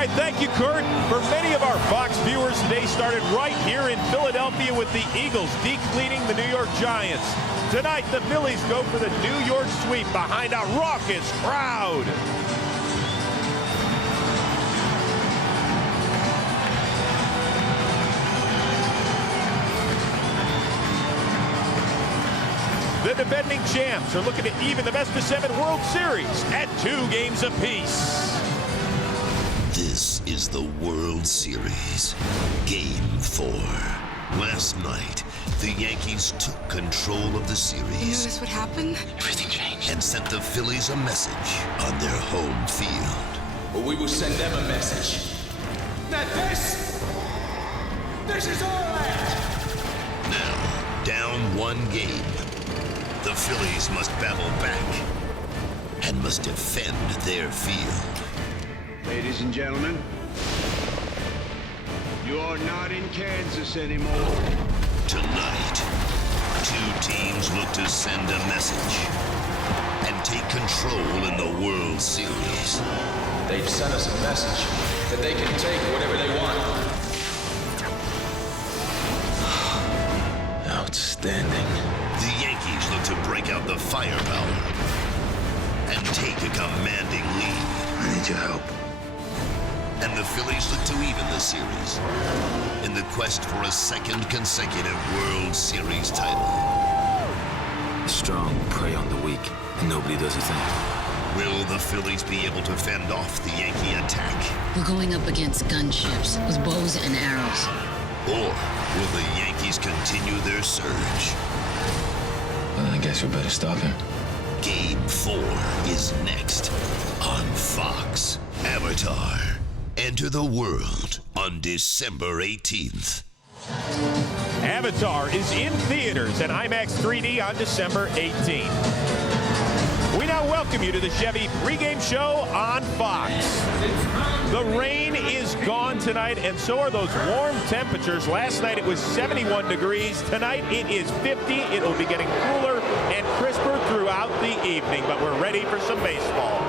right, thank you, Kurt. For many of our Fox viewers, today started right here in Philadelphia with the Eagles decleaning the New York Giants. Tonight, the Phillies go for the New York sweep behind a raucous crowd. The defending champs are looking to even the best-of-7 World Series at 2 games apiece. This is the World Series, Game 4. Last night, the Yankees took control of the series. You knew this would happen? Everything changed. And sent the Phillies a message on their home field. Well, we will send them a message. That this is our land. Now, down 1 game. The Phillies must battle back and must defend their field. Ladies and gentlemen, you are not in Kansas anymore. Tonight, 2 teams look to send a message and take control in the World Series. They've sent us a message that they can take whatever they want. Outstanding. The Yankees look to break out the firepower and take a commanding lead. I need your help. And the Phillies look to even the series in the quest for a second consecutive World Series title. The strong prey on the weak, and nobody does a thing. Will the Phillies be able to fend off the Yankee attack? We're going up against gunships with bows and arrows. Or will the Yankees continue their surge? Well, I guess we better stop him. Game 4 is next on Fox. Avatar. Enter the world on December 18th. Avatar is in theaters and IMAX 3D on December 18th. We now welcome you to the Chevy pregame show on Fox. The rain is gone tonight, and so are those warm temperatures. Last night it was 71 degrees. Tonight it is 50. It will be getting cooler and crisper throughout the evening, but we're ready for some baseball.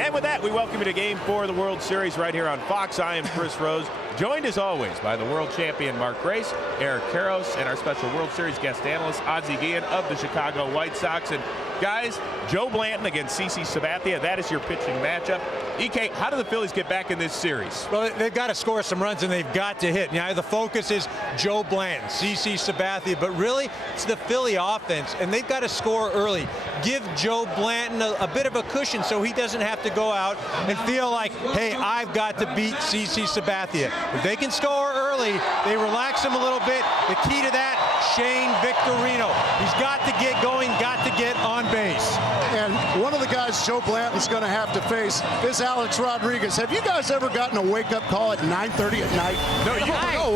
And with that, we welcome you to Game 4 of the World Series right here on Fox. I am Chris Rose, joined as always by the world champion Mark Grace, Eric Karros, and our special World Series guest analyst, Ozzie Guillen of the Chicago White Sox. And guys, Joe Blanton against CC Sabathia, that is your pitching matchup. EK, how do the Phillies get back in this series? Well, they've got to score some runs, and they've got to hit. Now, the focus is Joe Blanton, CC Sabathia, but really, it's the Philly offense, and they've got to score early. Give Joe Blanton a bit of a cushion so he doesn't have to go out and feel like, hey, I've got to beat CC Sabathia. If they can score early, they relax him a little bit. The key to that, Shane Victorino. He's got to get going, got to get on base. And one of the guys Joe Blanton's going to have to face is Alex Rodriguez. Have you guys ever gotten a wake-up call at 9:30 at night? No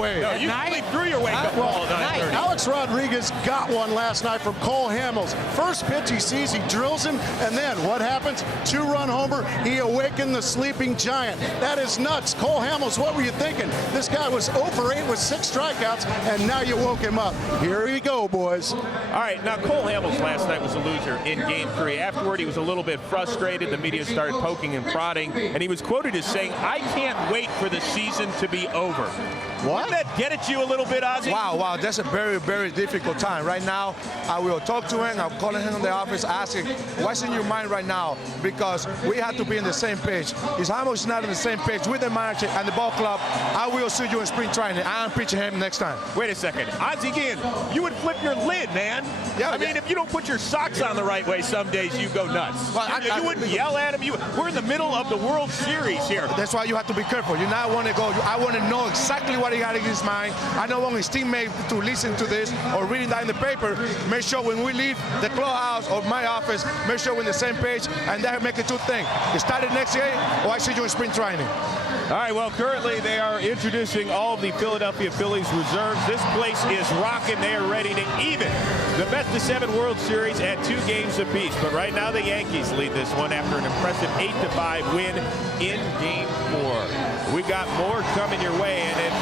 way. No, you sleep through your wake-up call at 9:30. Alex Rodriguez got one last night from Cole Hamels. First pitch he sees, he drills him, and then what happens? 2-run homer. He awakened the sleeping giant. That is nuts. Cole Hamels, what were you thinking? This guy was 0 for 8 with 6 strikeouts, and now you woke him up. Here we go, boys. All right, now Cole Hamels last night was a loser in Game 3. Afterward, he was a little bit frustrated. The media started poking and prodding, and he was quoted as saying, "I can't wait for the season to be over." What? Did that get at you a little bit, Ozzie? Wow, that's a very, very difficult time. Right now, I will talk to him. I'm calling him in the office, asking, what's in your mind right now? Because we have to be on the same page. If Hamels not on the same page with the manager and the ball club, I will see you in spring training. I'm pitching him next time. Wait a second. Ozzie Guillen, you would flip your lid, man. Yeah, I mean, if you don't put your socks on the right way, some days you go nuts. Well, you wouldn't yell at him. We're in the middle of the World Series here. That's why you have to be careful. You not want to go. I want to know exactly what he got in his mind. I don't want his teammate to listen to this or reading that in the paper. Make sure when we leave the clubhouse or my office, make sure we're on the same page, and that make it 2 things. You started next game, or I see you in spring training. All right, well, currently they are introducing all of the Philadelphia Phillies reserves. This place is rocking. They are ready to even the best-of-7 World Series at 2 games apiece. But right now the Yankees lead this one after an impressive 8-5 win in Game 4. We've got more coming your way, and if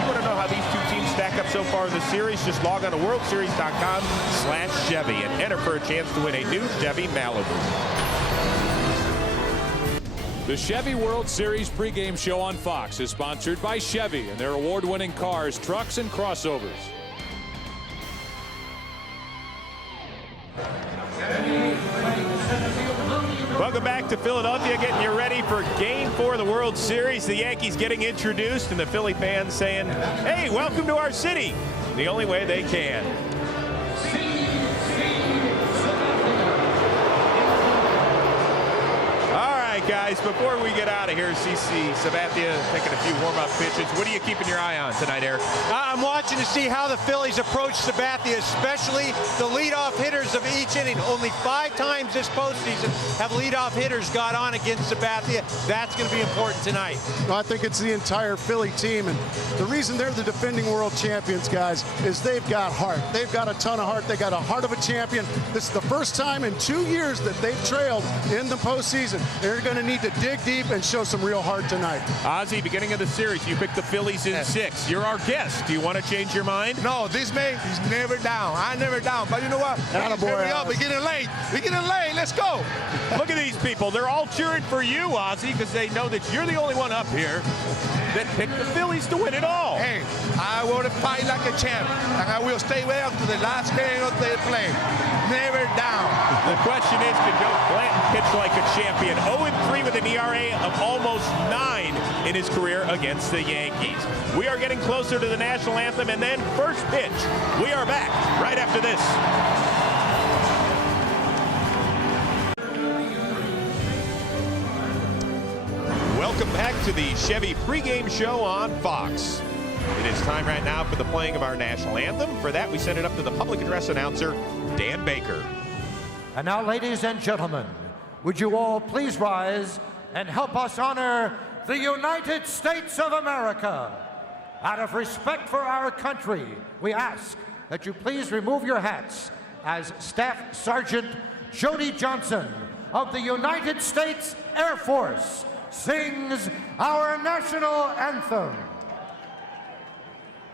you want to know how these 2 teams stack up so far in the series, just log on to worldseries.com/Chevy and enter for a chance to win a new Chevy Malibu. The Chevy World Series pregame show on Fox is sponsored by Chevy and their award-winning cars, trucks, and crossovers. Welcome back to Philadelphia, getting you ready for Game 4 of the World Series. The Yankees getting introduced and the Philly fans saying, hey, welcome to our city, the only way they can. Guys, before we get out of here, CC Sabathia taking a few warm-up pitches. What are you keeping your eye on tonight, Eric? I'm watching to see how the Phillies approach Sabathia, especially the leadoff hitters of each inning. Only 5 times this postseason have leadoff hitters got on against Sabathia. That's going to be important tonight. Well, I think it's the entire Philly team, and the reason they're the defending world champions, guys, is they've got heart. They've got a ton of heart. They got a heart of a champion. This is the first time in 2 years that they've trailed in the postseason. They're going to need to dig deep and show some real heart tonight. Ozzie, beginning of the series, you picked the Phillies in 6. You're our guest. Do you want to change your mind? No, this man is never down. I'm never down. But you know what? We're getting late. We're getting late. Let's go. Look at these people. They're all cheering for you, Ozzie, because they know that you're the only one up here that picked the Phillies to win it all. Hey, I want to fight like a champ, and I will stay way up to the last game of the play. Never down. The question is, can Joe Blanton pitch like a champion? 0-3 with an ERA of almost 9 in his career against the Yankees. We are getting closer to the national anthem, and then first pitch. We are back right after this. Welcome back to the Chevy pregame show on Fox. It is time right now for the playing of our national anthem. For that, we send it up to the public address announcer, Dan Baker. And now, ladies and gentlemen, would you all please rise and help us honor the United States of America? Out of respect for our country, we ask that you please remove your hats as Staff Sergeant Jody Johnson of the United States Air Force sings our national anthem.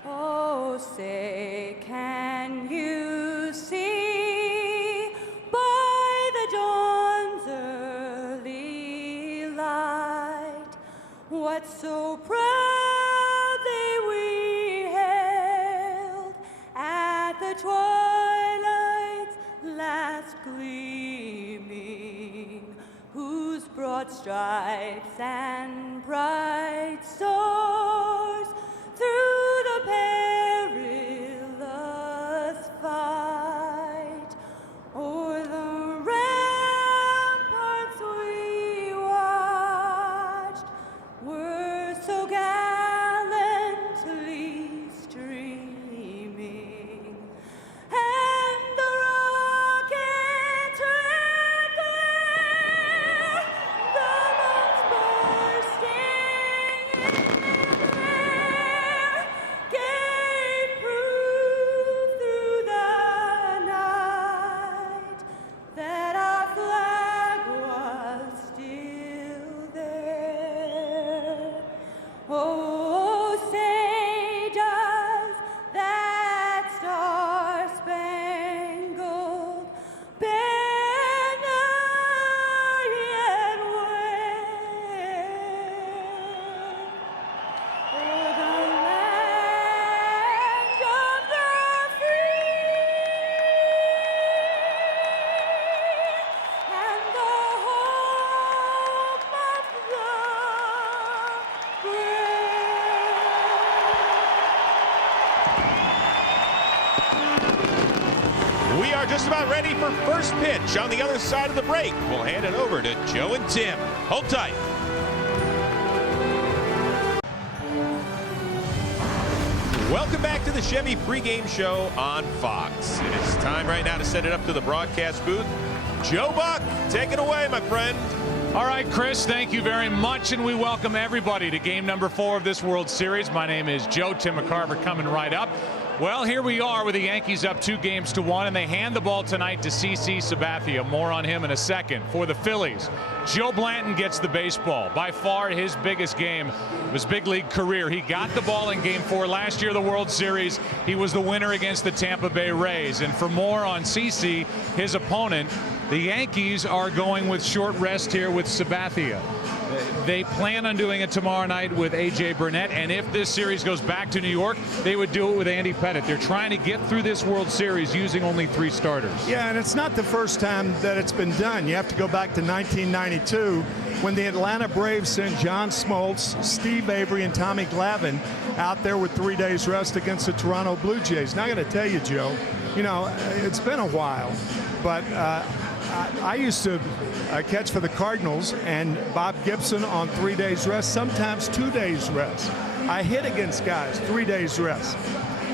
Oh, say, can you see by the dawn's early light what so proudly we hailed at the twilight's last gleaming, whose broad stripes and bright stars through the perilous fight o'er the ramparts we watched were so gallantly streaming, and the rockets red glare, the bombs bursting in air, gave proof through the night that our flag was still there. Oh, say does that star-spangled banner yet wave o'er the land of the free and the hope of the brave? We are just about ready for first pitch. On the other side of the break, we'll hand it over to Joe and Tim. Hold tight. Welcome back to the Chevy pregame show on Fox. It is time right now to send it up to the broadcast booth. Joe Buck, take it away, my friend. All right, Chris, thank you very much, and we welcome everybody to game number 4 of this World Series. My name is Joe. Tim McCarver coming right up. Well, here we are with the Yankees up 2-1, and they hand the ball tonight to CC Sabathia. More on him in a second. For the Phillies, Joe Blanton gets the baseball. By far his biggest game of his big league career. He got the ball in Game 4 last year, the World Series. He was the winner against the Tampa Bay Rays. And for more on CC, his opponent, the Yankees are going with short rest here with Sabathia. They plan on doing it tomorrow night with A.J. Burnett, and if this series goes back to New York, they would do it with Andy Pettitte. They're trying to get through this World Series using only 3 starters. Yeah, and it's not the first time that it's been done. You have to go back to 1992 when the Atlanta Braves sent John Smoltz, Steve Avery, and Tommy Glavine out there with 3 days rest against the Toronto Blue Jays. Now I got to tell you, Joe, you know, it's been a while, but I used to catch for the Cardinals, and Bob Gibson on 3 days rest, sometimes 2 days rest. I hit against guys 3 days rest,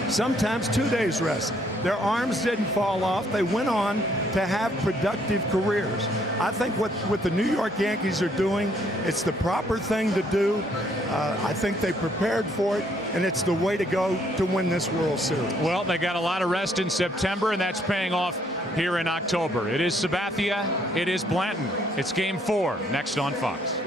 sometimes 2 days rest. Their arms didn't fall off. They went on to have productive careers. I think what the New York Yankees are doing, it's the proper thing to do. I think they prepared for it, and it's the way to go to win this World Series. Well, they got a lot of rest in September, and that's paying off here in October. It is Sabathia, it is Blanton. It's Game 4 next on Fox.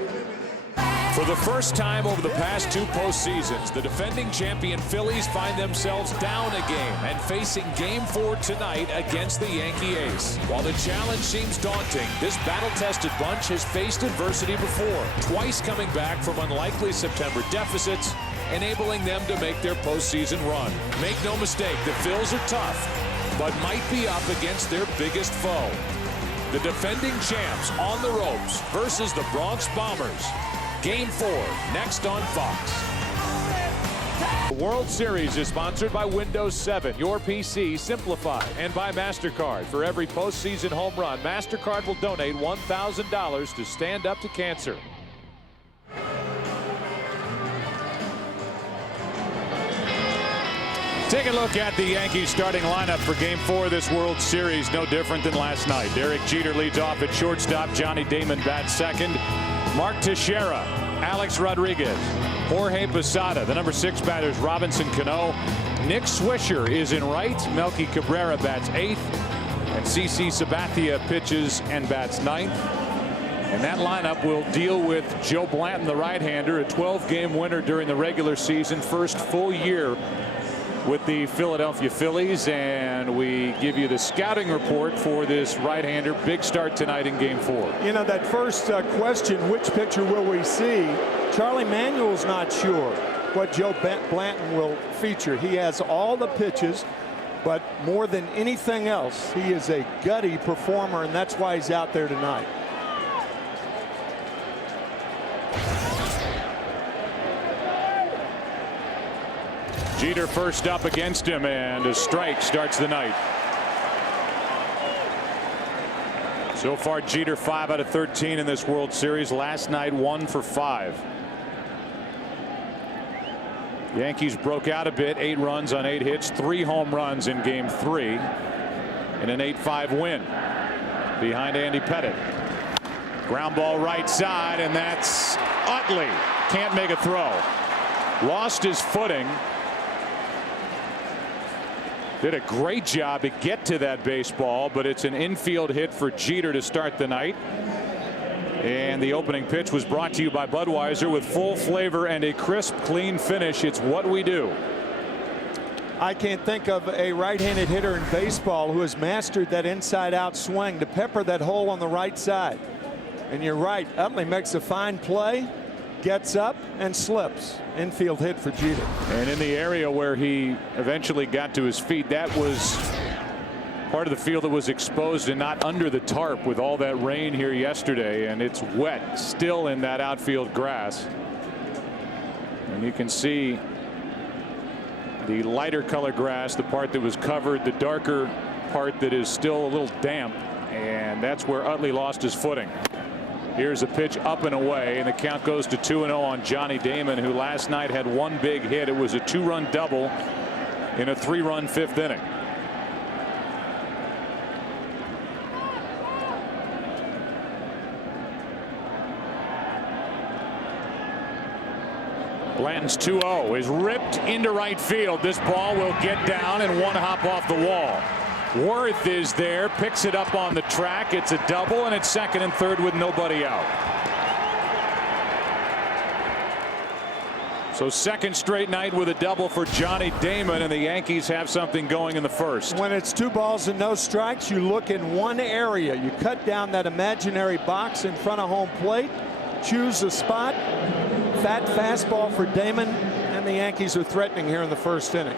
For the first time over the past 2 postseasons, the defending champion Phillies find themselves down a game and facing Game 4 tonight against the Yankee ace. While the challenge seems daunting, this battle-tested bunch has faced adversity before, twice coming back from unlikely September deficits, enabling them to make their postseason run. Make no mistake, the Phils are tough, but might be up against their biggest foe. The defending champs on the ropes versus the Bronx Bombers. Game 4 next on Fox. The World Series is sponsored by Windows 7, your PC simplified, and by MasterCard. For every postseason home run, MasterCard will donate $1,000 to Stand Up to Cancer. Take a look at the Yankees starting lineup for Game 4 of this World Series. No different than last night. Derek Jeter leads off at shortstop. Johnny Damon bats second. Mark Teixeira, Alex Rodriguez, Jorge Posada. The number 6 batters, Robinson Cano. Nick Swisher is in right. Melky Cabrera bats 8th. And CC Sabathia pitches and bats 9th. And that lineup will deal with Joe Blanton, the right-hander, a 12-game winner during the regular season. First full year with the Philadelphia Phillies, and we give you the scouting report for this right-hander. Big start tonight in Game 4. You know, that first question, which pitcher will we see? Charlie Manuel's not sure what Joe Blanton will feature. He has all the pitches, but more than anything else, he is a gutty performer, and that's why he's out there tonight. Jeter first up against him, and a strike starts the night. So far, Jeter 5 out of 13 in this World Series. Last night, 1 for 5. Yankees broke out a bit, 8 runs on 8 hits, 3 home runs in Game 3 in an 8-5 win behind Andy Pettitte. Ground ball right side, and that's Utley. Can't make a throw. Lost his footing. Did a great job to get to that baseball, but it's an infield hit for Jeter to start the night. And the opening pitch was brought to you by Budweiser. With full flavor and a crisp, clean finish, it's what we do. I can't think of a right-handed hitter in baseball who has mastered that inside-out swing to pepper that hole on the right side. And you're right, Utley makes a fine play, gets up and slips. Infield hit for Jeter. And in the area where he eventually got to his feet, that was part of the field that was exposed and not under the tarp with all that rain here yesterday, and it's wet still in that outfield grass. And you can see the lighter color grass, the part that was covered, the darker part that is still a little damp, and that's where Utley lost his footing. Here's a pitch up and away, and the count goes to 2-0 on Johnny Damon, who last night had 1 big hit. It was a 2-run double in a 3-run 5th inning. Blanton's 2-0 is ripped into right field. This ball will get down and 1 hop off the wall. Worth is there, picks it up on the track. It's a double, and it's second and third with nobody out. So second straight night with a double for Johnny Damon, and the Yankees have something going in the first. When it's 2 balls and no strikes, you look in one area. You cut down that imaginary box in front of home plate, choose a spot. Fat fastball for Damon, and the Yankees are threatening here in the first inning.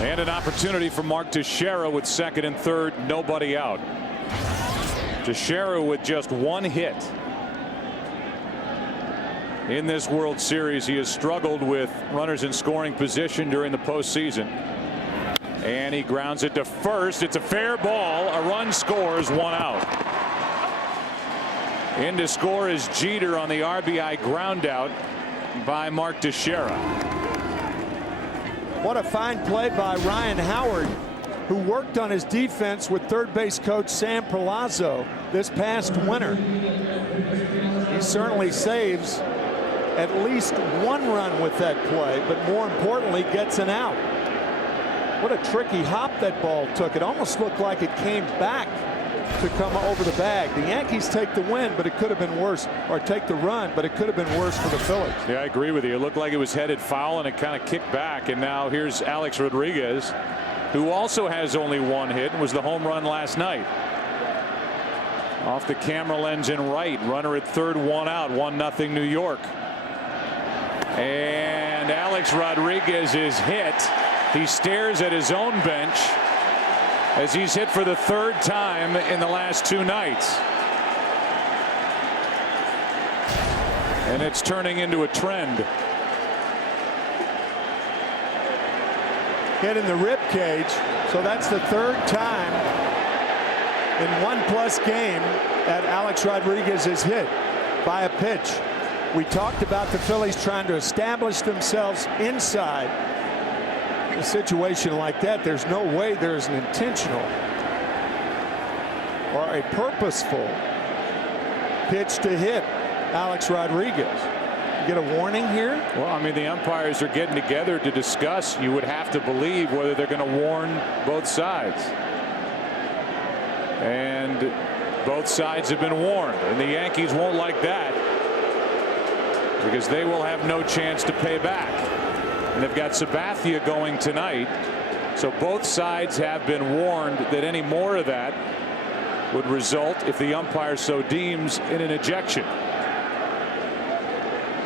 And an opportunity for Mark Teixeira with second and third, nobody out. Teixeira with just one hit in this World Series. He has struggled with runners in scoring position during the postseason. And he grounds it to first. It's a fair ball. A run scores, one out. In to score is Jeter on the RBI ground out by Mark Teixeira. What a fine play by Ryan Howard, who worked on his defense with third base coach Sam Palazzo this past winter. He certainly saves at least one run with that play, but more importantly gets an out. What a tricky hop that ball took. It almost looked like it came back to come over the bag. The Yankees take the win, but it could have been worse, or take the run, but it could have been worse for the Phillies. Yeah, I agree with you. It looked like it was headed foul, and it kind of kicked back. And now here's Alex Rodriguez, who also has only one hit and was the home run last night. Off the camera lens in right. Runner at third, one out. 1-0 New York. And Alex Rodriguez is hit. He stares at his own bench as he's hit for the third time in the last two nights. And it's turning into a trend. Hit in the rib cage, so that's the third time in 1+ game that Alex Rodriguez is hit by a pitch. We talked about the Phillies trying to establish themselves inside. A situation like that, there's no way there's an intentional or a purposeful pitch to hit Alex Rodriguez. You get a warning here? Well, I mean, the umpires are getting together to discuss. You would have to believe whether they're going to warn both sides. And both sides have been warned, and the Yankees won't like that because they will have no chance to pay back. And they've got Sabathia going tonight. So both sides have been warned that any more of that would result, if the umpire so deems, in an ejection.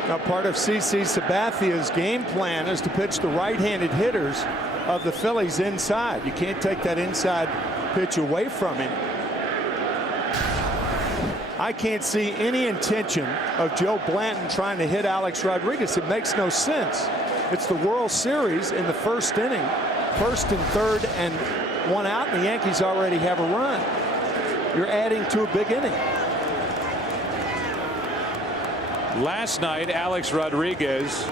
Now, part of CC Sabathia's game plan is to pitch the right-handed hitters of the Phillies inside. You can't take that inside pitch away from him. I can't see any intention of Joe Blanton trying to hit Alex Rodriguez. It makes no sense. It's the World Series in the first inning, first and third and one out, and the Yankees already have a run. You're adding to a big inning. Last night, Alex Rodriguez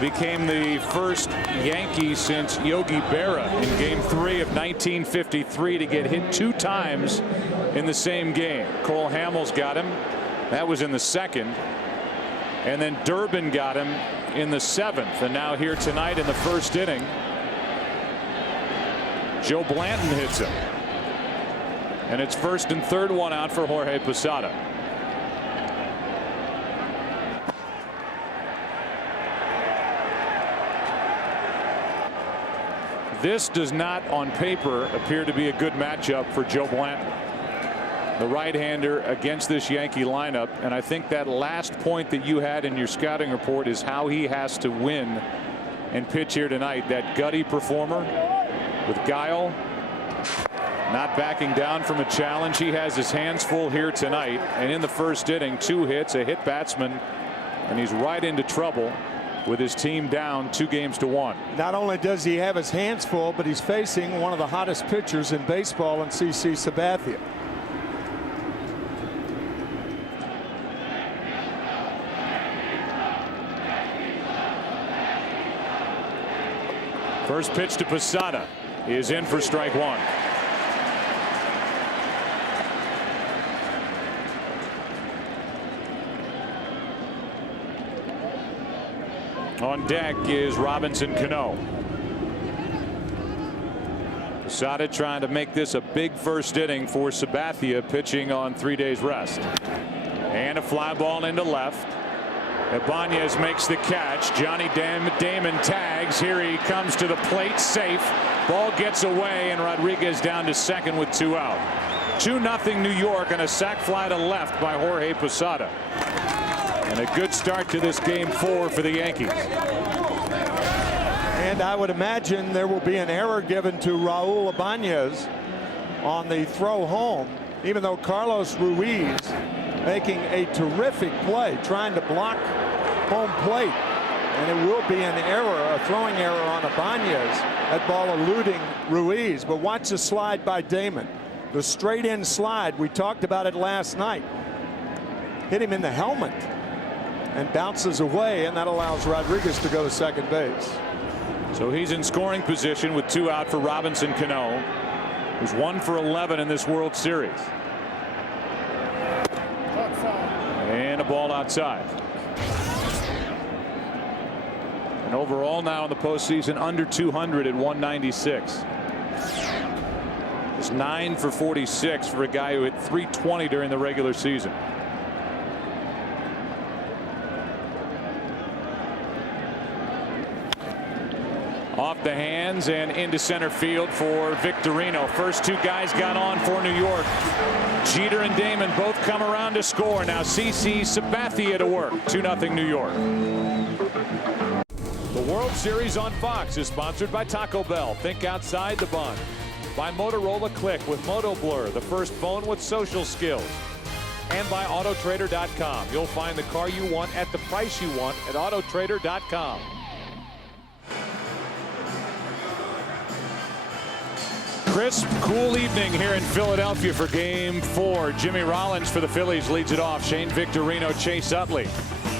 became the first Yankee since Yogi Berra in Game 3 of 1953 to get hit 2 times in the same game. Cole Hamels got him. That was in the second. And then Durbin got him in the 7th. And now here tonight in the first inning, Joe Blanton hits him. And it's first and third, one out for Jorge Posada. This does not on paper appear to be a good matchup for Joe Blanton, the right-hander against this Yankee lineup. And I think that last point that you had in your scouting report is how he has to win and pitch here tonight. That gutty performer with guile, not backing down from a challenge. He has his hands full here tonight, and in the first inning, 2 hits, a hit batsman, and he's right into trouble with his team down 2-1. Not only does he have his hands full, but he's facing one of the hottest pitchers in baseball in CC Sabathia. First pitch to Posada is in for strike 1. On deck is Robinson Cano. Posada trying to make this a big first inning for Sabathia, pitching on 3 days rest. And a fly ball into left. Ibanez makes the catch. Johnny Damon tags. Here he comes to the plate, safe. Ball gets away, and Rodriguez down to second with 2 out. 2-0 New York on a sac fly to left by Jorge Posada. And a good start to this game 4 for the Yankees. And I would imagine there will be an error given to Raul Ibanez on the throw home, even though Carlos Ruiz making a terrific play trying to block home plate. And it will be an error, a throwing error on Ibanez. That ball eluding Ruiz. But watch the slide by Damon. The straight in slide, we talked about it last night. Hit him in the helmet and bounces away, and that allows Rodriguez to go to second base. So he's in scoring position with 2 out for Robinson Cano, who's 1 for 11 in this World Series. And a ball outside. And overall now in the postseason under 200 at 196. It's 9 for 46 for a guy who hit 320 during the regular season. Off the hands and into center field for Victorino. First 2 guys got on for New York. Jeter and Damon both come around to score. Now CC Sabathia to work. 2-0 New York. The World Series on Fox is sponsored by Taco Bell. Think outside the bun. By Motorola Click with Moto Blur, the first phone with social skills. And by Autotrader.com. You'll find the car you want at the price you want at Autotrader.com. Crisp, cool evening here in Philadelphia for Game 4. Jimmy Rollins for the Phillies leads it off. Shane Victorino, Chase Utley,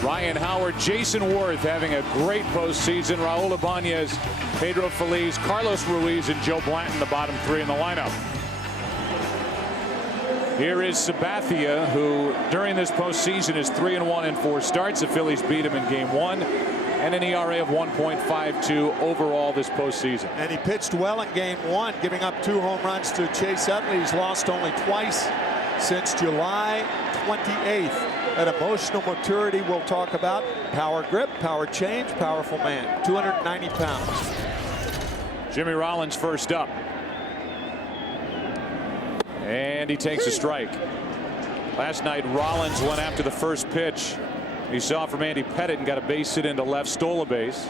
Ryan Howard, Jason Worth having a great postseason. Raul Ibanez, Pedro Feliz, Carlos Ruiz, and Joe Blanton, the bottom 3 in the lineup. Here is Sabathia, who during this postseason is 3-1 in 4 starts. The Phillies beat him in Game 1. And an ERA of 1.52 overall this postseason. And he pitched well in Game 1, giving up 2 home runs to Chase Utley. He's lost only twice since July 28th. That emotional maturity we'll talk about. Power grip, power change, powerful man. 290 pounds. Jimmy Rollins first up. And he takes a strike. Last night Rollins went after the first pitch he saw from Andy Pettitte and got a base hit into left, stole a base.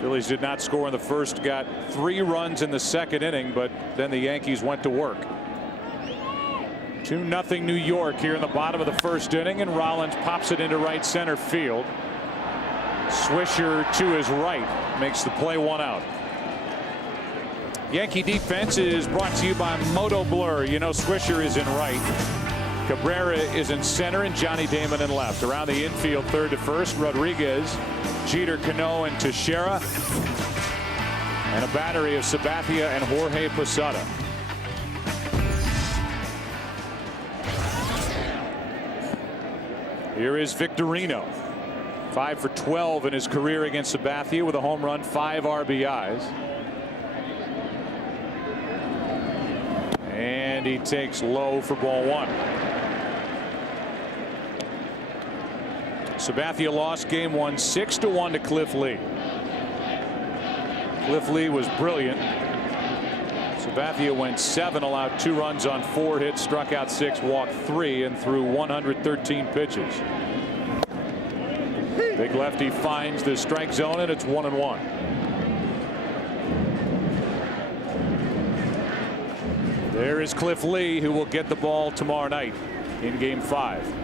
Phillies did not score in the first, got 3 runs in the second inning, but then the Yankees went to work. 2-0 New York here in the bottom of the first inning, and Rollins pops it into right center field. Swisher to his right makes the play, 1 out. Yankee defense is brought to you by Moto Blur. You know Swisher is in right. Cabrera is in center and Johnny Damon in left. Around the infield, third to first, Rodriguez, Jeter, Cano, and Teixeira. And a battery of Sabathia and Jorge Posada. Here is Victorino. 5 for 12 in his career against Sabathia with a home run, 5 RBIs. And he takes low for ball 1. Sabathia lost Game 1 6-1 to Cliff Lee. Cliff Lee was brilliant. Sabathia went 7, allowed 2 runs on 4 hits, struck out 6, walked 3, and threw 113 pitches. Big lefty finds the strike zone, and it's 1-1. There is Cliff Lee, who will get the ball tomorrow night in Game 5.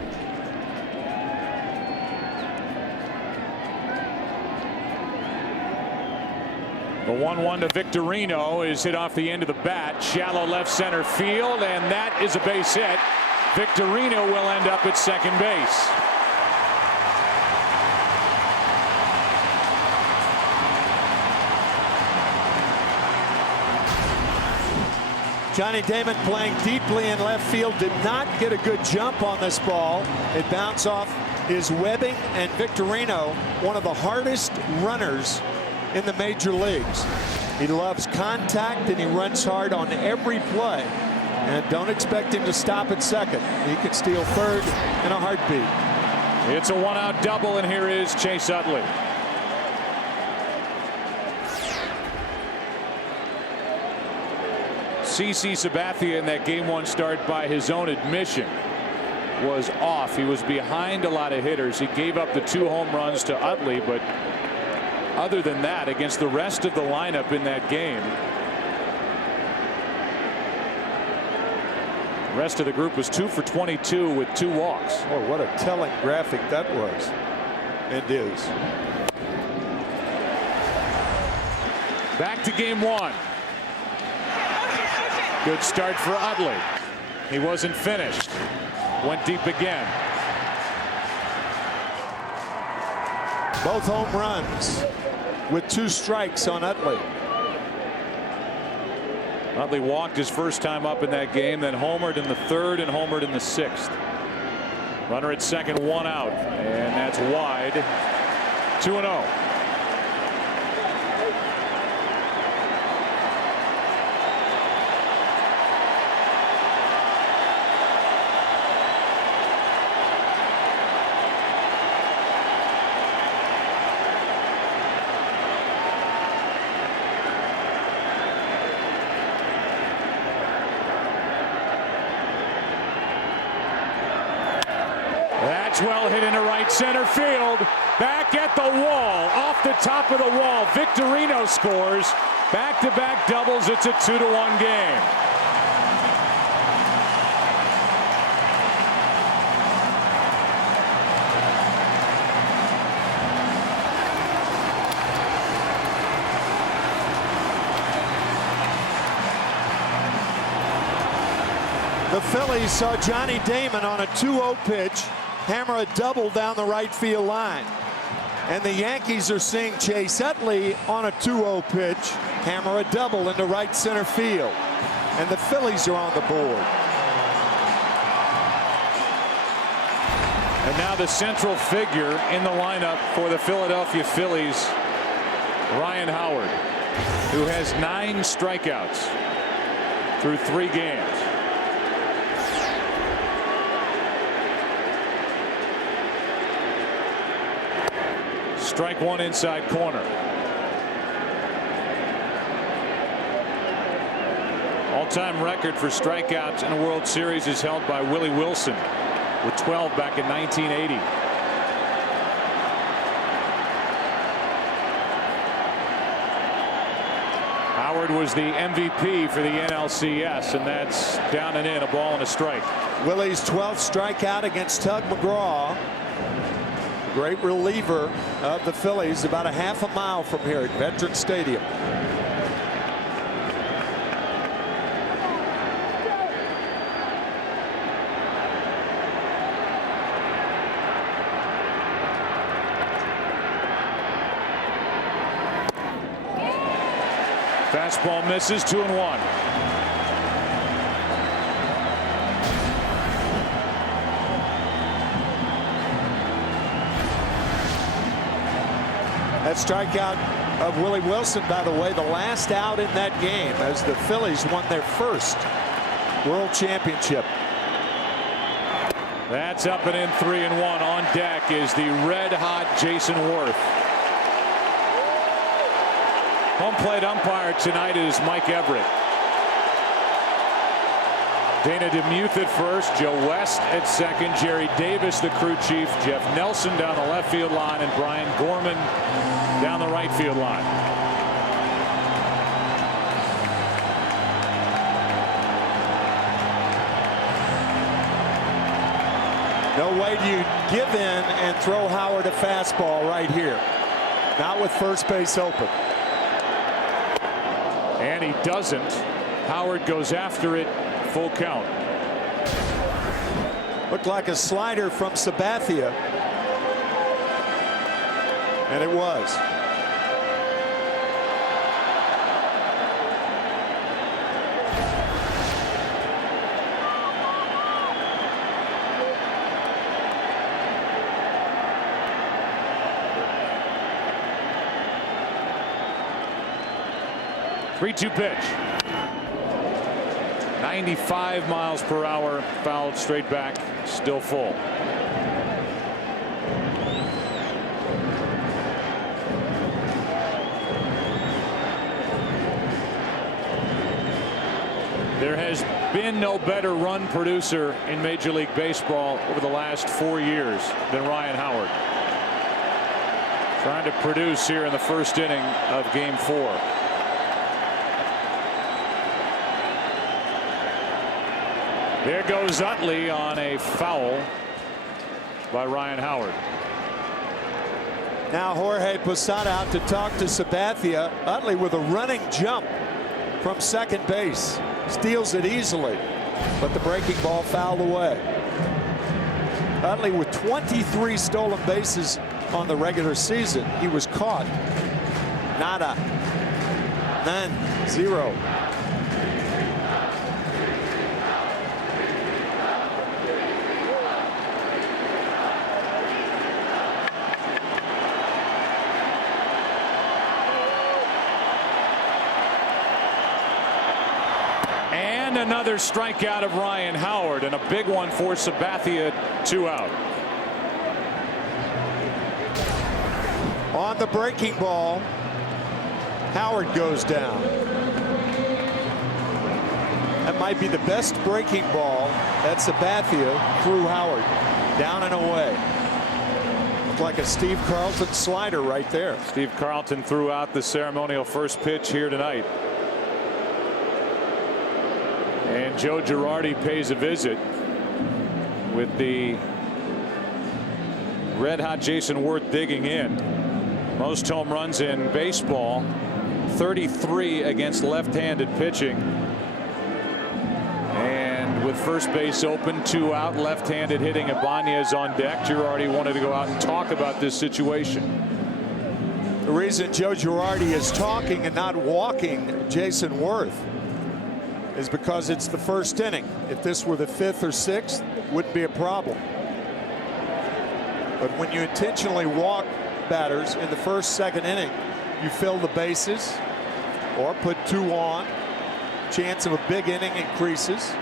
The 1-1 to Victorino is hit off the end of the bat. Shallow left center field, and that is a base hit. Victorino will end up at second base. Johnny Damon playing deeply in left field, did not get a good jump on this ball. It bounced off his webbing, and Victorino, one of the hardest runners in the major leagues. He loves contact and he runs hard on every play. And don't expect him to stop at second. He can steal third in a heartbeat. It's a 1-out double, and here is Chase Utley. CC Sabathia in that game 1 start, by his own admission, was off. He was behind a lot of hitters. He gave up the 2 home runs to Utley, but other than that, against the rest of the lineup in that game, the rest of the group was 2 for 22 with 2 walks. Oh, what a telling graphic that was and is. Back to game 1. Good start for Utley. He wasn't finished. Went deep again. Both home runs with 2 strikes on Utley. Utley walked his first time up in that game, then homered in the 3rd and homered in the 6th. Runner at second, 1 out, and that's wide. 2-0. That's well hit into right center field. Back at the wall, off the top of the wall. Victorino scores. Back-to-back doubles. It's a 2-1 game. The Phillies saw Johnny Damon on a 2-0 pitch hammer a double down the right field line. And the Yankees are seeing Chase Utley on a 2-0 pitch hammer a double into right center field. And the Phillies are on the board. And now the central figure in the lineup for the Philadelphia Phillies, Ryan Howard, who has 9 strikeouts through 3 games. Strike 1 inside corner. All-time record for strikeouts in a World Series is held by Willie Wilson with 12 back in 1980. Howard was the MVP for the NLCS, and that's down and in, a ball and a strike. Willie's 12th strikeout against Tug McGraw. Great reliever of the Phillies, about a half a mile from here at Veterans Stadium. Fastball misses, 2-1. That strikeout of Willie Wilson, by the way, the last out in that game as the Phillies won their first World Championship. That's up and in, 3-1. On deck is the red-hot Jason Worth. Home plate umpire tonight is Mike Everett. Dana DeMuth at first, Joe West at second, Jerry Davis, the crew chief, Jeff Nelson down the left field line, and Brian Gorman down the right field line. No way do you give in and throw Howard a fastball right here. Not with first base open. And he doesn't. Howard goes after it. Full count. Looked like a slider from Sabathia. And it was. Three-two pitch. 95 miles per hour, fouled straight back, still full. There has been no better run producer in Major League Baseball over the last 4 years than Ryan Howard. Trying to produce here in the first inning of Game 4. There goes Utley on a foul by Ryan Howard. Now Jorge Posada out to talk to Sabathia. Utley with a running jump from second base. Steals it easily, but the breaking ball fouled away. Utley with 23 stolen bases on the regular season. He was caught. Nada. None. Zero. And another strikeout of Ryan Howard, and a big one for Sabathia. 2 out. On the breaking ball, Howard goes down. That might be the best breaking ball that Sabathia threw Howard. Down and away. Looked like a Steve Carlton slider right there. Steve Carlton threw out the ceremonial first pitch here tonight. And Joe Girardi pays a visit with the red-hot Jason Worth digging in. Most home runs in baseball, 33 against left-handed pitching. And with first base open, 2 out, left-handed hitting, Ibanez on deck. Girardi wanted to go out and talk about this situation. The reason Joe Girardi is talking and not walking Jason Worth is because it's the first inning. If this were the 5th or 6th, it wouldn't be a problem. But when you intentionally walk batters in the first, second inning, you fill the bases or put 2 on. Chance of a big inning increases.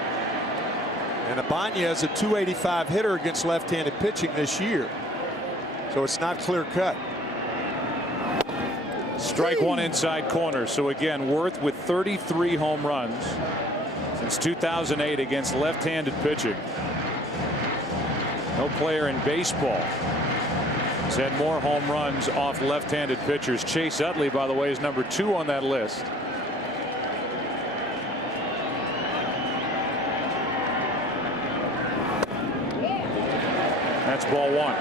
And Ibanez is a .285 hitter against left-handed pitching this year. So it's not clear cut. Strike one inside corner. So again, Worth with 33 home runs since 2008 against left-handed pitching. No player in baseball has had more home runs off left-handed pitchers. Chase Utley, by the way, is number 2 on that list. That's ball 1.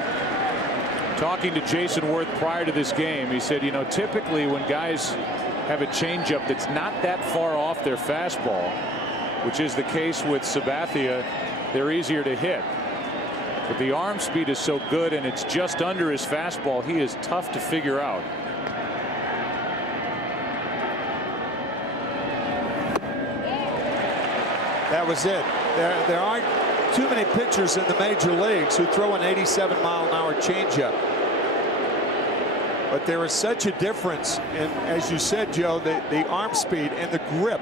Talking to Jason Worth prior to this game, he said, you know, typically when guys have a changeup that's not that far off their fastball, which is the case with Sabathia, they're easier to hit. But the arm speed is so good and it's just under his fastball, he is tough to figure out. That was it. There aren't too many pitchers in the major leagues who throw an 87-mile-an-hour changeup. But there is such a difference in, as you said, Joe, the arm speed and the grip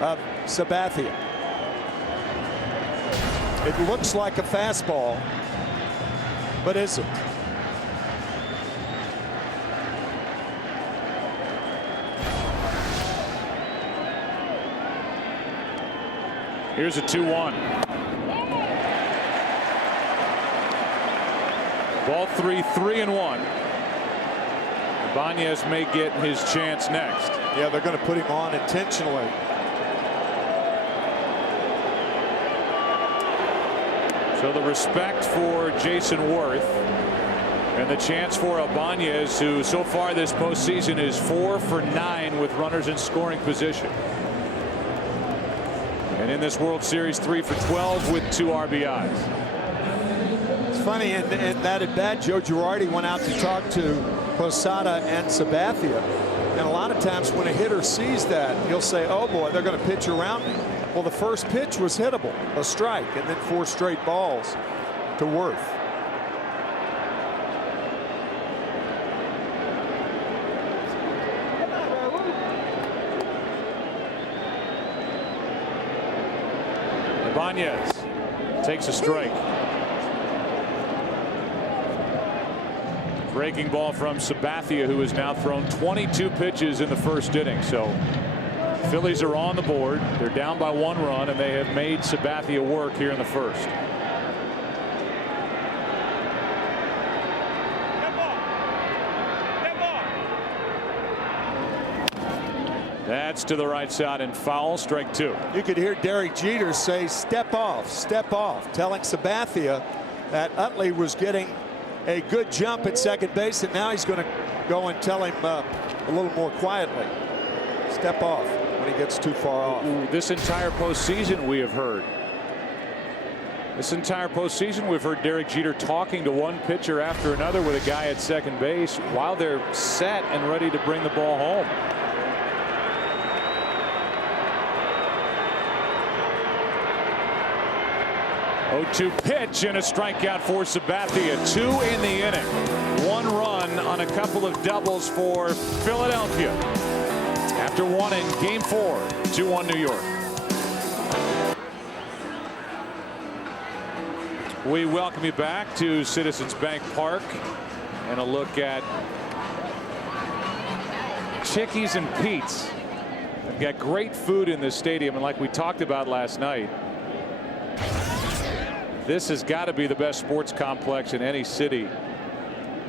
of Sabathia. It looks like a fastball, but isn't. Here's a 2-1. Ball 3, 3-1. Ibanez may get his chance next. Yeah, they're going to put him on intentionally. So the respect for Jason Worth and the chance for Ibanez, who so far this postseason is 4 for 9 with runners in scoring position. And in this World Series, 3 for 12 with 2 RBIs. It's funny, in that at bat, Joe Girardi went out to talk to Posada and Sabathia. And a lot of times when a hitter sees that, he'll say, oh boy, they're going to pitch around me. Well, the first pitch was hittable, a strike, and then 4 straight balls to Worth. Ibanez takes a strike. Breaking ball from Sabathia, who has now thrown 22 pitches in the first inning. So Phillies are on the board. They're down by 1 run, and they have made Sabathia work here in the first. That's to the right side and foul. Strike 2. You could hear Derek Jeter say, step off, telling Sabathia that Utley was getting a good jump at second base, and now he's going to go and tell him a little more quietly, step off when he gets too far off. This entire postseason we have heard. This entire postseason we've heard Derek Jeter talking to one pitcher after another with a guy at second base while they're set and ready to bring the ball home. 0-2 pitch and a strikeout for Sabathia. 2 in the inning. 1 run on a couple of doubles for Philadelphia. After 1 in Game 4, 2-1 New York. We welcome you back to Citizens Bank Park and a look at Chickies and Pete's. They've got great food in this stadium, and like we talked about last night, this has got to be the best sports complex in any city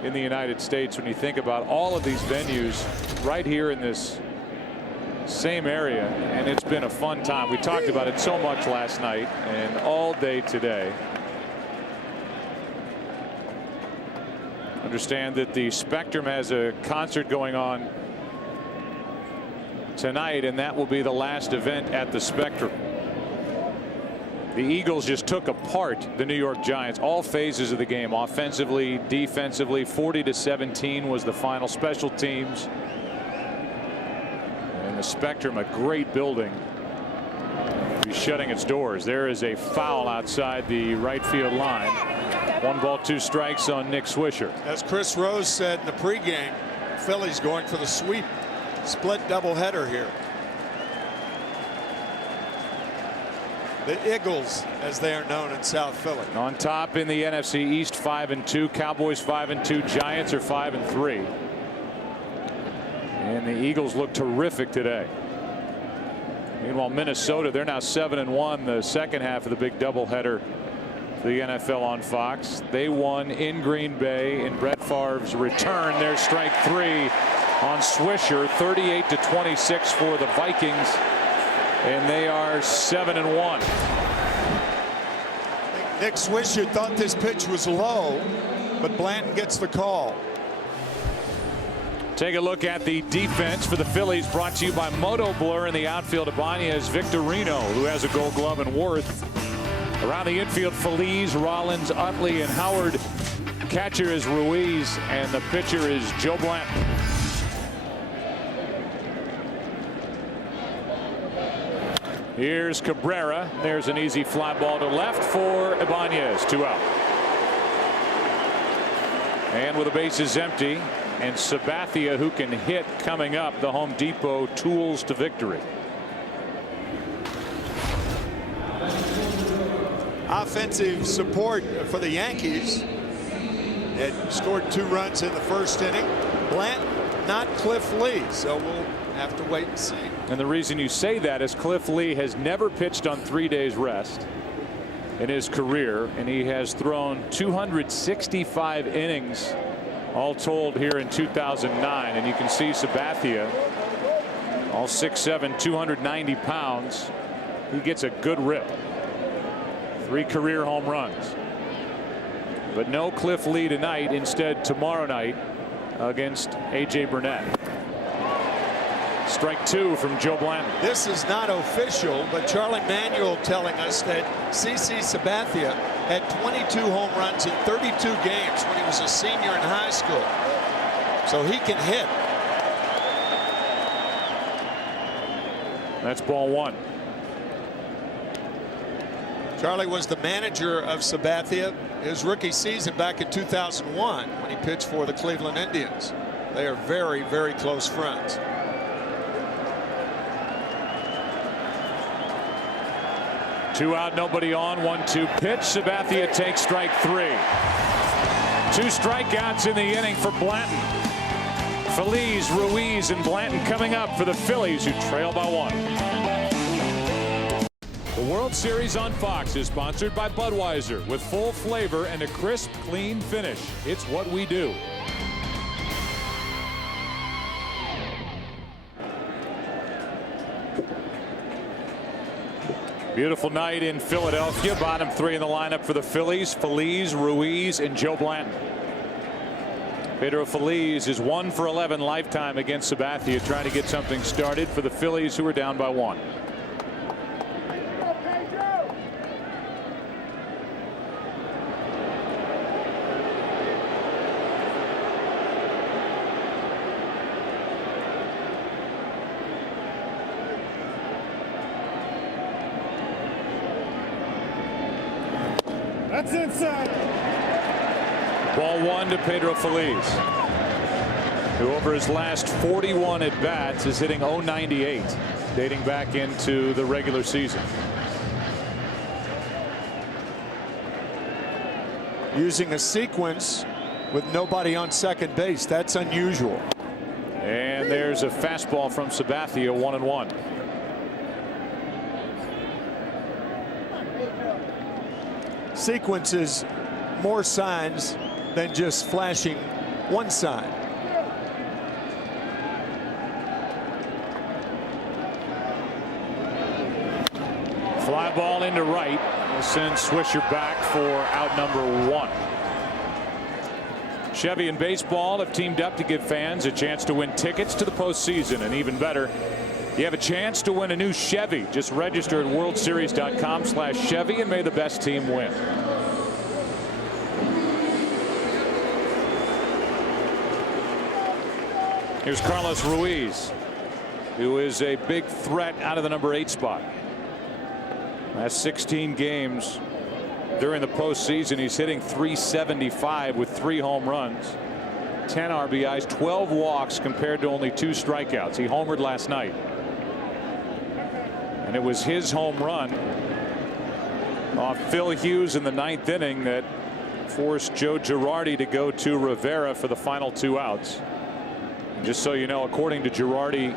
in the United States when you think about all of these venues right here in this same area, and it's been a fun time. We talked about it so much last night and all day today. Understand that the Spectrum has a concert going on tonight, and that will be the last event at the Spectrum. The Eagles just took apart the New York Giants, all phases of the game, offensively, defensively. 40-17 was the final. Special teams. And the Spectrum, a great building, be shutting its doors. There is a foul outside the right field line. 1 ball, 2 strikes on Nick Swisher. As Chris Rose said in the pregame, Phillies going for the sweep. Split doubleheader here. The Eagles, as they are known in South Philly. On top in the NFC East, 5-2. Cowboys 5-2. Giants are 5-3. And the Eagles look terrific today. Meanwhile, Minnesota, they're now 7-1. The second half of the big doubleheader for the NFL on Fox. They won in Green Bay in Brett Favre's return. There's strike 3 on Swisher. 38-26 for the Vikings. And they are 7-1. Nick Swisher thought this pitch was low, but Blanton gets the call. Take a look at the defense for the Phillies, brought to you by Moto Blur in the outfield. Ibanez, Victorino, who has a Gold Glove, and Worth. Around the infield, Feliz, Rollins, Utley, and Howard. Catcher is Ruiz, and the pitcher is Joe Blanton. Here's Cabrera. There's an easy fly ball to left for Ibanez. 2 out. And with the bases empty and Sabathia, who can hit, coming up, the Home Depot tools to victory. Offensive support for the Yankees. It scored 2 runs in the first inning. Blanton, not Cliff Lee, so we'll have to wait and see. And the reason you say that is Cliff Lee has never pitched on 3 days rest in his career, and he has thrown 265 innings all told here in 2009. And you can see Sabathia, all 6'7", 290 pounds. He gets a good rip. 3 career home runs. But no Cliff Lee tonight. Instead, tomorrow night against A.J. Burnett. Strike 2 from Joe Blanton. This is not official, but Charlie Manuel telling us that CC Sabathia had 22 home runs in 32 games when he was a senior in high school. So he can hit. That's ball 1. Charlie was the manager of Sabathia his rookie season back in 2001 when he pitched for the Cleveland Indians. They are very, very close friends. Two out, nobody on. 1-2 pitch. Sabathia takes strike 3. 2 strikeouts in the inning for Blanton. Phillies, Ruiz, and Blanton coming up for the Phillies, who trail by 1. The World Series on Fox is sponsored by Budweiser, with full flavor and a crisp, clean finish. It's what we do. Beautiful night in Philadelphia. Bottom 3 in the lineup for the Phillies. Phillies, Ruiz, and Joe Blanton. Pedro Phillies is 1 for 11 lifetime against Sabathia, trying to get something started for the Phillies, who are down by 1. That's inside. Ball 1 to Pedro Phillies, who over his last 41 at bats is hitting .098, dating back into the regular season. Using a sequence with nobody on second base. That's unusual. And there's a fastball from Sabathia, 1-1. Sequence is more signs than just flashing one sign. Fly ball into right. Will send Swisher back for out number 1. Chevy and baseball have teamed up to give fans a chance to win tickets to the postseason, and even better, you have a chance to win a new Chevy. Just register at worldseries.com/Chevy and may the best team win. Here's Carlos Ruiz, who is a big threat out of the number 8 spot. Last 16 games during the postseason, he's hitting .375 with 3 home runs, 10 RBIs, 12 walks compared to only 2 strikeouts. He homered last night, and it was his home run off Phil Hughes in the 9th inning that forced Joe Girardi to go to Rivera for the final 2 outs. And just so you know, according to Girardi,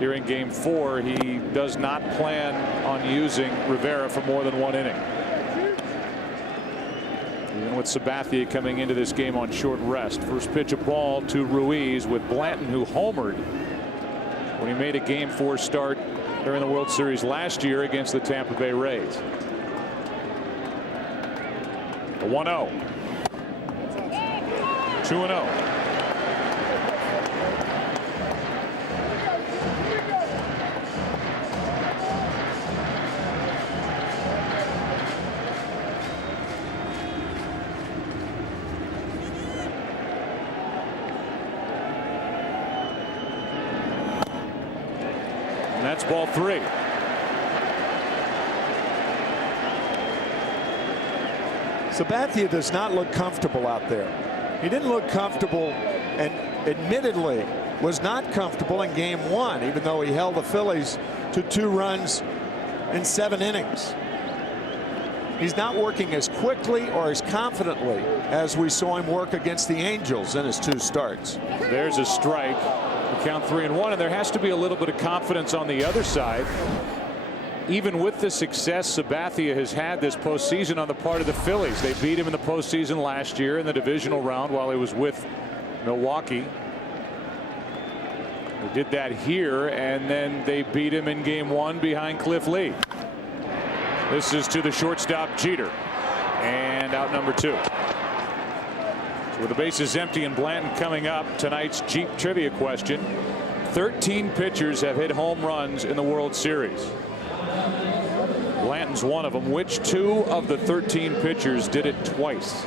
here in Game 4, he does not plan on using Rivera for more than 1 inning. Even with Sabathia coming into this game on short rest. First pitch of ball to Ruiz, with Blanton, who homered when he made a Game 4 start during the World Series last year against the Tampa Bay Rays. A 1-0. 2-0. And that's ball 3. Sabathia does not look comfortable out there. He didn't look comfortable, and admittedly was not comfortable in Game 1, even though he held the Phillies to 2 runs in 7 innings. He's not working as quickly or as confidently as we saw him work against the Angels in his 2 starts. There's a strike. We count 3-1, and there has to be a little bit of confidence on the other side. Even with the success Sabathia has had this postseason on the part of the Phillies. They beat him in the postseason last year in the divisional round while he was with Milwaukee. They did that here, and then they beat him in Game 1 behind Cliff Lee. This is to the shortstop, Jeter, and out number 2. So with the bases empty and Blanton coming up, tonight's Jeep trivia question: 13 pitchers have hit home runs in the World Series. Blanton's one of them. Which 2 of the 13 pitchers did it twice?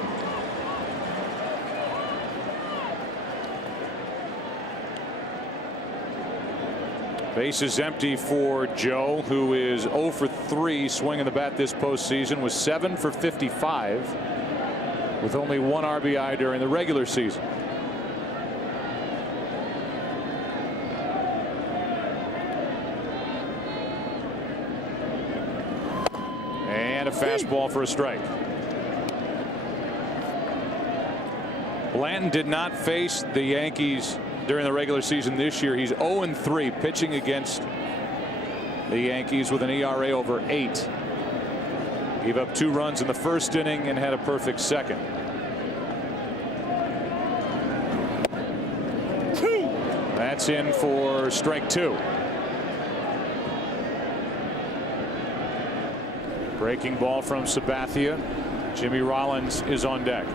Bases empty for Joe, who is 0 for 3 swinging the bat this postseason, was 7 for 55 with only 1 RBI during the regular season. And a fastball for a strike. Blanton did not face the Yankees during the regular season this year. He's 0-3 pitching against the Yankees with an ERA over 8. Gave up 2 runs in the first inning and had a perfect second. That's in for strike 2. Breaking ball from Sabathia. Jimmy Rollins is on deck.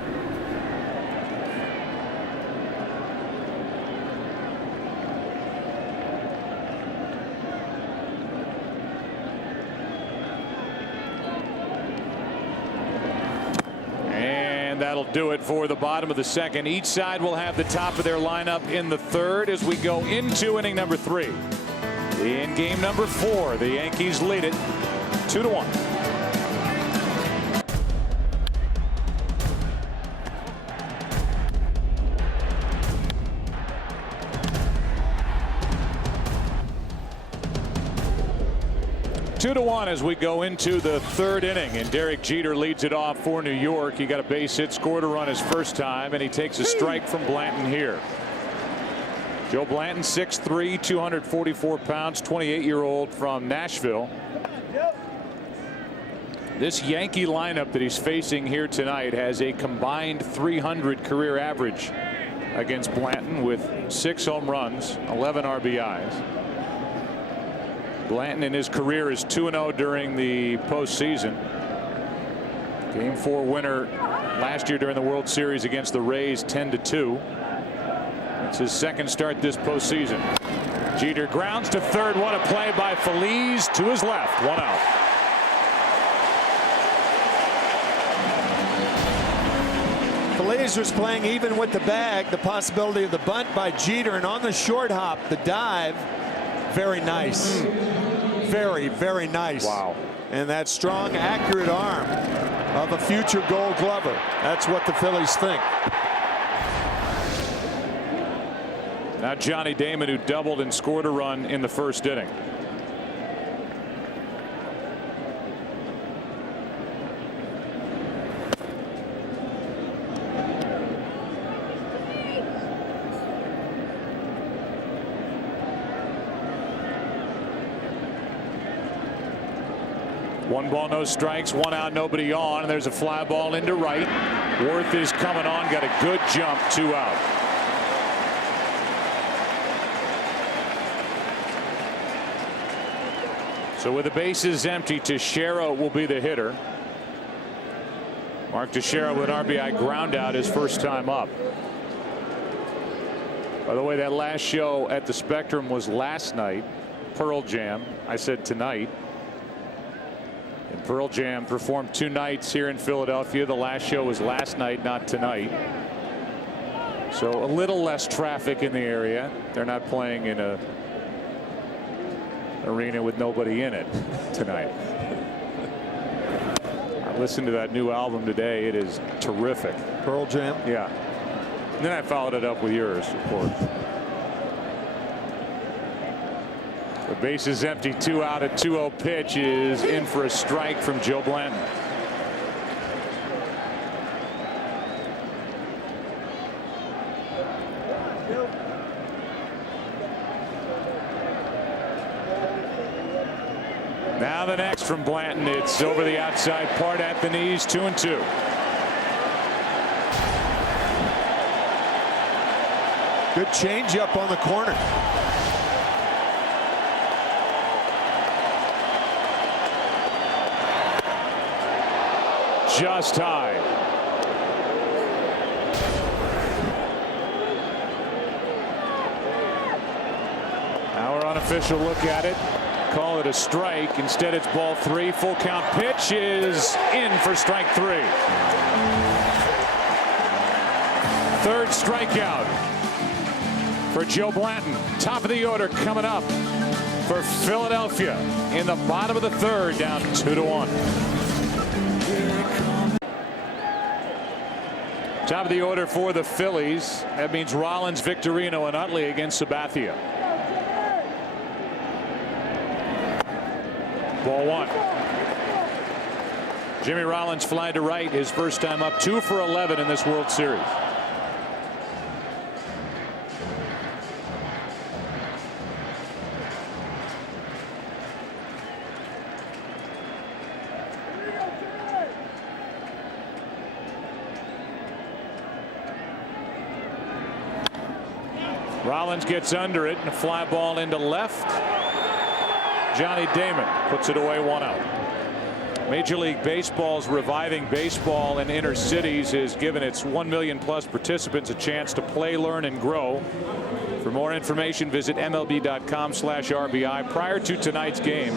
And that'll do it for the bottom of the second. Each side will have the top of their lineup in the third as we go into inning number 3. In game number 4, the Yankees lead it 2-1. 2-1 as we go into the third inning, and Derek Jeter leads it off for New York. He got a base hit, scored a run his first time, and he takes a strike from Blanton here. Joe Blanton, 6'3", 244 pounds, 28-year-old from Nashville. This Yankee lineup that he's facing here tonight has a combined 300 career average against Blanton with 6 home runs, 11 RBIs. Blanton in his career is 2-0 during the postseason. Game 4 winner last year during the World Series against the Rays, 10-2. It's his second start this postseason. Jeter grounds to third. What a play by Phillies to his left. 1 out. Phillies was playing even with the bag. The possibility of the bunt by Jeter, and on the short hop, the dive. Very nice. Very, very nice. Wow. And that strong, accurate arm of a future Gold Glover. That's what the Phillies think. Now Johnny Damon, who doubled and scored a run in the first inning. One ball, no strikes, 1 out, nobody on, and there's a fly ball into right. Worth is coming on, got a good jump, 2 out. So with the bases empty, Teixeira will be the hitter. Mark Teixeira with an RBI ground out his first time up. By the way, that last show at the Spectrum was last night. Pearl Jam. I said tonight. And Pearl Jam performed 2 nights here in Philadelphia. The last show was last night, not tonight. So a little less traffic in the area. They're not playing in a arena with nobody in it tonight. I listened to that new album today. It is terrific. Pearl Jam? Yeah. And then I followed it up with yours, of course. The base is empty, 2 out. A 2-0 pitch is in for a strike from Joe Blanton. Now the next from Blanton. It's over the outside part at the knees, 2-2. Good changeup on the corner. Just high. Our unofficial look at it. Call it a strike. Instead, it's ball 3. Full count pitch is in for strike 3. Third strikeout for Joe Blanton. Top of the order coming up for Philadelphia in the bottom of the third, down 2-1. Top of the order for the Phillies. That means Rollins, Victorino, and Utley against Sabathia. Ball 1. Jimmy Rollins fly to right, his first time up, 2 for 11 in this World Series. Rollins gets under it and a fly ball into left. Johnny Damon puts it away, 1 out. Major League Baseball's reviving baseball in inner cities has given its 1 million plus participants a chance to play, learn, and grow. For more information, visit MLB.com/RBI. Prior to tonight's game,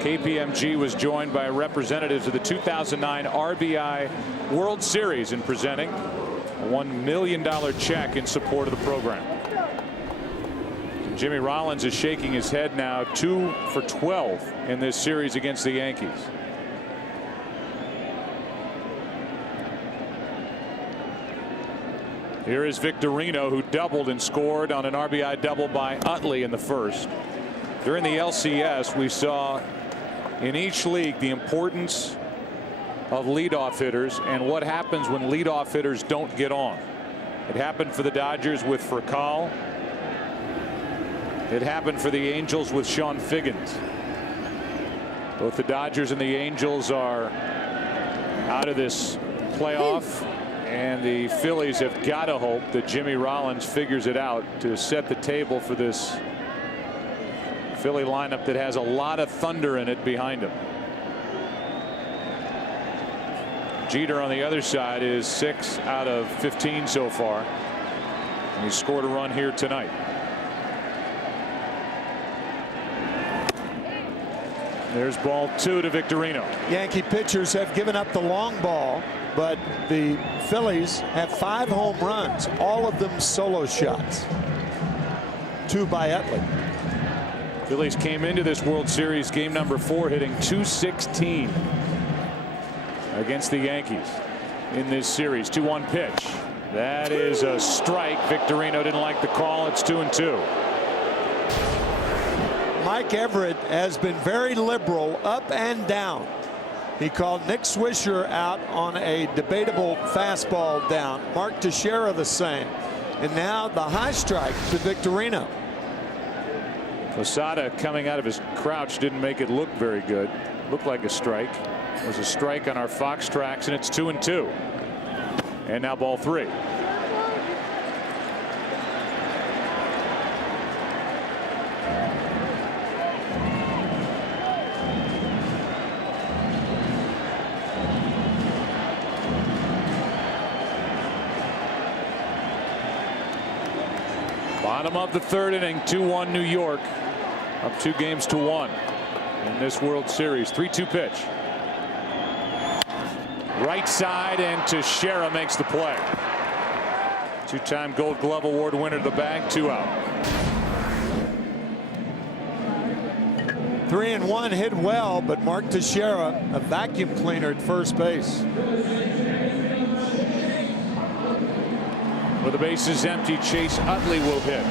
KPMG was joined by representatives of the 2009 RBI World Series in presenting a $1 million check in support of the program. Jimmy Rollins is shaking his head now, 2 for 12 in this series against the Yankees. Here is Victorino, who doubled and scored on an RBI double by Utley in the first. During the LCS, we saw in each league the importance of leadoff hitters and what happens when leadoff hitters don't get on. It happened for the Dodgers with Furcal. It happened for the Angels with Sean Figgins. Both the Dodgers and the Angels are out of this playoff, and the Phillies have got to hope that Jimmy Rollins figures it out to set the table for this Philly lineup that has a lot of thunder in it behind him. Jeter on the other side is 6 out of 15 so far, and he scored a run here tonight. There's ball 2 to Victorino. Yankee pitchers have given up the long ball, but the Phillies have 5 home runs, all of them solo shots. 2 by Utley. Phillies came into this World Series game number 4 hitting .216 against the Yankees in this series. 2-1 pitch. That is a strike. Victorino didn't like the call. It's 2-2. Mike Everett has been very liberal up and down. He called Nick Swisher out on a debatable fastball down. Mark Teixeira the same. And now the high strike to Victorino. Posada coming out of his crouch didn't make it look very good. Looked like a strike. It was a strike on our Fox tracks, and it's 2-2. And now ball 3. Bottom of the 3rd inning, 2-1 New York, up 2-1 in this World Series. 3-2 pitch. Right side, and Teixeira makes the play. 2-time Gold Glove Award winner to the bag. 2 out. 3-1 hit well, but Mark Teixeira a vacuum cleaner at first base. With the bases empty, Chase Utley will hit.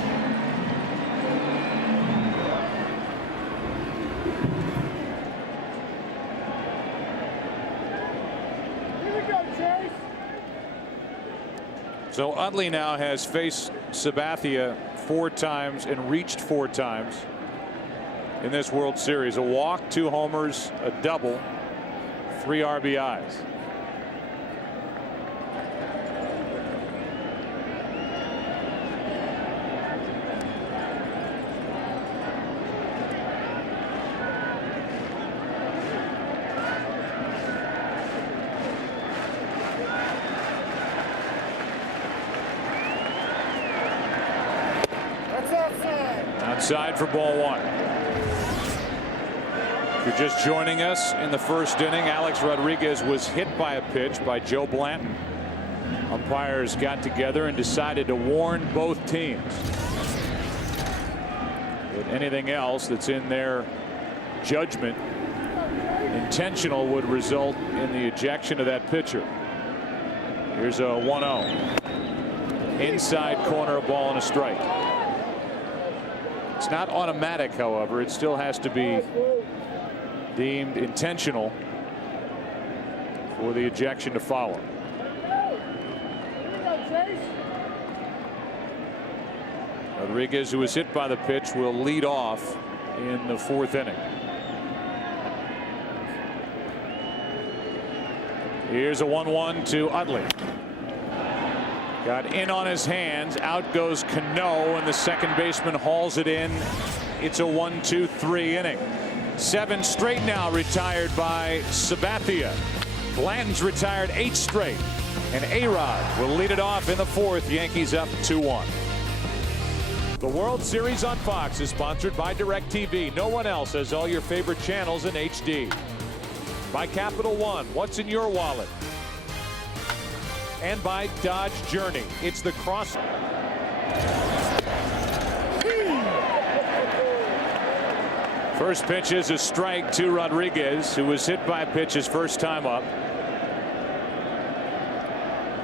So Utley now has faced Sabathia 4 times and reached 4 times in this World Series. A walk, 2 homers, a double, 3 RBIs. Outside for ball 1. If you're just joining us in the 1st inning, Alex Rodriguez was hit by a pitch by Joe Blanton. Umpires got together and decided to warn both teams that anything else that's in their judgment intentional would result in the ejection of that pitcher. Here's a 1-0. Inside corner, a ball and a strike. It's not automatic, however. It still has to be deemed intentional for the ejection to follow. Rodriguez, who was hit by the pitch, will lead off in the 4th inning. Here's a 1-1 to Utley. Got in on his hands. Out goes Cano, and the second baseman hauls it in. It's a 1-2-3 inning. 7 straight now retired by Sabathia. Blanton's retired 8 straight. And A-Rod will lead it off in the 4th. Yankees up 2-1. The World Series on Fox is sponsored by DirecTV. No one else has all your favorite channels in HD. By Capital One, what's in your wallet? And by Dodge Journey. It's the cross. First pitch is a strike to Rodriguez, who was hit by a pitch his first time up.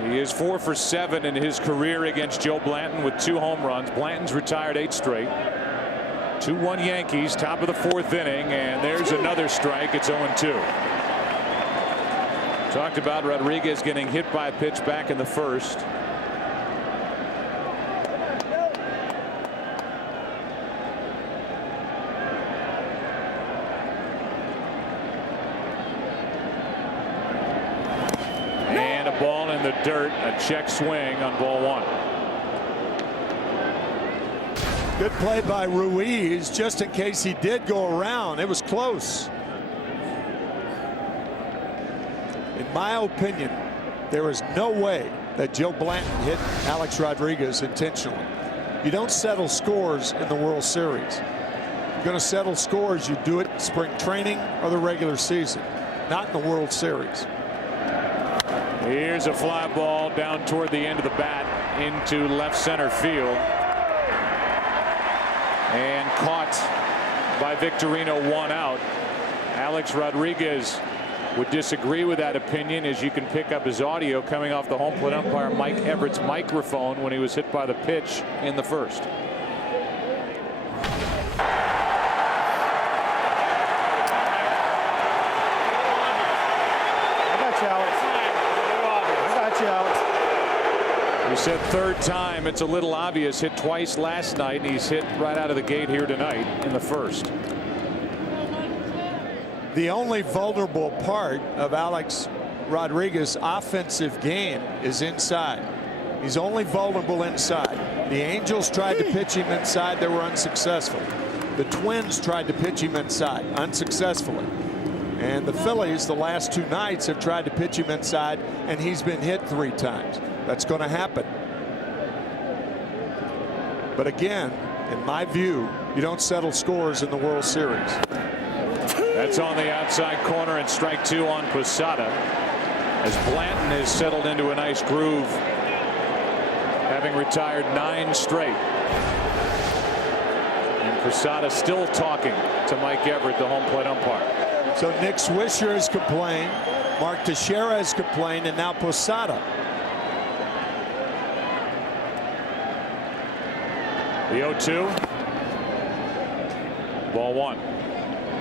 He is 4 for 7 in his career against Joe Blanton with 2 home runs. Blanton's retired 8 straight. 2-1 Yankees, top of the 4th inning, and there's another strike. It's 0-2. Talked about Rodriguez getting hit by a pitch back in the first. And a ball in the dirt, a check swing on ball 1. Good play by Ruiz, just in case he did go around. It was close. In my opinion, there is no way that Joe Blanton hit Alex Rodriguez intentionally. You don't settle scores in the World Series. You're going to settle scores, you do it in spring training or the regular season, not in the World Series. Here's a fly ball down toward the end of the bat into left center field. And caught by Victorino, 1 out. Alex Rodriguez would disagree with that opinion, as you can pick up his audio coming off the home plate umpire Mike Everett's microphone when he was hit by the pitch in the first. I got you, Alex. I got you, Alex. He said third time. It's a little obvious. Hit twice last night, and he's hit right out of the gate here tonight in the first. The only vulnerable part of Alex Rodriguez's offensive game is inside. He's only vulnerable inside. The Angels tried to pitch him inside. They were unsuccessful. The Twins tried to pitch him inside unsuccessfully. And the Phillies, the last 2 nights, have tried to pitch him inside, and he's been hit 3 times. That's going to happen. But again, in my view, you don't settle scores in the World Series. That's on the outside corner, and strike 2 on Posada, as Blanton has settled into a nice groove, having retired 9 straight. And Posada still talking to Mike Everett, the home plate umpire. So Nick Swisher has complained, Mark Teixeira has complained, and now Posada. The 0-2. Ball 1.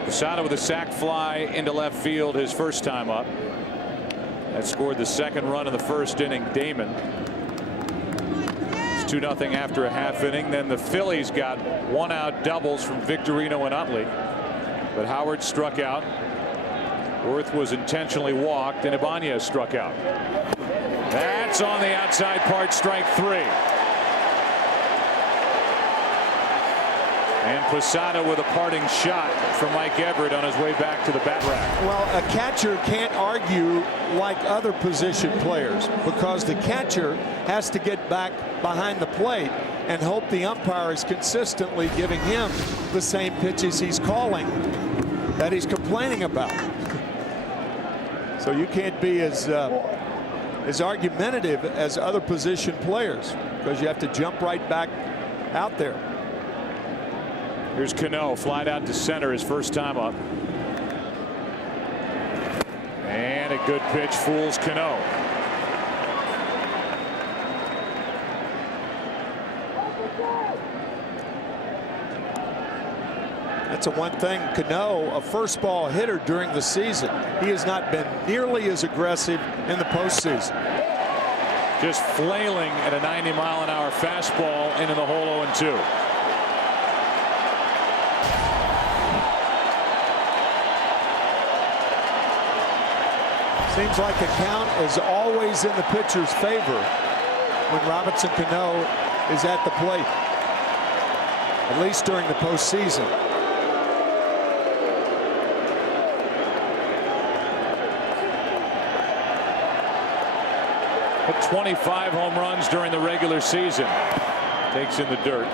Posada with a sac fly into left field his first time up. That scored the second run in the first inning. Damon. It's 2-0 after a half inning. Then the Phillies got 1-out doubles from Victorino and Utley, but Howard struck out. Worth was intentionally walked, and Ibanez struck out. That's on the outside part, strike 3. And Posada with a parting shot from Mike Everett on his way back to the bat rack. Well, a catcher can't argue like other position players, because the catcher has to get back behind the plate and hope the umpire is consistently giving him the same pitches he's calling that he's complaining about. So you can't be as argumentative as other position players, because you have to jump right back out there. Here's Cano, flied out to center his first time up. And a good pitch fools Cano. That's a one thing. Cano, a first ball hitter during the season. He has not been nearly as aggressive in the postseason. Just flailing at a 90-mile-an-hour fastball into the hole 0-2. Seems like a count is always in the pitcher's favor when Robinson Cano is at the plate, at least during the postseason. Hit 25 home runs during the regular season. Takes in the dirt.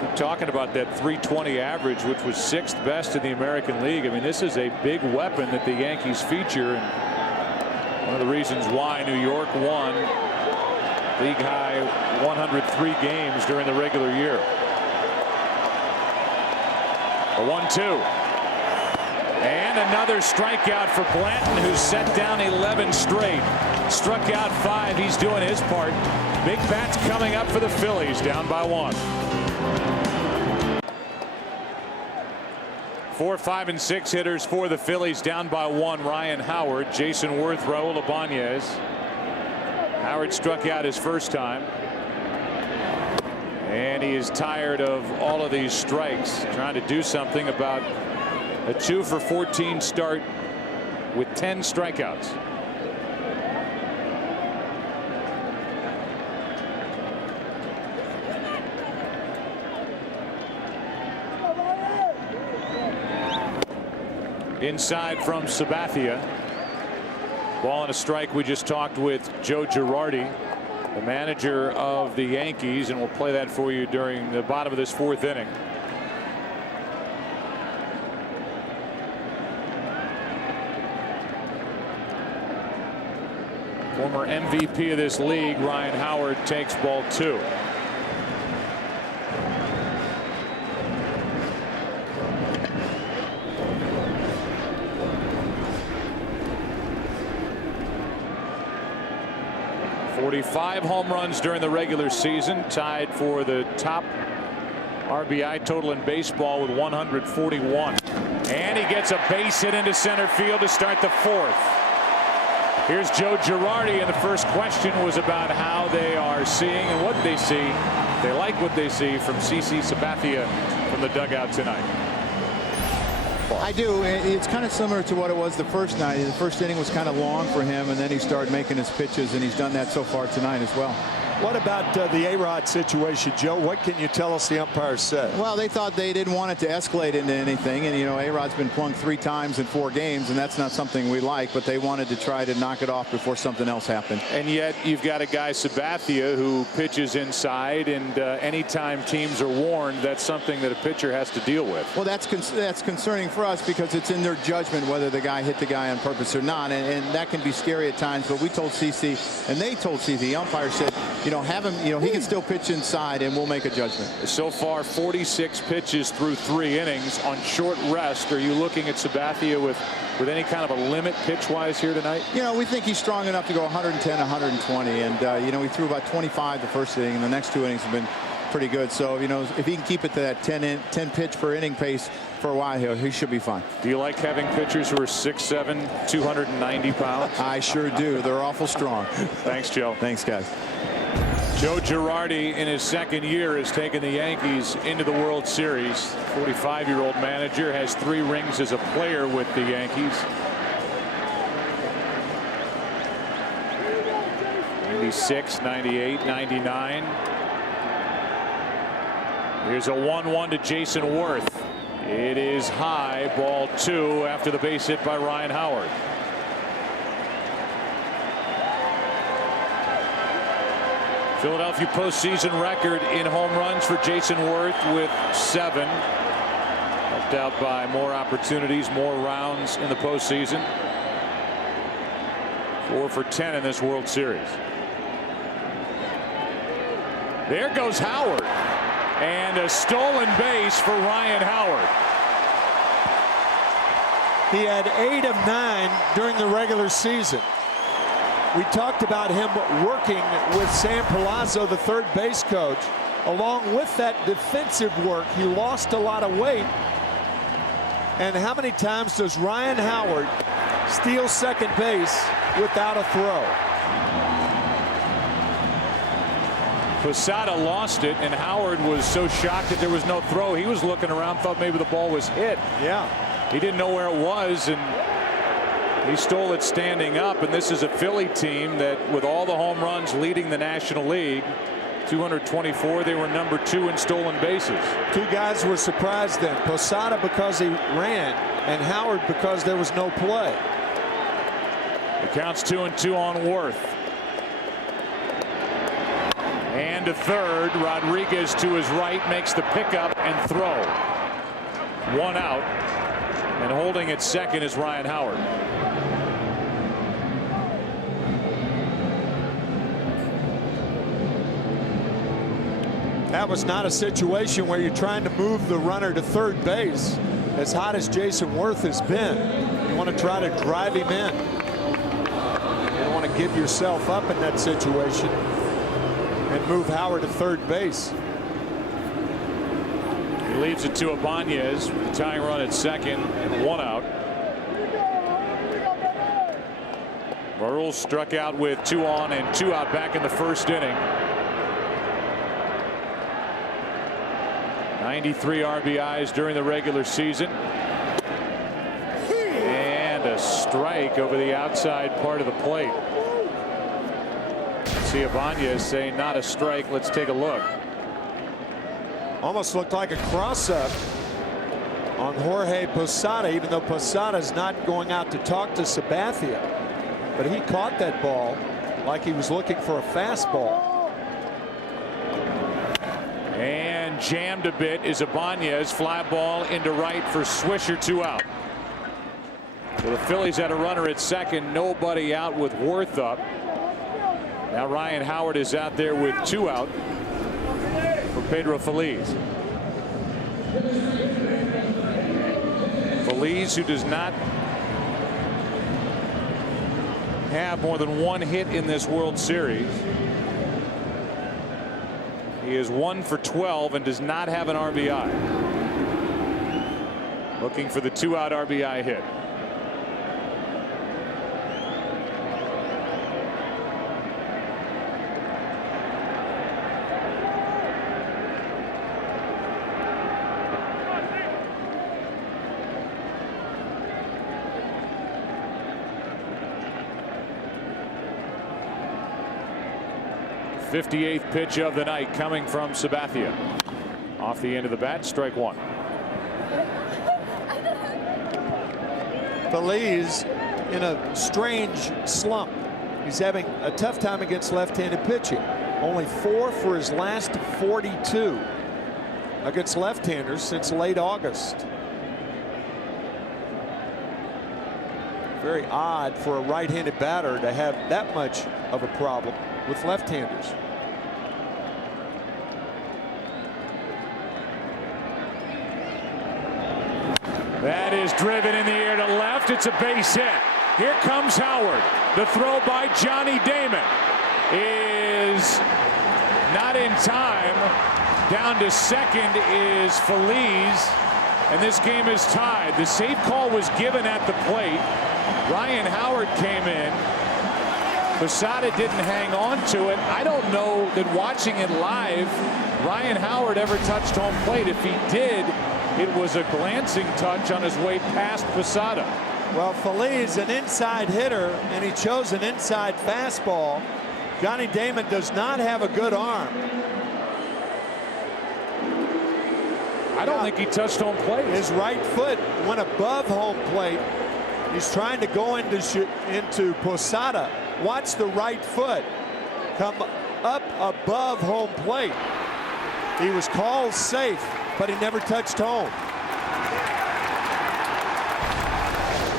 Keep talking about that .320 average, which was 6th best in the American League. I mean, this is a big weapon that the Yankees feature, and one of the reasons why New York won league high 103 games during the regular year. A 1-2. And another strikeout for Blanton, who's set down 11 straight. Struck out 5. He's doing his part. Big bats coming up for the Phillies, down by 1. 4, 5, and 6 hitters for the Phillies, down by 1. Ryan Howard, Jason Worth, Raul Ibanez. Howard struck out his first time, and he is tired of all of these strikes, trying to do something about a 2 for 14 start with 10 strikeouts. Inside from Sabathia. Ball and a strike. We just talked with Joe Girardi, the manager of the Yankees, and we'll play that for you during the bottom of this 4th inning. Former MVP of this league, Ryan Howard, takes ball 2. .45 home runs during the regular season, tied for the top RBI total in baseball with 141. And he gets a base hit into center field to start the 4th. Here's Joe Girardi, and the first question was about how they are seeing and what they see. They like what they see from CC Sabathia from the dugout tonight. I do. It's kind of similar to what it was the first night. The first inning was kind of long for him, and then he started making his pitches, and he's done that so far tonight as well. What about the A-Rod situation, Joe? What can you tell us the umpires said? Well, they thought they didn't want it to escalate into anything. And, you know, A-Rod's been plunked 3 times in 4 games, and that's not something we like. But they wanted to try to knock it off before something else happened. And yet you've got a guy, Sabathia, who pitches inside. And anytime teams are warned, that's something that a pitcher has to deal with. Well, that's concerning for us because it's in their judgment whether the guy hit the guy on purpose or not. And that can be scary at times. But we told CC, and they told CC, the umpire said, you know, have him, you know, he can still pitch inside and we'll make a judgment. So far 46 pitches through 3 innings on short rest. Are you looking at Sabathia with any kind of a limit pitch wise here tonight? You know, we think he's strong enough to go 110, 120, and you know, he threw about 25 the first inning, and the next 2 innings have been pretty good. So, you know, if he can keep it to that 10 pitch per inning pace for a while here, he should be fine. Do you like having pitchers who are 6'7", 290 pounds? I sure do. They're awful strong. Thanks, Joe. Thanks, guys. Joe Girardi, in his 2nd year, has taken the Yankees into the World Series. 45-year-old manager has 3 rings as a player with the Yankees. 96, 98, 99. Here's a 1-1 to Jason Worth. It is high, ball 2 after the base hit by Ryan Howard. Philadelphia postseason record in home runs for Jason Worth with 7. Helped out by more opportunities, more rounds in the postseason. 4 for 10 in this World Series. There goes Howard. And a stolen base for Ryan Howard. He had 8 of 9 during the regular season. We talked about him working with Sam Palazzo, the 3rd base coach. Along with that defensive work, he lost a lot of weight. And how many times does Ryan Howard steal second base without a throw? Posada lost it, and Howard was so shocked that there was no throw. He was looking around, thought maybe the ball was hit. Yeah. He didn't know where it was, and He stole it standing up, and this is a Philly team that, with all the home runs, leading the National League. 224. They were number 2 in stolen bases. Two guys were surprised then. Posada because he ran, and Howard because there was no play. It counts 2-2 on Worth. And to third. Rodriguez to his right makes the pickup and throw. 1 out. And holding at second is Ryan Howard. That was not a situation where you're trying to move the runner to third base. As hot as Jason Worth has been, you want to try to drive him in. You don't want to give yourself up in that situation and move Howard to third base. He leaves it to Ibanez, the tying run at second, and 1 out. Burrell struck out with 2 on and 2 out back in the first inning. 93 RBIs during the regular season. And a strike over the outside part of the plate. See Ibanez saying not a strike. Let's take a look. Almost looked like a cross-up on Jorge Posada, even though Posada's not going out to talk to Sabathia. But he caught that ball like he was looking for a fastball. And jammed a bit is Ibanez. Fly ball into right for Swisher. 2 out. So the Phillies had a runner at second. Nobody out with Worth up. Now Ryan Howard is out there with 2 out for Pedro Feliz. Feliz, who does not have more than 1 hit in this World Series. He is 1 for 12 and does not have an RBI. Looking for the 2-out RBI hit. The 58th pitch of the night coming from Sabathia. Off the end of the bat, strike 1. Feliz in a strange slump. He's having a tough time against left-handed pitching. Only 4 for his last 42 against left-handers since late August. Very odd for a right-handed batter to have that much of a problem with left-handers. That is driven in the air to left. It's a base hit. Here comes Howard. The throw by Johnny Damon is not in time. Down to second is Feliz, and this game is tied. The safe call was given at the plate. Ryan Howard came in. Posada didn't hang on to it. I don't know that watching it live, Ryan Howard ever touched home plate. If he did, it was a glancing touch on his way past Posada. Well, Feliz, an inside hitter, and he chose an inside fastball. Johnny Damon does not have a good arm. I don't think he touched home plate. His right foot went above home plate. He's trying to go into Posada. Watch the right foot come up above home plate. He was called safe, but he never touched home.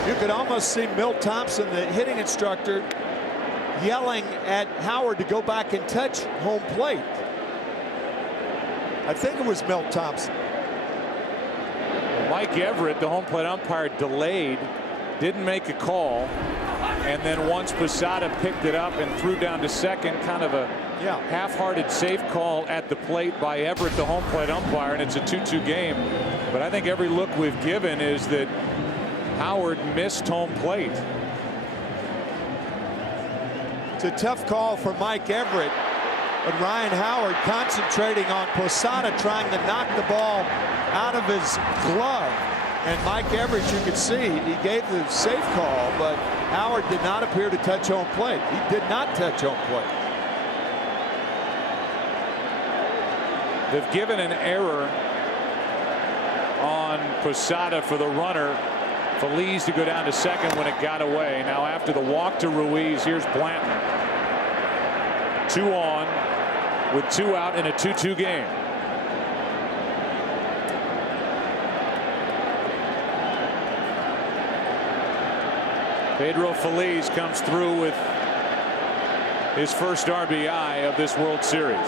You could almost see Milt Thompson, the hitting instructor, yelling at Howard to go back and touch home plate. I think it was Milt Thompson. Mike Everett, the home plate umpire, delayed, didn't make a call, and then once Posada picked it up and threw down to second, kind of a half-hearted safe call at the plate by Everett, the home plate umpire, and it's a 2-2 game. But I think every look we've given is that Howard missed home plate. It's a tough call for Mike Everett, but Ryan Howard concentrating on Posada, trying to knock the ball out of his glove. And Mike Everett, you could see, he gave the safe call, but Howard did not appear to touch home plate. He did not touch home plate. They've given an error on Posada for the runner. Phillies to go down to second when it got away. Now after the walk to Ruiz, here's Blanton. 2 on with 2 out in a 2-2 game. Pedro Feliz comes through with his first RBI of this World Series.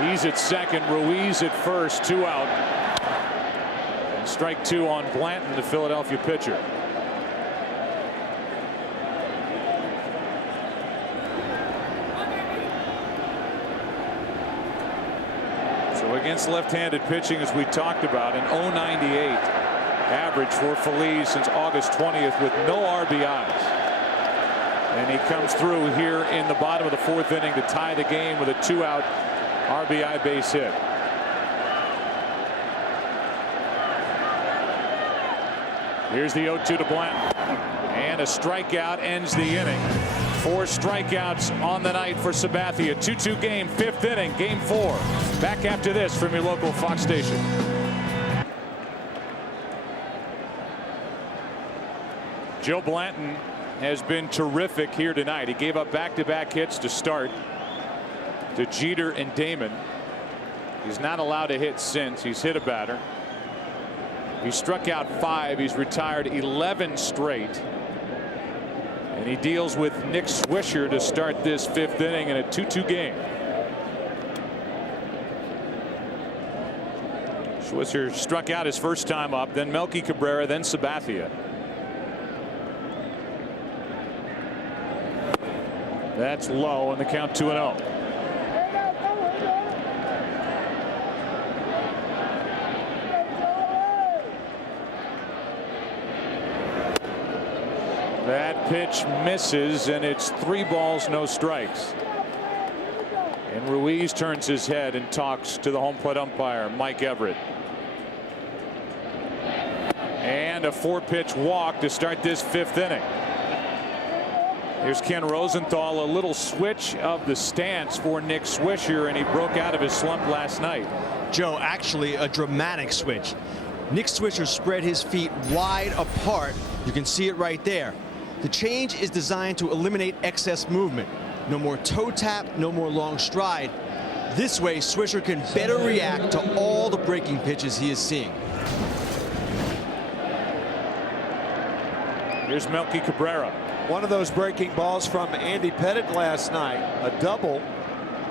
He's at second, Ruiz at first, 2 out. And strike 2 on Blanton, the Philadelphia pitcher. So against left-handed pitching, as we talked about, an .098 average for Feliz since August 20th with no RBIs. And he comes through here in the bottom of the 4th inning to tie the game with a 2-out RBI base hit. Here's the 0-2 to Blanton. And a strikeout ends the inning. 4 strikeouts on the night for Sabathia. 2-2 game, 5th inning, game 4. Back after this from your local Fox station. Joe Blanton has been terrific here tonight. He gave up back-to-back hits to start to Jeter and Damon. He's not allowed to hit since. He's hit a batter. He struck out 5. He's retired 11 straight. And he deals with Nick Swisher to start this 5th inning in a 2-2 game. Swisher struck out his first time up, then Melky Cabrera, then Sabathia. That's low, and the count 2-0. That pitch misses, and it's 3 balls, no strikes. And Ruiz turns his head and talks to the home plate umpire, Mike Everett. And a 4-pitch walk to start this 5th inning. Here's Ken Rosenthal, a little switch of the stance for Nick Swisher, and he broke out of his slump last night. Joe, actually a dramatic switch. Nick Swisher spread his feet wide apart. You can see it right there. The change is designed to eliminate excess movement. No more toe tap, no more long stride. This way, Swisher can better react to all the breaking pitches he is seeing. Here's Melky Cabrera. One of those breaking balls from Andy Pettitte last night, a double,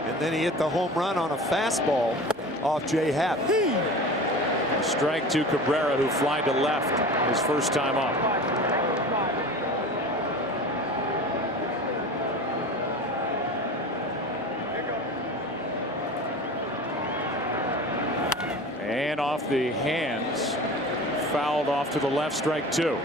and then he hit the home run on a fastball off Jay Happ. A strike to Cabrera, who flied to left his first time up. And off the hands, fouled off to the left, strike 2.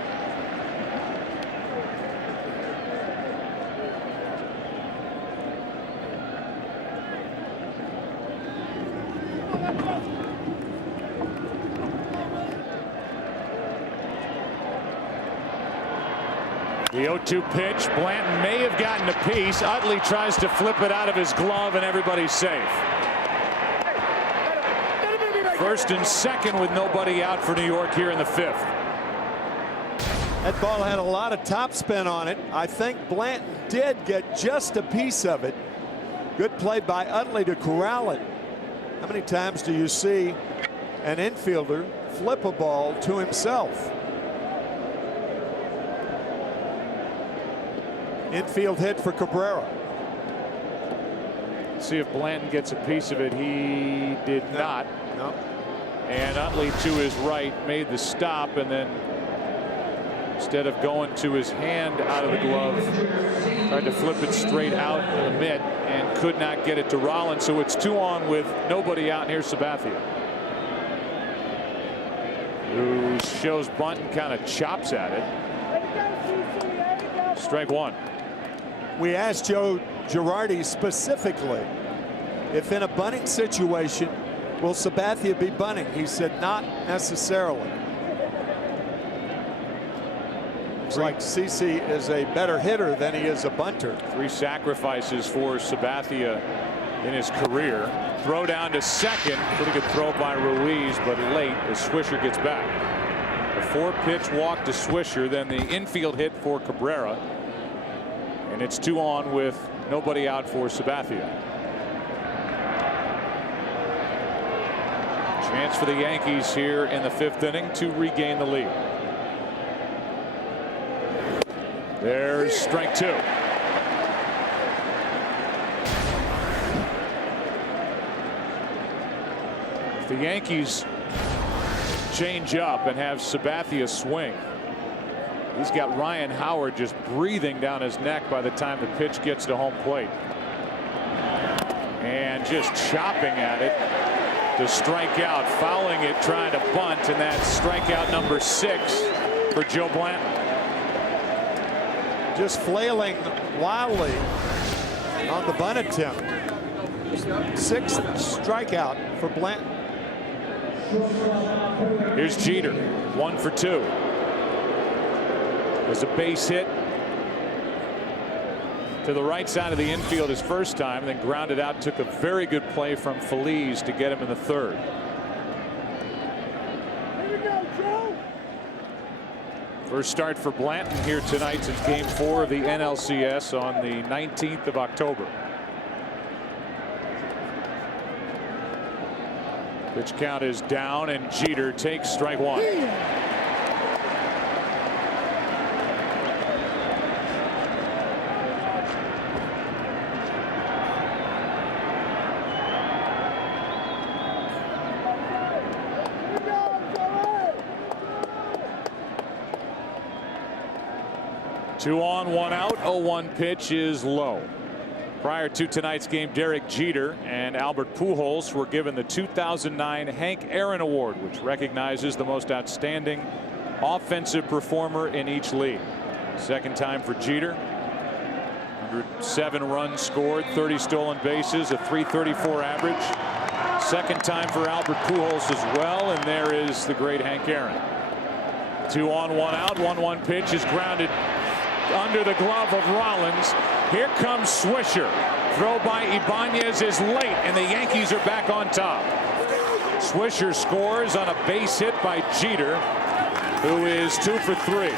The 0-2 pitch. Blanton may have gotten a piece. Utley tries to flip it out of his glove, and everybody's safe. First and second with nobody out for New York here in the 5th. That ball had a lot of topspin on it. I think Blanton did get just a piece of it. Good play by Utley to corral it. How many times do you see an infielder flip a ball to himself? Infield hit for Cabrera. See if Blanton gets a piece of it. He did not. No. And Utley to his right made the stop, and then instead of going to his hand out of the glove, tried to flip it straight out of the mitt and could not get it to Rollins. So it's 2 on with nobody out. And here's Sabathia, who shows bunt and kind of chops at it. Strike 1. We asked Joe Girardi specifically if in a bunting situation will Sabathia be bunting. He said not necessarily. seems like CC is a better hitter than he is a bunter. 3 sacrifices for Sabathia in his career. Throw down to second. Pretty good throw by Ruiz, but late as Swisher gets back. A 4-pitch walk to Swisher, then the infield hit for Cabrera. And it's 2 on with nobody out for Sabathia. Chance for the Yankees here in the 5th inning to regain the lead. There's strike 2. If the Yankees change up and have Sabathia swing, he's got Ryan Howard just breathing down his neck by the time the pitch gets to home plate. And just chopping at it to strike out, fouling it, trying to bunt, and that's strikeout number 6 for Joe Blanton. Just flailing wildly on the bunt attempt. 6th strikeout for Blanton. Here's Jeter, 1 for 2. There's a base hit to the right side of the infield his first time, then grounded out. Took a very good play from Phillies to get him in the 3rd. First start for Blanton here tonight since Game 4 of the NLCS on the 19th of October. Pitch count is down, and Jeter takes strike 1. Two on, 1 out. 0-1 pitch is low. Prior to tonight's game, Derek Jeter and Albert Pujols were given the 2009 Hank Aaron Award, which recognizes the most outstanding offensive performer in each league. Second time for Jeter. 107 runs scored, 30 stolen bases, a .334 average. Second time for Albert Pujols as well, and there is the great Hank Aaron. 2 on, 1 out. 1-1 pitch is grounded under the glove of Rollins. Here comes Swisher. Throw by Ibanez is late, and the Yankees are back on top. Swisher scores on a base hit by Jeter, who is 2 for 3.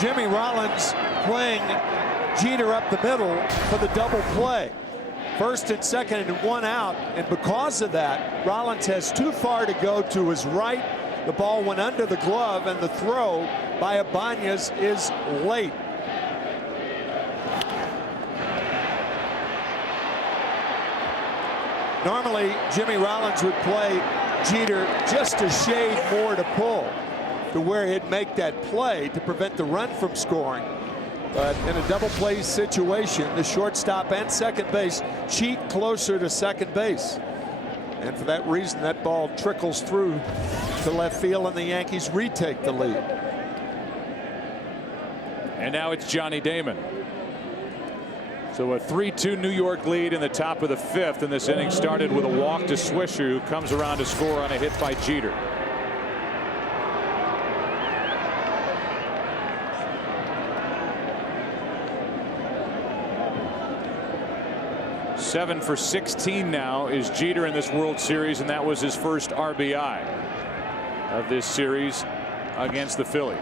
Jimmy Rollins playing Jeter up the middle for the double play. First and second and 1 out, and because of that, Rollins has too far to go to his right. The ball went under the glove, and the throw by Ibanez is late. Normally, Jimmy Rollins would play Jeter just a shade more to pull to where he'd make that play to prevent the run from scoring. But in a double play situation, the shortstop and second base cheat closer to second base. And for that reason, that ball trickles through to left field, and the Yankees retake the lead. And now it's Johnny Damon. So a 3-2 New York lead in the top of the 5th, and this inning started with a walk to Swisher, who comes around to score on a hit by Jeter. Seven for 16 now is Jeter in this World Series, and that was his first RBI of this series against the Phillies.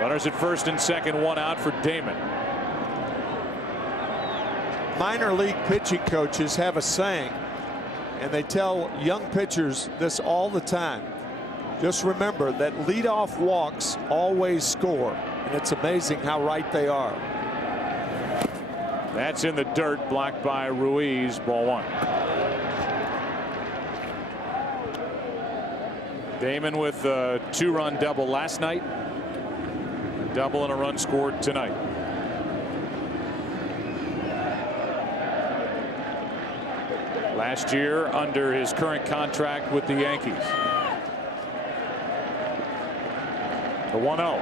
Runners at first and second, 1 out for Damon. Minor league pitching coaches have a saying, and they tell young pitchers this all the time. Just remember that leadoff walks always score. And it's amazing how right they are. That's in the dirt, blocked by Ruiz, ball 1. Damon with a 2-run double last night. A double and a run scored tonight. Last year under his current contract with the Yankees. The 1-0.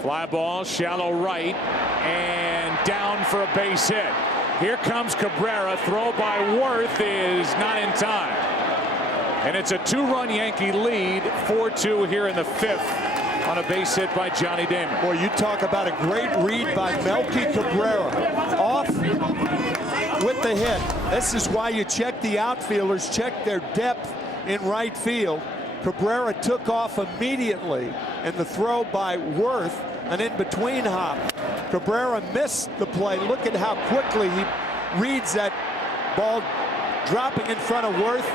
Fly ball, shallow right, and down for a base hit. Here comes Cabrera. Throw by Worth is not in time. And it's a 2-run Yankee lead, 4-2 here in the 5th on a base hit by Johnny Damon. Boy, you talk about a great read by Melky Cabrera. Off with the hit. This is why you check the outfielders, check their depth in right field. Cabrera took off immediately, and the throw by Worth, an in-between hop. Cabrera missed the play. Look at how quickly he reads that ball dropping in front of Worth.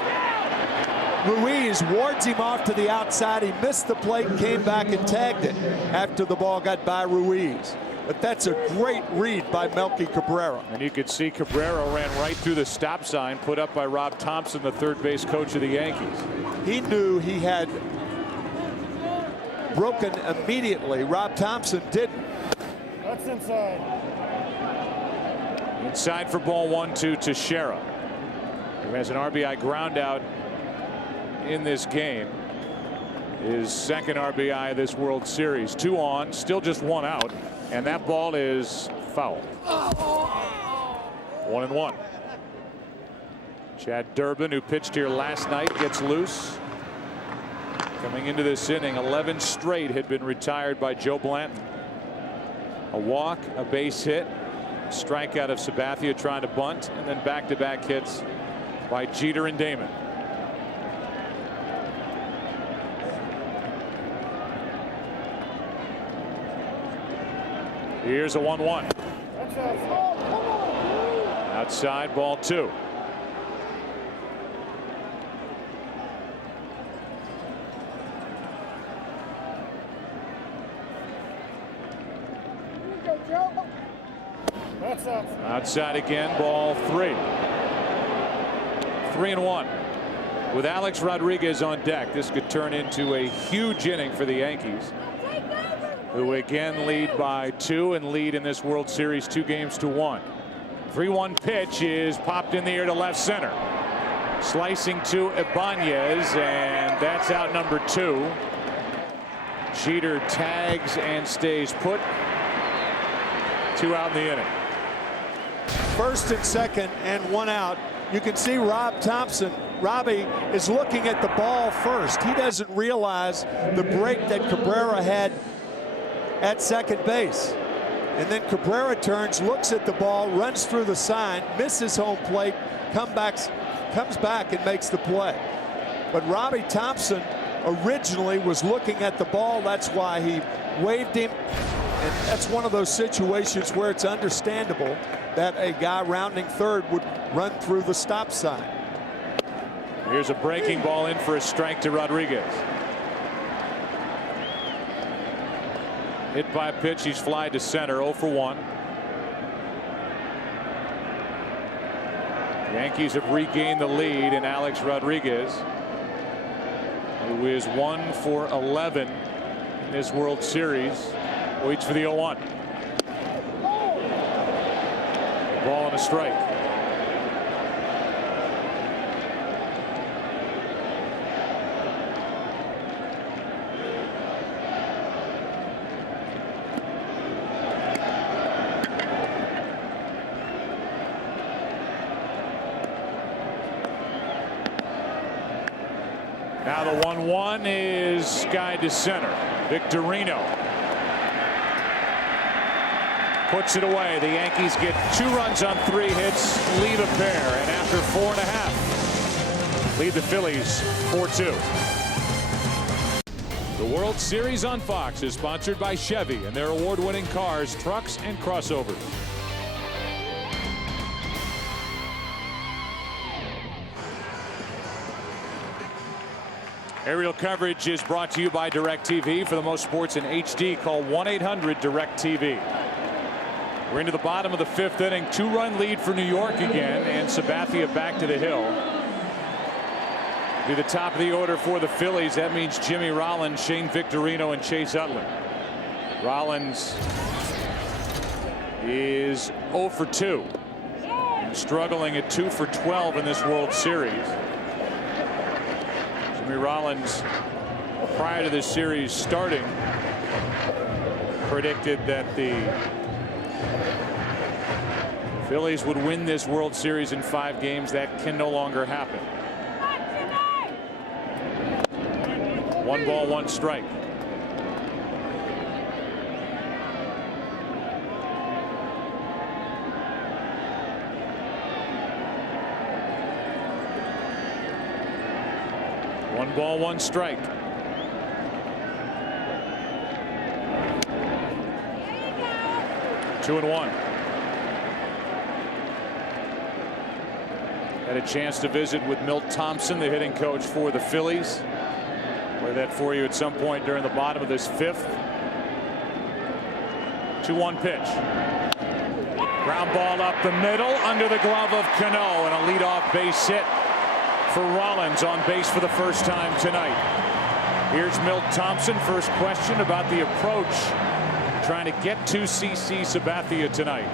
Ruiz wards him off to the outside. He missed the plate and came back and tagged it after the ball got by Ruiz. But that's a great read by Melky Cabrera. And you could see Cabrera ran right through the stop sign put up by Rob Thompson, the third base coach of the Yankees. He knew he had broken immediately. Rob Thompson didn't. That's inside. Inside for ball 1-2 to Shera, who has an RBI ground out in this game. His second RBI of this World Series. 2 on, still just 1 out, and that ball is foul. 1-1. Chad Durbin, who pitched here last night, gets loose. Coming into this inning, 11 straight had been retired by Joe Blanton. A walk, a base hit, strikeout of Sabathia trying to bunt, and then back-to-back hits by Jeter and Damon. Here's a 1-1. Outside, ball 2. Outside again, ball 3. 3-1. With Alex Rodriguez on deck, this could turn into a huge inning for the Yankees, who again lead by 2 and lead in this World Series 2-1. 3-1 pitch is popped in the air to left center. Slicing to Ibanez, and that's out number 2. Jeter tags and stays put. 2 out in the inning. First and second and 1 out. You can see Rob Thompson. Robbie is looking at the ball first. He doesn't realize the break that Cabrera had at second base. And then Cabrera turns, looks at the ball, runs through the sign, misses home plate, comes back and makes the play. But Robbie Thompson originally was looking at the ball. That's why he waved him. And that's one of those situations where it's understandable that a guy rounding third would run through the stop sign. Here's a breaking ball in for a strike to Rodriguez. Hit by a pitch, he's fly to center, 0 for 1. The Yankees have regained the lead, and Alex Rodriguez, who is 1 for 11 in this World Series, waits for the 0-1. Ball and a strike. Now the 1-1 is skied to center. Victorino puts it away. The Yankees get 2 runs on 3 hits, leave a pair, and after 4.5, lead the Phillies 4-2. The World Series on Fox is sponsored by Chevy and their award-winning cars, trucks, and crossovers. Aerial coverage is brought to you by DirecTV. For the most sports in HD, call 1-800-DirecTV. We're into the bottom of the 5th inning. 2-run lead for New York again, and Sabathia back to the hill. Be the top of the order for the Phillies. That means Jimmy Rollins, Shane Victorino, and Chase Utley. Rollins is 0 for 2. And struggling at 2 for 12 in this World Series. Jimmy Rollins, prior to this series starting, predicted that the Phillies would win this World Series in 5 games. That can no longer happen. 1 ball, 1 strike. One ball, 1 strike. Two and 1. Had a chance to visit with Milt Thompson, the hitting coach for the Phillies. Play that for you at some point during the bottom of this 5th. 2-1 pitch. Ground ball up the middle under the glove of Cano, and a leadoff base hit for Rollins, on base for the first time tonight. Here's Milt Thompson. First question about the approach, trying to get to CC Sabathia tonight.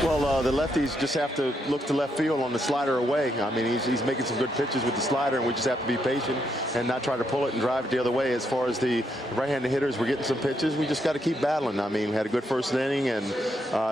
Well, the lefties just have to look to left field on the slider away. I mean, he's making some good pitches with the slider, and we just have to be patient and not try to pull it and drive it the other way. As far as the right-handed hitters, we're getting some pitches. We just got to keep battling. I mean, we had a good first inning, and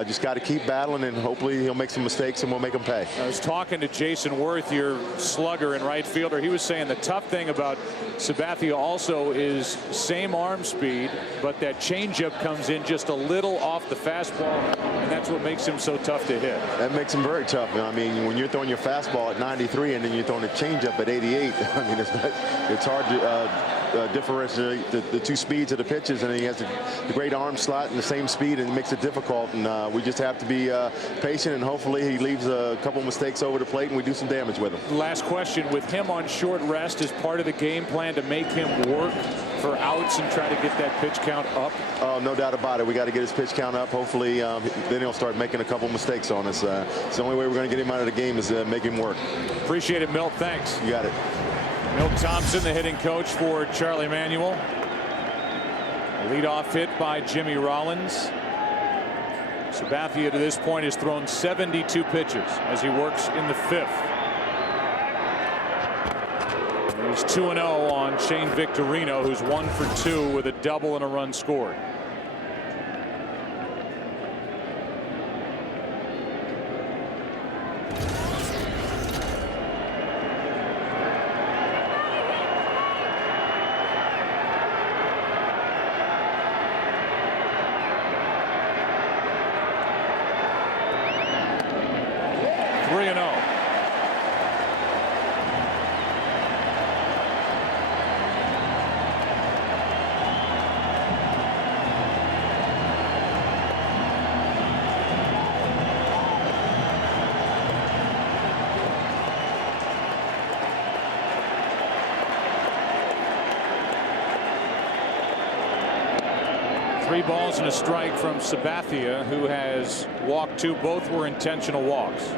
just got to keep battling, and hopefully he'll make some mistakes and we'll make him pay. I was talking to Jason Worth, your slugger and right fielder. He was saying the tough thing about Sabathia also is same arm speed, but that changeup comes in just a little off the fastball, and that's what makes him so tough to hit. That makes him very tough. I mean, when you're throwing your fastball at 93 and then you're throwing a changeup at 88, I mean, it's hard to differentiate the 2 speeds of the pitches, and he has the great arm slot and the same speed, and it makes it difficult. And we just have to be patient, and hopefully he leaves a couple mistakes over the plate and we do some damage with him. Last question: with him on short rest, is part of the game plan to make him work for outs and try to get that pitch count up? Oh, no doubt about it. We got to get his pitch count up. Hopefully, then he'll start making a couple mistakes on us. It's the only way we're going to get him out of the game is make him work. Appreciate it, Milt. Thanks. You got it. Milt Thompson, the hitting coach for Charlie Manuel. A leadoff hit by Jimmy Rollins. Sabathia to this point has thrown 72 pitches as he works in the 5th. He's 2-0 on Shane Victorino, who's 1 for 2 with a double and a run scored. Three balls and a strike from Sabathia, who has walked 2. Both were intentional walks.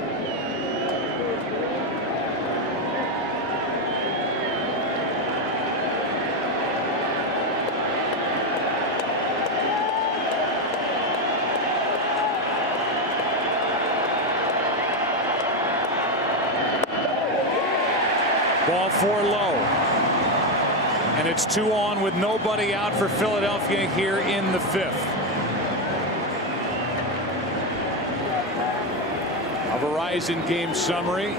Ball 4 low. And it's 2 on with nobody out for Philadelphia here in the 5th. A Verizon game summary.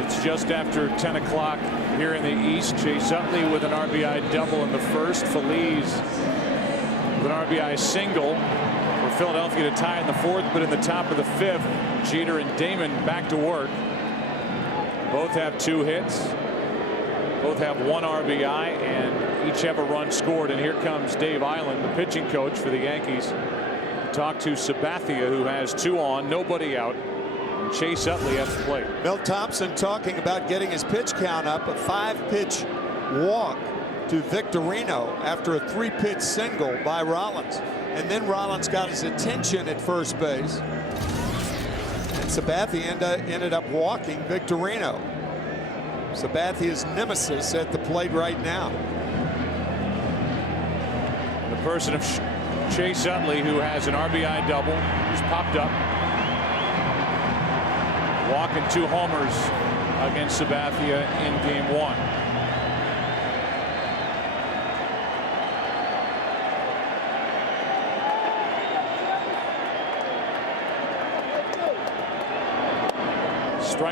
It's just after 10 o'clock here in the East. Chase Utley with an RBI double in the 1st. Feliz with an RBI single for Philadelphia to tie in the 4th. But in the top of the 5th, Jeter and Damon back to work. Both have 2 hits. Both have 1 RBI and each have a run scored. And here comes Dave Island, the pitching coach for the Yankees, to talk to Sabathia, who has 2 on, nobody out, and Chase Utley at the plate. Milt Thompson talking about getting his pitch count up. A 5-pitch walk to Victorino after a 3-pitch single by Rollins. And then Rollins got his attention at first base. And Sabathia ended up walking Victorino. Sabathia's nemesis at the plate right now. The person of Chase Utley, who has an RBI double, who's popped up. Walking 2 homers against Sabathia in game 1.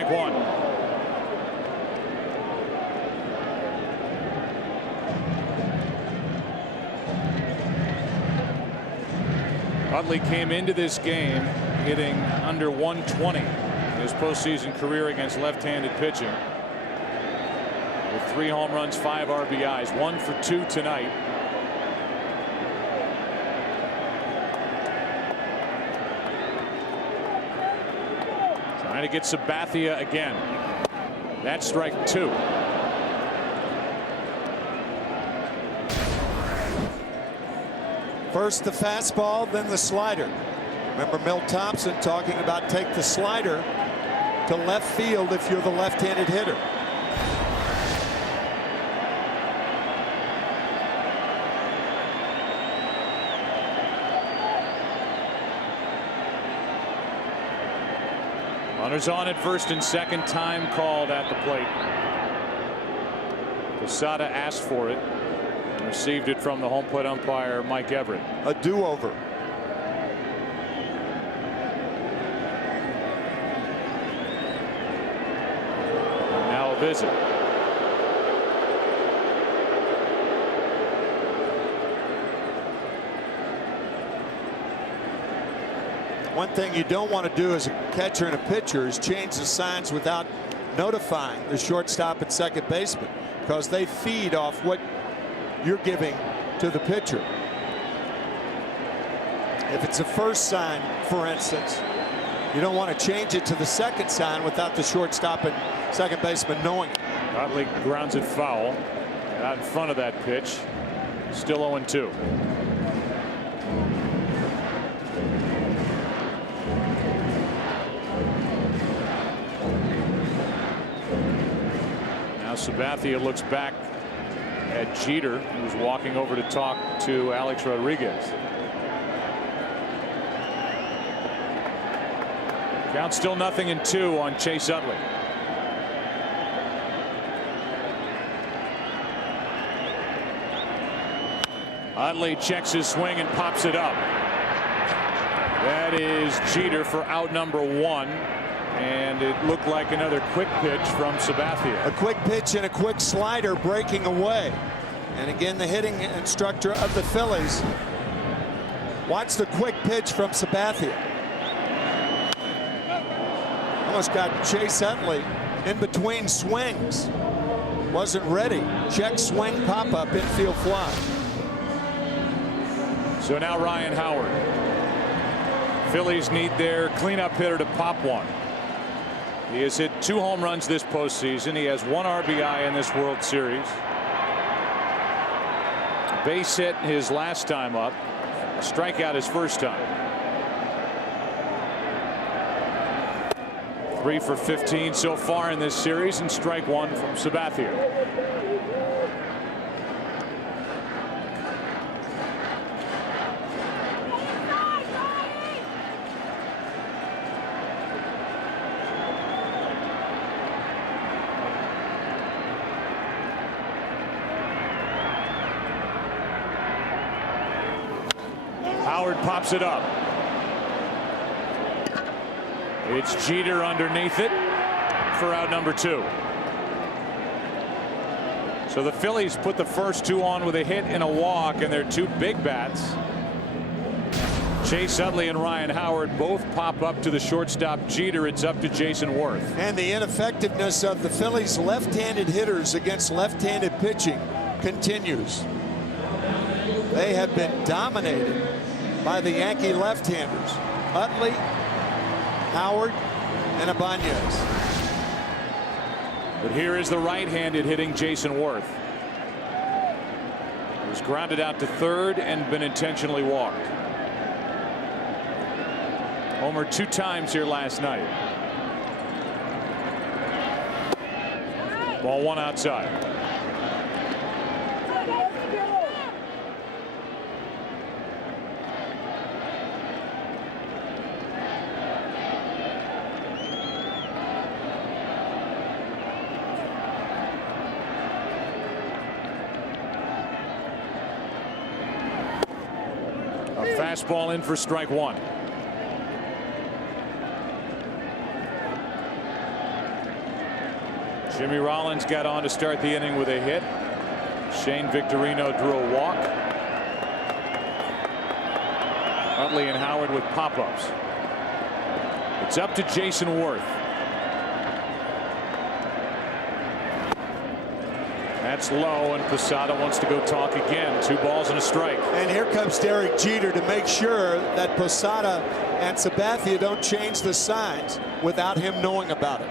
strike one. Utley came into this game hitting under 120 in his postseason career against left-handed pitching. With 3 home runs, 5 RBIs, 1 for 2 tonight. Trying to get Sabathia again. That's strike 2. First the fastball, then the slider. Remember Milt Thompson talking about take the slider to left field if you're the left-handed hitter. Runners on at first and second, time called at the plate. Posada asked for it. Received it from the home plate umpire, Mike Everett. A do-over. Now a visit. One thing you don't want to do as a catcher and a pitcher is change the signs without notifying the shortstop and second baseman, because they feed off what you're giving to the pitcher. If it's a first sign, for instance, you don't want to change it to the second sign without the shortstop and second baseman knowing it. Utley grounds it foul. Out in front of that pitch. Still 0-2. Now Sabathia looks back at Jeter, who's walking over to talk to Alex Rodriguez. Count still 0-2 on Chase Utley. Utley checks his swing and pops it up. That is Jeter for out number 1. And it looked like another quick pitch from Sabathia. A quick pitch and a quick slider breaking away. And again, the hitting instructor of the Phillies. Watch the quick pitch from Sabathia. Almost got Chase Utley in between swings. Wasn't ready. Check swing, pop up, infield fly. So now Ryan Howard. Phillies need their cleanup hitter to pop one. He has hit 2 home runs this postseason. He has 1 RBI in this World Series. Base hit his last time up. A strikeout his first time. 3 for 15 so far in this series, and strike 1 from Sabathia. Howard pops it up. It's Jeter underneath it for out number 2. So the Phillies put the first 2 on with a hit and a walk, and they're 2 big bats. Chase Utley and Ryan Howard both pop up to the shortstop Jeter. It's up to Jason Worth. And the ineffectiveness of the Phillies left-handed hitters against left-handed pitching continues. They have been dominated by the Yankee left-handers. Utley, Howard, and Ibanez. But here is the right-handed hitting Jason Worth. He was grounded out to third and been intentionally walked. Homer 2 times here last night. Ball 1 outside. A fastball in for strike 1. Jimmy Rollins got on to start the inning with a hit. Shane Victorino drew a walk. Utley and Howard with pop-ups. It's up to Jason Worth. That's low, and Posada wants to go talk again. 2 balls and a strike. And here comes Derek Jeter to make sure that Posada and Sabathia don't change the signs without him knowing about it.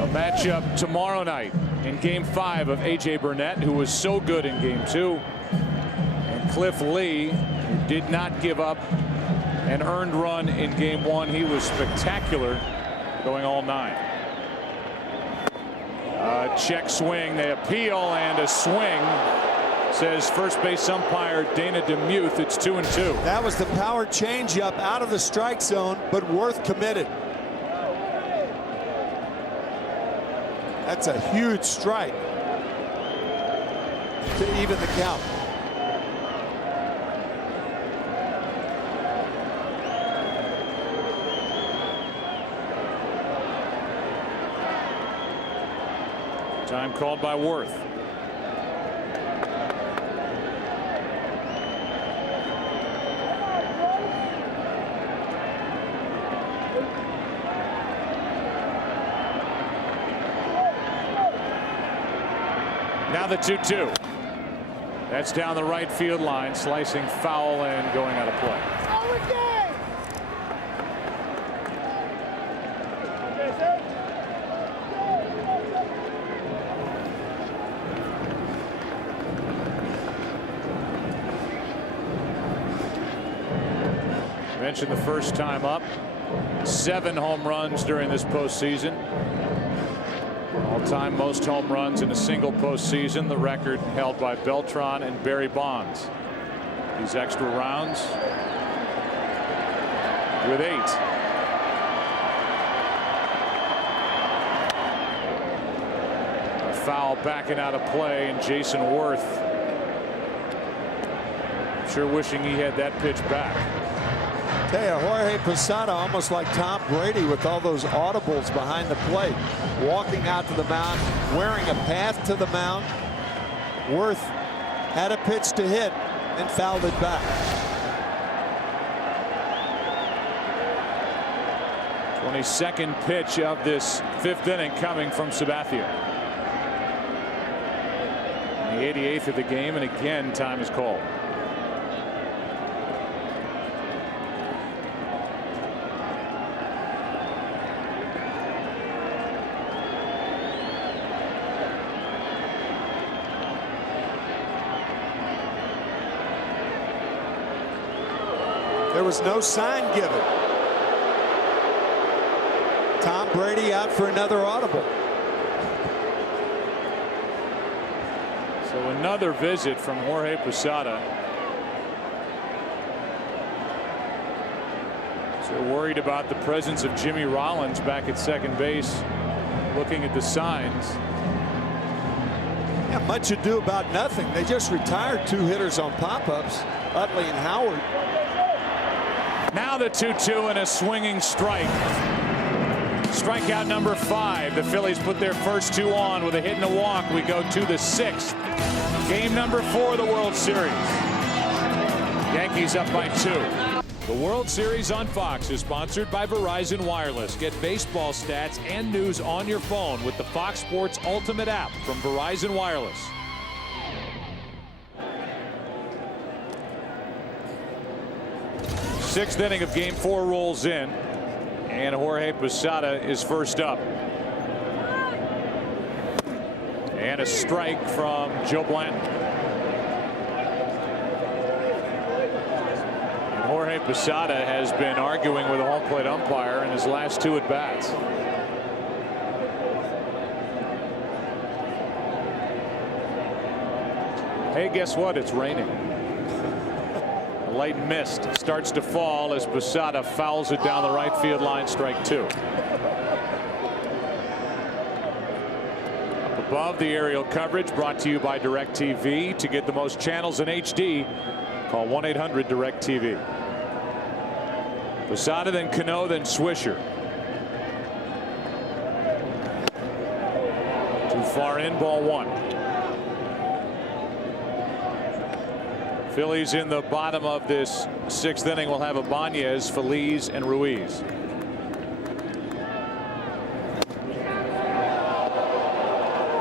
A matchup tomorrow night in Game 5 of A.J. Burnett, who was so good in Game 2, and Cliff Lee, who did not give up an earned run in Game 1. He was spectacular, going all 9. Check swing, they appeal, and a swing. Says first base umpire Dana DeMuth. It's 2-2. That was the power changeup out of the strike zone, but Worth committed. That's a huge strike to even the count. Time called by Worth. Now the 2-2. That's down the right field line, slicing foul and going out of play. Mentioned the first time up. 7 home runs during this postseason. All-time most home runs in a single postseason. The record held by Beltran and Barry Bonds. These extra rounds with 8. A foul backing out of play, and Jason Worth, I'm sure wishing he had that pitch back. Tell you, Jorge Posada almost like Tom Brady with all those audibles behind the plate, walking out to the mound, wearing a path to the mound. Worth had a pitch to hit and fouled it back. 22nd pitch of this 5th inning coming from Sabathia. The 88th of the game, and again time is called. There was no sign given. Tom Brady out for another audible. So another visit from Jorge Posada. So worried about the presence of Jimmy Rollins back at second base, looking at the signs. Yeah, much ado about nothing. They just retired 2 hitters on pop-ups, Utley and Howard. Now the 2-2 and a swinging strike. Strikeout number 5. The Phillies put their first 2 on with a hit and a walk. We go to the 6th. Game number 4 of the World Series. Yankees up by 2. The World Series on Fox is sponsored by Verizon Wireless. Get baseball stats and news on your phone with the Fox Sports Ultimate app from Verizon Wireless. Sixth inning of Game 4 rolls in, and Jorge Posada is first up. And a strike from Joe Blanton. And Jorge Posada has been arguing with a home plate umpire in his last 2 at-bats. Hey, guess what? It's raining. Light mist starts to fall as Posada fouls it down the right field line, strike 2. Up a above the aerial coverage, brought to you by DirecTV. To get the most channels in HD, call 1-800-DirecTV. Posada, then Cano, then Swisher. Too far in, ball one. Phillies in the bottom of this sixth inning will have Ibanez, Feliz, and Ruiz.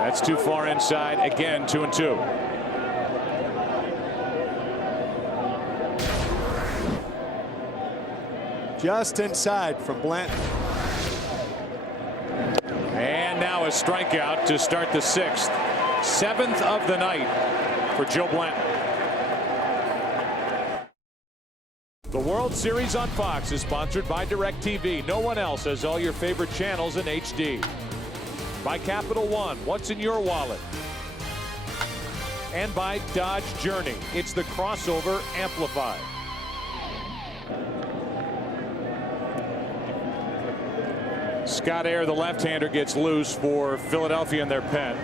That's too far inside. Again, 2-2. Just inside from Blanton. And now a strikeout to start the sixth. Seventh of the night for Joe Blanton. The World Series on Fox is sponsored by DirecTV. No one else has all your favorite channels in HD. By Capital One, what's in your wallet? And by Dodge Journey, it's the crossover amplified. Scott Air, the left-hander, gets loose for Philadelphia in their pen.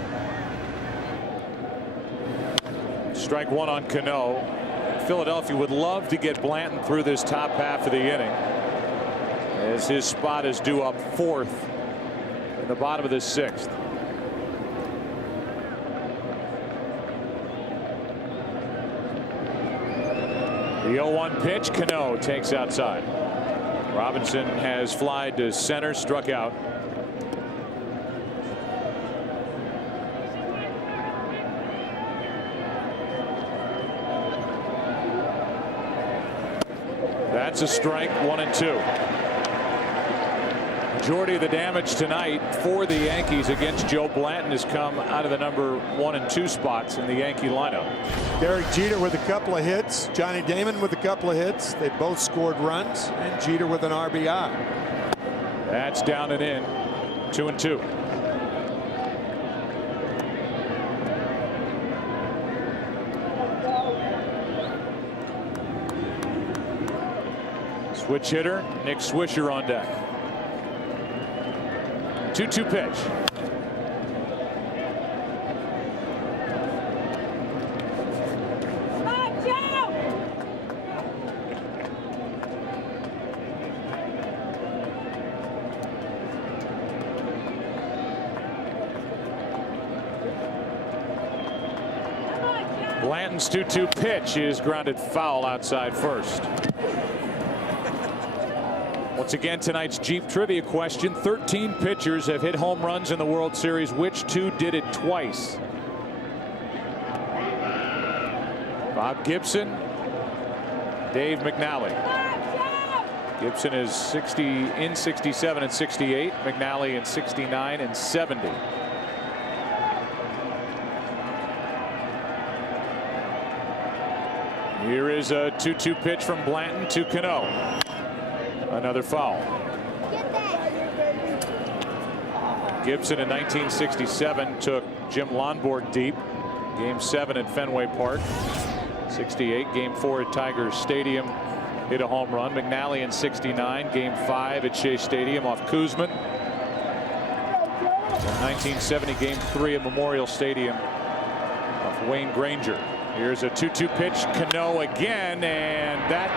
Strike one on Cano. Philadelphia would love to get Blanton through this top half of the inning, as his spot is due up fourth in the bottom of the sixth. The 0-1 pitch, Cano takes outside. Robinson has flied to center, struck out. That's a strike, 1-2. Majority of the damage tonight for the Yankees against Joe Blanton has come out of the number 1 and 2 spots in the Yankee lineup. Derek Jeter with a couple of hits. Johnny Damon with a couple of hits. They both scored runs, and Jeter with an RBI. That's down and in. 2-2. Switch hitter Nick Swisher on deck. 2-2 pitch. Blanton's 2-2 pitch is grounded foul outside first. Once again, tonight's Jeep trivia question: 13 pitchers have hit home runs in the World Series. Which two did it twice? Bob Gibson, Dave McNally. Gibson is 60 in 67 and 68. McNally in 69 and 70. Here is a 2-2 pitch from Blanton to Cano. Another foul. Gibson in 1967 took Jim Lonborg deep. Game 7 at Fenway Park. 68, Game 4 at Tigers Stadium, hit a home run. McNally in 69, Game 5 at Shea Stadium off Kuzman. 1970, Game 3 at Memorial Stadium off Wayne Granger. Here's a 2-2 pitch, Cano again, and that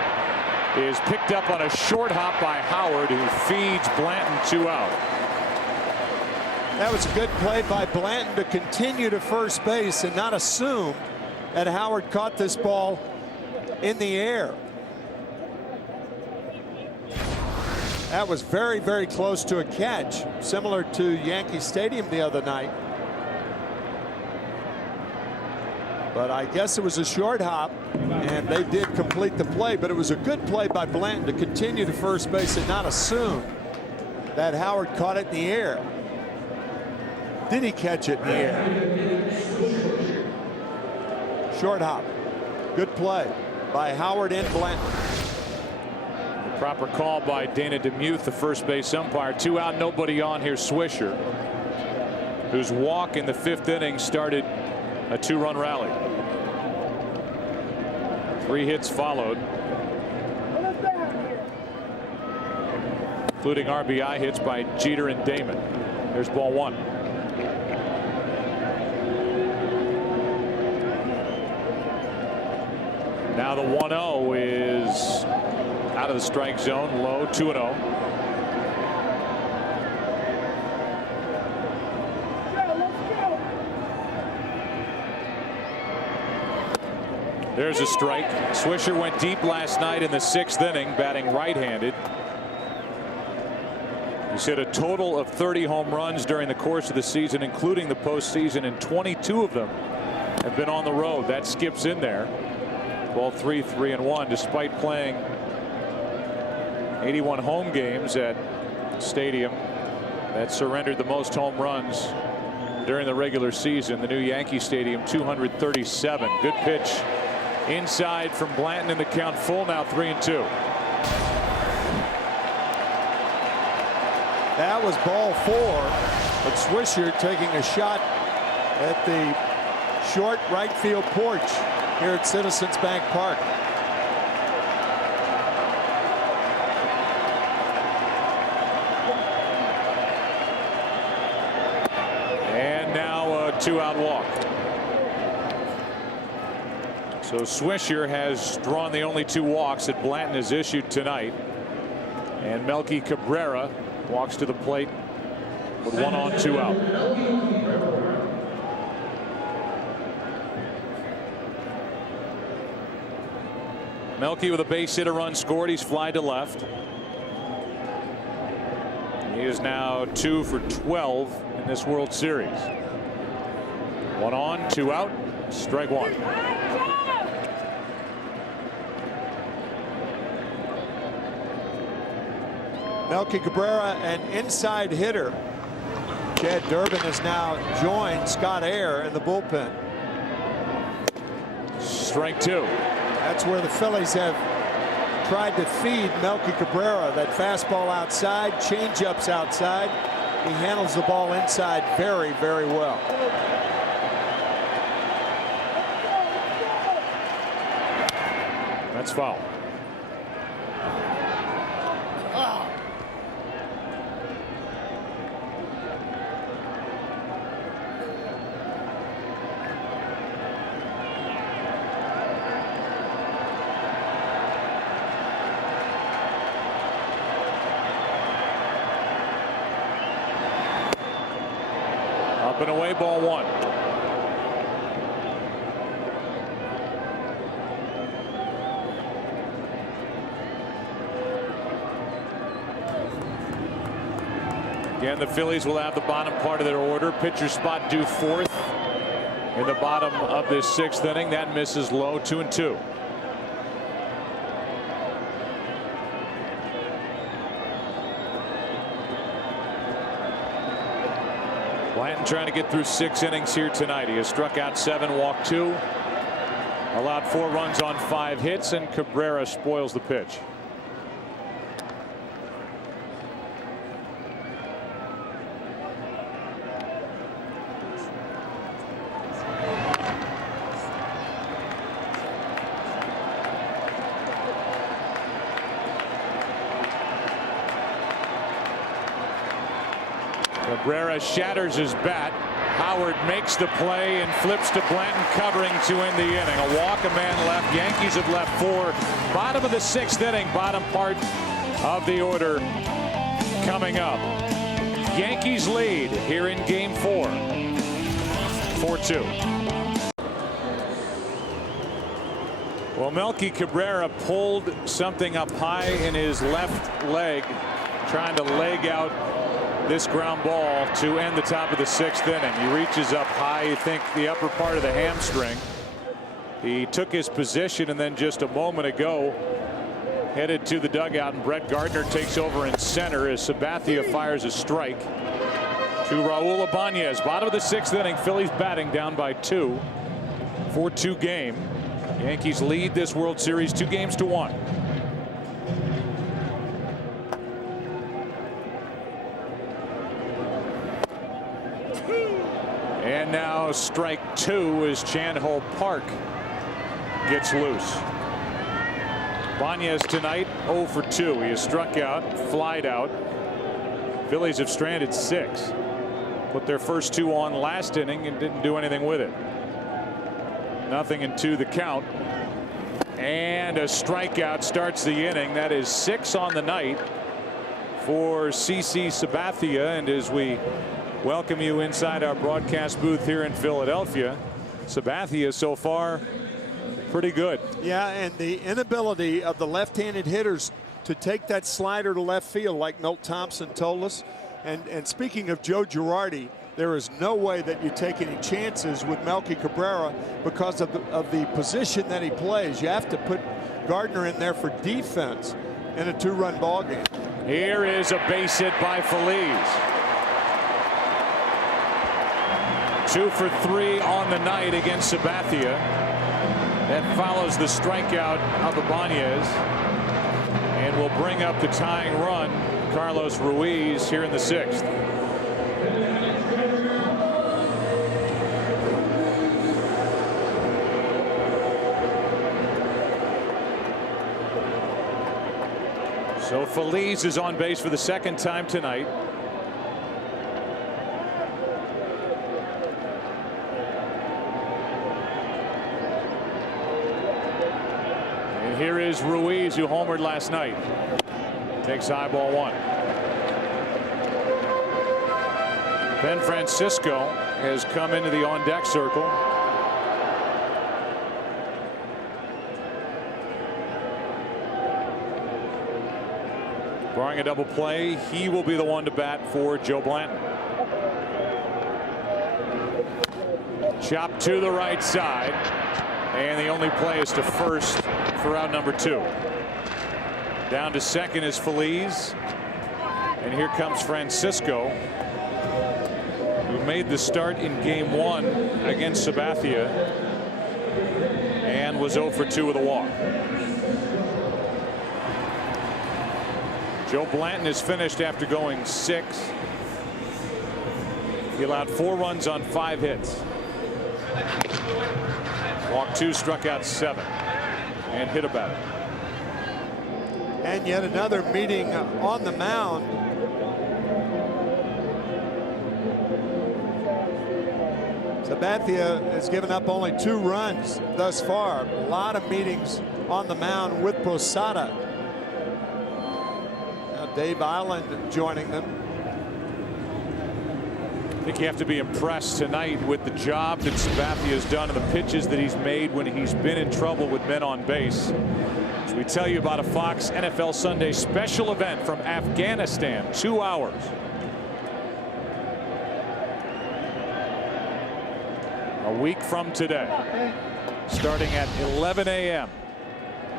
is picked up on a short hop by Howard, who feeds Blanton 2 out. That was a good play by Blanton to continue to first base and not assume that Howard caught this ball in the air. That was very, very close to a catch, similar to Yankee Stadium the other night. But I guess it was a short hop, and they did complete the play. But it was a good play by Blanton to continue to first base and not assume that Howard caught it in the air. Did he catch it in the air? Short hop. Good play by Howard and Blanton. The proper call by Dana DeMuth, the first base umpire. 2 out, nobody on. Here Swisher, whose walk in the 5th inning started a 2-run rally. 3 hits followed, including RBI hits by Jeter and Damon. There's ball 1. Now the 1-0 is out of the strike zone, low, 2-0. There's a strike. Swisher went deep last night in the 6th inning, batting right-handed. He's hit a total of 30 home runs during the course of the season, including the postseason, and 22 of them have been on the road. That skips in there. 12-3, 3-1, despite playing 81 home games at stadium that surrendered the most home runs during the regular season. The new Yankee Stadium, 237. Good pitch inside from Blanton in the count full, now 3-2. That was ball 4, but Swisher taking a shot at the short right field porch here at Citizens Bank Park. And now a 2-out walk. So Swisher has drawn the only 2 walks that Blanton has issued tonight. And Melky Cabrera walks to the plate with 1 on, 2 out. Melky with a base hit, a run scored. He's fly to left. He is now 2 for 12 in this World Series. 1 on, 2 out, strike 1. Melky Cabrera, an inside hitter. Chad Durbin has now joined Scott Air in the bullpen. Strike 2. That's where the Phillies have tried to feed Melky Cabrera. That fastball outside, changeups outside. He handles the ball inside very, very well. That's foul. Up and away, ball 1. Again, the Phillies will have the bottom part of their order. Pitcher spot due 4th in the bottom of this 6th inning. That misses low, 2-2. Blanton trying to get through 6 innings here tonight. He has struck out 7, walked 2, allowed 4 runs on 5 hits, and Cabrera spoils the pitch. Cabrera shatters his bat. Howard makes the play and flips to Blanton, covering to end the inning. A walk, a man left. Yankees have left 4. Bottom of the 6th inning, bottom part of the order coming up. Yankees lead here in game 4. 4-2. Well, Melky Cabrera pulled something up high in his left leg, trying to leg out this ground ball to end the top of the 6th inning. He reaches up high, you think the upper part of the hamstring. He took his position, and then just a moment ago headed to the dugout, and Brett Gardner takes over in center as Sabathia fires a strike to Raul Ibanez. Bottom of the 6th inning, Phillies batting down by 2. 4-2 game. Yankees lead this World Series 2-1. And now strike 2 as Chan-Ho Park gets loose. Ibanez tonight 0 for 2. He has struck out, flied out. Phillies have stranded 6. Put their first 2 on last inning and didn't do anything with it. 0-2 the count. And a strikeout starts the inning. That is 6 on the night for CC Sabathia. And as we welcome you inside our broadcast booth here in Philadelphia, Sabathia so far pretty good. Yeah, and the inability of the left-handed hitters to take that slider to left field like Milt Thompson told us. And speaking of Joe Girardi, there is no way that you take any chances with Melky Cabrera because of the position that he plays. You have to put Gardner in there for defense in a 2-run ball game. Here is a base hit by Phillies. 2 for 3 on the night against Sabathia. That follows the strikeout of Ibanez and will bring up the tying run, Carlos Ruiz, here in the 6th. So Phillies is on base for the 2nd time tonight. And here is Ruiz, who homered last night. Takes high ball 1. Ben Francisco has come into the on-deck circle. Barring a double play, he will be the one to bat for Joe Blanton. Chop to the right side, and the only play is to first for out number 2. Down to 2nd is Phillies, and here comes Francisco, who made the start in game 1 against Sabathia and was 0 for 2 with a walk. Joe Blanton is finished after going 6. He allowed 4 runs on 5 hits. Walked 2, struck out 7, and hit about it. And yet another meeting on the mound. Sabathia has given up only 2 runs thus far. A lot of meetings on the mound with Posada. Dave Island joining them. I think you have to be impressed tonight with the job that Sabathia has done and the pitches that he's made when he's been in trouble with men on base. As we tell you about a Fox NFL Sunday special event from Afghanistan, 2 hours. A week from today, starting at 11 a.m.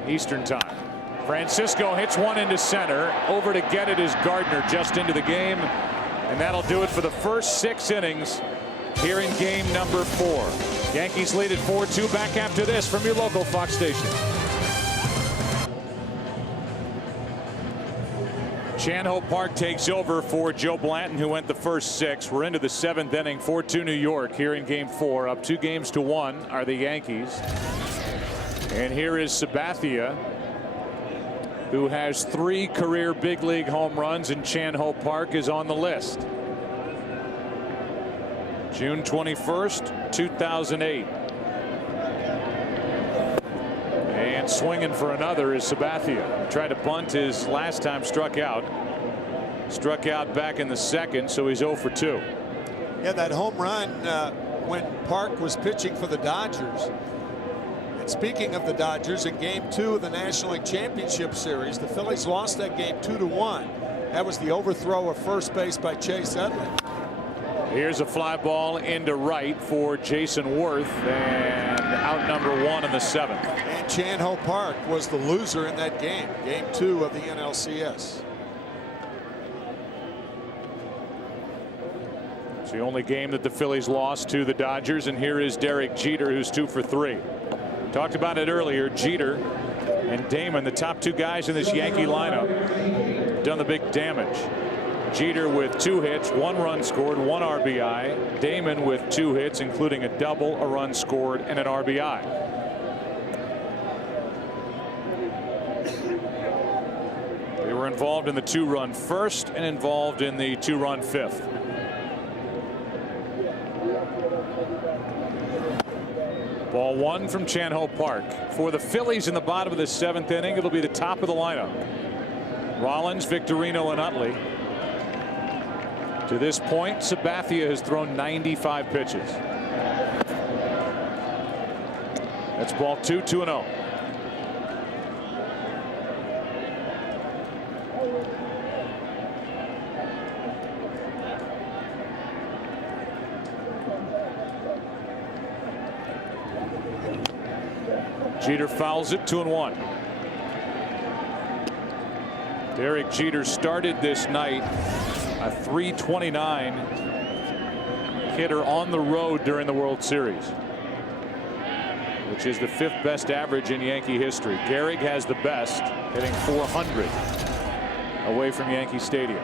Eastern Time. Francisco hits one into center. Over to get it is Gardner, just into the game. And that'll do it for the first 6 innings here in game number 4. Yankees lead at 4-2. Back after this from your local Fox station. Chan-Ho Park takes over for Joe Blanton, who went the first 6. We're into the 7th inning, 4-2 New York here in game 4. Up 2-1 are the Yankees. And here is Sabathia, who has 3 career big league home runs, and Chan-Ho Park is on the list. June 21st, 2008. And swinging for another is Sabathia. Tried to bunt his last time, struck out. Struck out back in the 2nd, so he's 0 for 2. Yeah, that home run when Park was pitching for the Dodgers. And speaking of the Dodgers, in game 2 of the National League Championship Series, the Phillies lost that game 2-1. That was the overthrow of first base by Chase Utley. Here's a fly ball into right for Jason Worth, and out number 1 in the 7th. And Chan-Ho Park was the loser in that game, game 2 of the NLCS. It's the only game that the Phillies lost to the Dodgers, and here is Derek Jeter, who's 2 for 3. Talked about it earlier. Jeter and Damon, the top 2 guys in this Yankee lineup, done the big damage. Jeter with 2 hits, 1 run scored, 1 RBI. Damon with 2 hits, including a double, a run scored, and an RBI. They were involved in the 2-run first and involved in the 2-run 5th. Ball one from Chan-Ho Park. For the Phillies in the bottom of the 7th inning, it'll be the top of the lineup. Rollins, Victorino, and Utley. To this point, Sabathia has thrown 95 pitches. That's ball 2, 2-0. Jeter fouls it, 2-1. Derek Jeter started this night a .329 hitter on the road during the World Series, which is the 5th best average in Yankee history. Gehrig has the best, hitting .400 away from Yankee Stadium.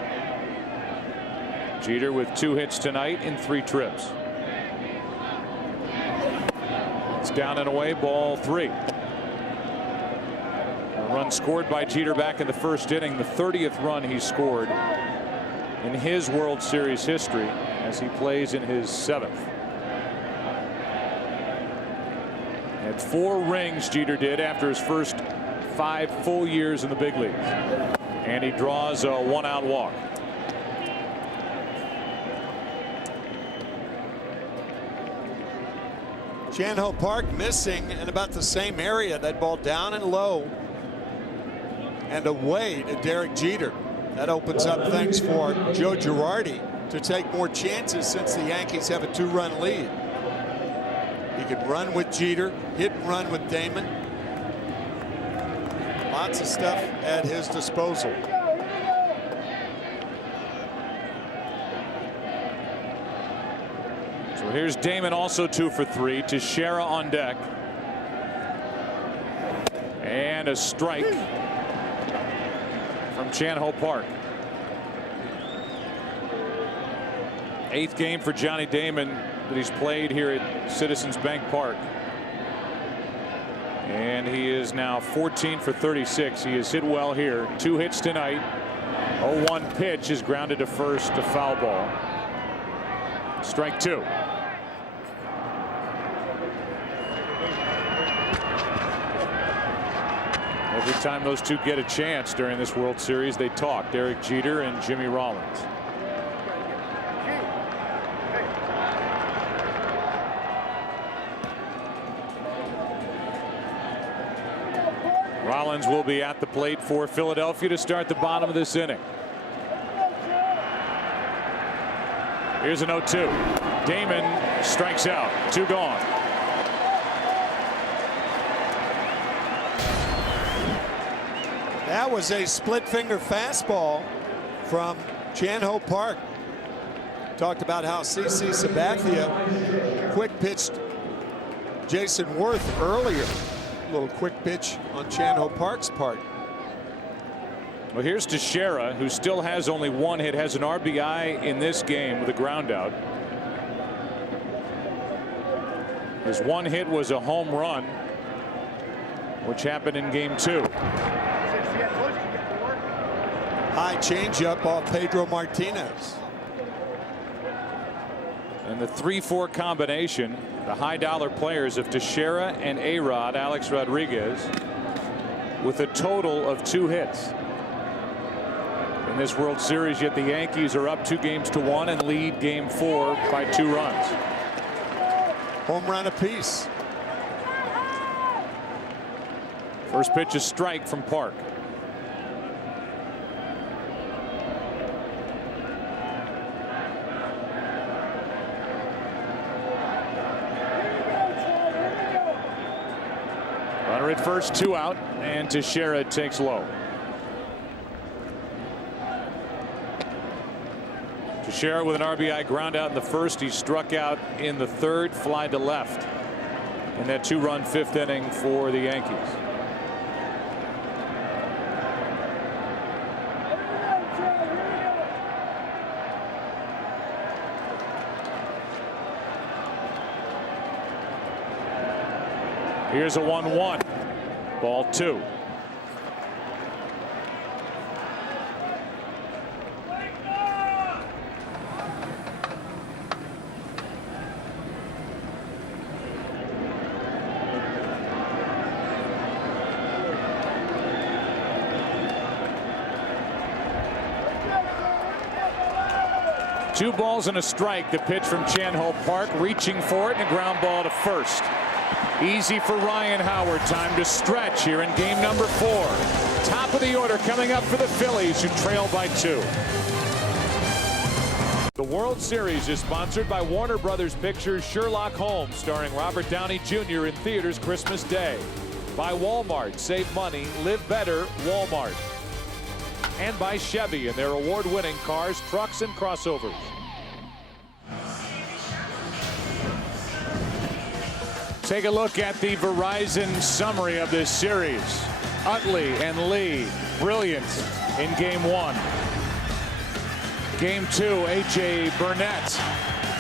Jeter with 2 hits tonight in 3 trips. It's down and away, ball 3. A run scored by Jeter back in the 1st inning, the 30th run he scored in his World Series history as he plays in his 7th. Had 4 rings Jeter did after his first 5 full years in the big leagues, and he draws a 1-out walk. Chan-Ho Park missing in about the same area. That ball down and low and away to Derek Jeter. That opens up things for Joe Girardi to take more chances since the Yankees have a 2-run lead. He could run with Jeter, hit and run with Damon. Lots of stuff at his disposal. So here's Damon, also 2 for 3. Teixeira on deck. And a strike from Chan-Ho Park. 8th game for Johnny Damon that he's played here at Citizens Bank Park. And he is now 14 for 36. He has hit well here. 2 hits tonight. 0-1 pitch is grounded to first, a foul ball. Strike 2. Every time those two get a chance during this World Series, they talk. Derek Jeter and Jimmy Rollins. Rollins will be at the plate for Philadelphia to start the bottom of this inning. Here's an 0-2. Damon strikes out. 2 gone. That was a split finger fastball from Chan-Ho Park. Talked about how CC Sabathia quick pitched Jason Worth earlier. A little quick pitch on Chan-Ho Park's part. Well, here's Teixeira, who still has only 1 hit, has an RBI in this game with a ground out. His 1 hit was a home run, which happened in game 2. High changeup off Pedro Martinez. And the 3-4 combination, the high dollar players of Teixeira and A-Rod, Alex Rodriguez, with a total of 2 hits in this World Series. Yet the Yankees are up 2 games to 1 and lead game 4 by 2 runs. Home run apiece. First pitch, a strike from Park. Runner at first, 2 out, and Teixeira takes low. Teixeira with an RBI ground out in the 1st. He struck out in the 3rd, fly to left in that 2-run 5th inning for the Yankees. Here's a 1-1. Ball 2. 2 balls and a strike. The pitch from Chan-Ho Park, reaching for it, and a ground ball to first. Easy for Ryan Howard. Time to stretch here in game number 4. Top of the order coming up for the Phillies, who trail by 2. The World Series is sponsored by Warner Brothers Pictures' Sherlock Holmes, starring Robert Downey Jr. in theaters Christmas Day. By Walmart. Save money. Live better. Walmart. And by Chevy and their award-winning cars, trucks, and crossovers. Take a look at the Verizon summary of this series. Utley and Lee, brilliant in game 1. Game 2, A.J. Burnett,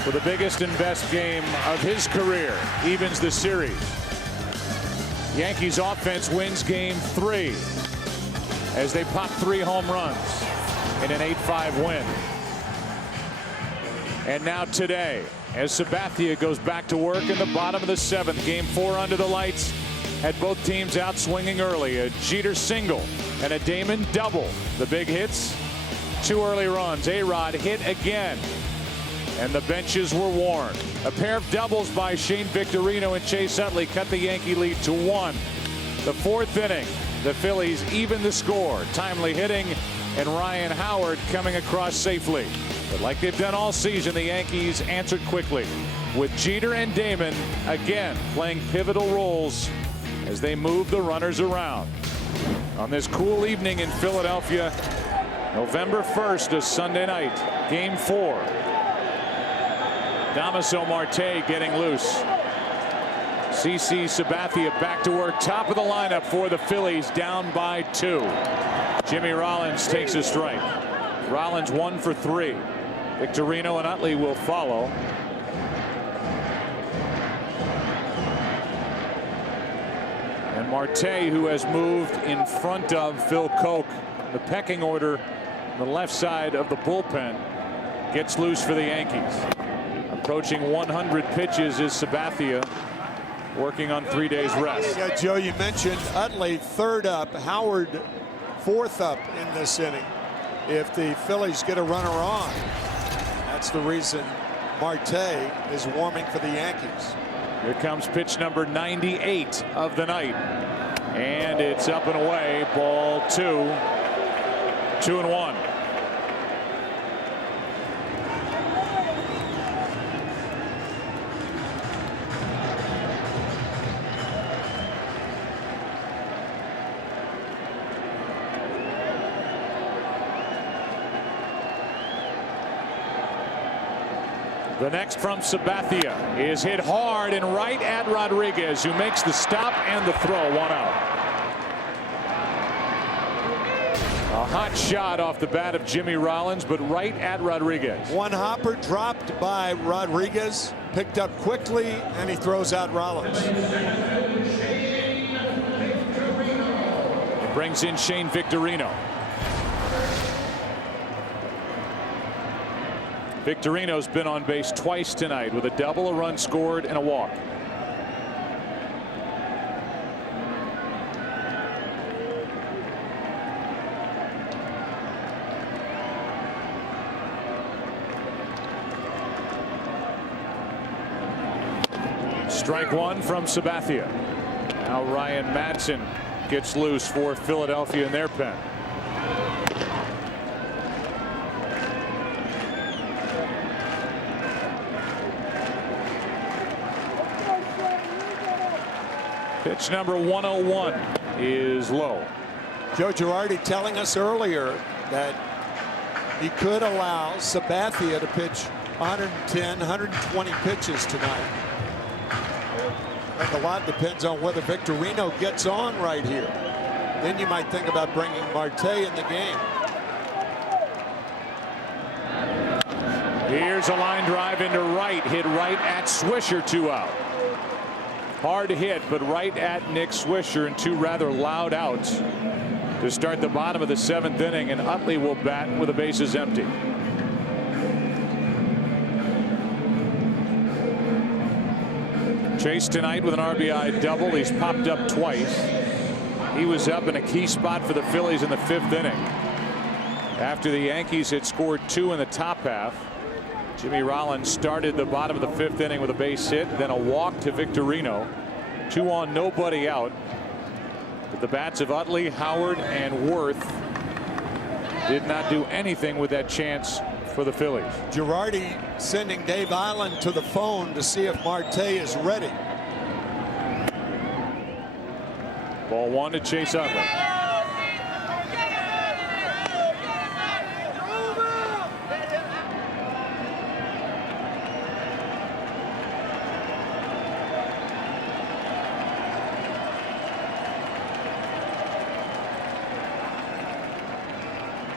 for the biggest and best game of his career, evens the series. Yankees offense wins game 3 as they pop 3 home runs in an 8-5 win. And now today, as Sabathia goes back to work in the bottom of the 7th, game 4 under the lights, had both teams out swinging early. A Jeter single and a Damon double. The big hits, 2 early runs. A-Rod hit again, and the benches were worn. A pair of doubles by Shane Victorino and Chase Utley cut the Yankee lead to 1. The 4th inning, the Phillies even the score. Timely hitting and Ryan Howard coming across safely. But like they've done all season, the Yankees answered quickly, with Jeter and Damon again playing pivotal roles as they move the runners around. On this cool evening in Philadelphia, November 1st, a Sunday night, game 4. Damaso Marte getting loose. CC Sabathia back to work, top of the lineup for the Phillies, down by 2. Jimmy Rollins takes a strike. Rollins 1 for 3. Victorino and Utley will follow. And Marte, who has moved in front of Phil Koch, the pecking order on the left side of the bullpen, gets loose for the Yankees. Approaching 100 pitches is Sabathia, working on 3 days rest. Yeah, Joe, you mentioned Utley 3rd up, Howard 4th up in this inning. If the Phillies get a runner on, that's the reason Marte is warming for the Yankees. Here comes pitch number 98 of the night, and it's up and away. Ball 2. 2-1. The next from Sabathia is hit hard and right at Rodriguez, who makes the stop and the throw. 1 out. A hot shot off the bat of Jimmy Rollins, but right at Rodriguez. One hopper dropped by Rodriguez, picked up quickly, and he throws out Rollins. It brings in Shane Victorino. Victorino's been on base twice tonight with a double, a run scored, and a walk. Strike 1 from Sabathia. Now Ryan Madsen gets loose for Philadelphia in their pen. Pitch number 101 is low. Joe Girardi telling us earlier that he could allow Sabathia to pitch 110, 120 pitches tonight. I think a lot depends on whether Victorino gets on right here. Then you might think about bringing Marte in the game. Here's a line drive into right, hit right at Swisher, 2 out. Hard hit, but right at Nick Swisher, and 2 rather loud outs to start the bottom of the 7th inning, and Utley will bat with the bases empty. Chase tonight with an RBI double. He's popped up twice. He was up in a key spot for the Phillies in the 5th inning after the Yankees had scored 2 in the top half. Jimmy Rollins started the bottom of the 5th inning with a base hit, then a walk to Victorino. 2 on, nobody out. But the bats of Utley, Howard, and Worth did not do anything with that chance for the Phillies. Girardi sending Dave Island to the phone to see if Marte is ready. Ball 1 to Chase Utley.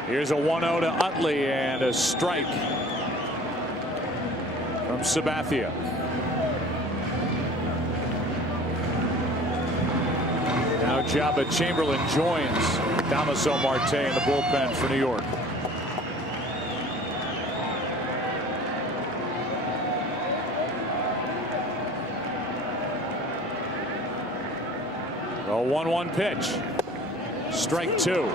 Here's a 1-0 to Utley and a strike from Sabathia. Now Jabba Chamberlain joins Damaso Marte in the bullpen for New York. A 1-1 pitch. Strike 2.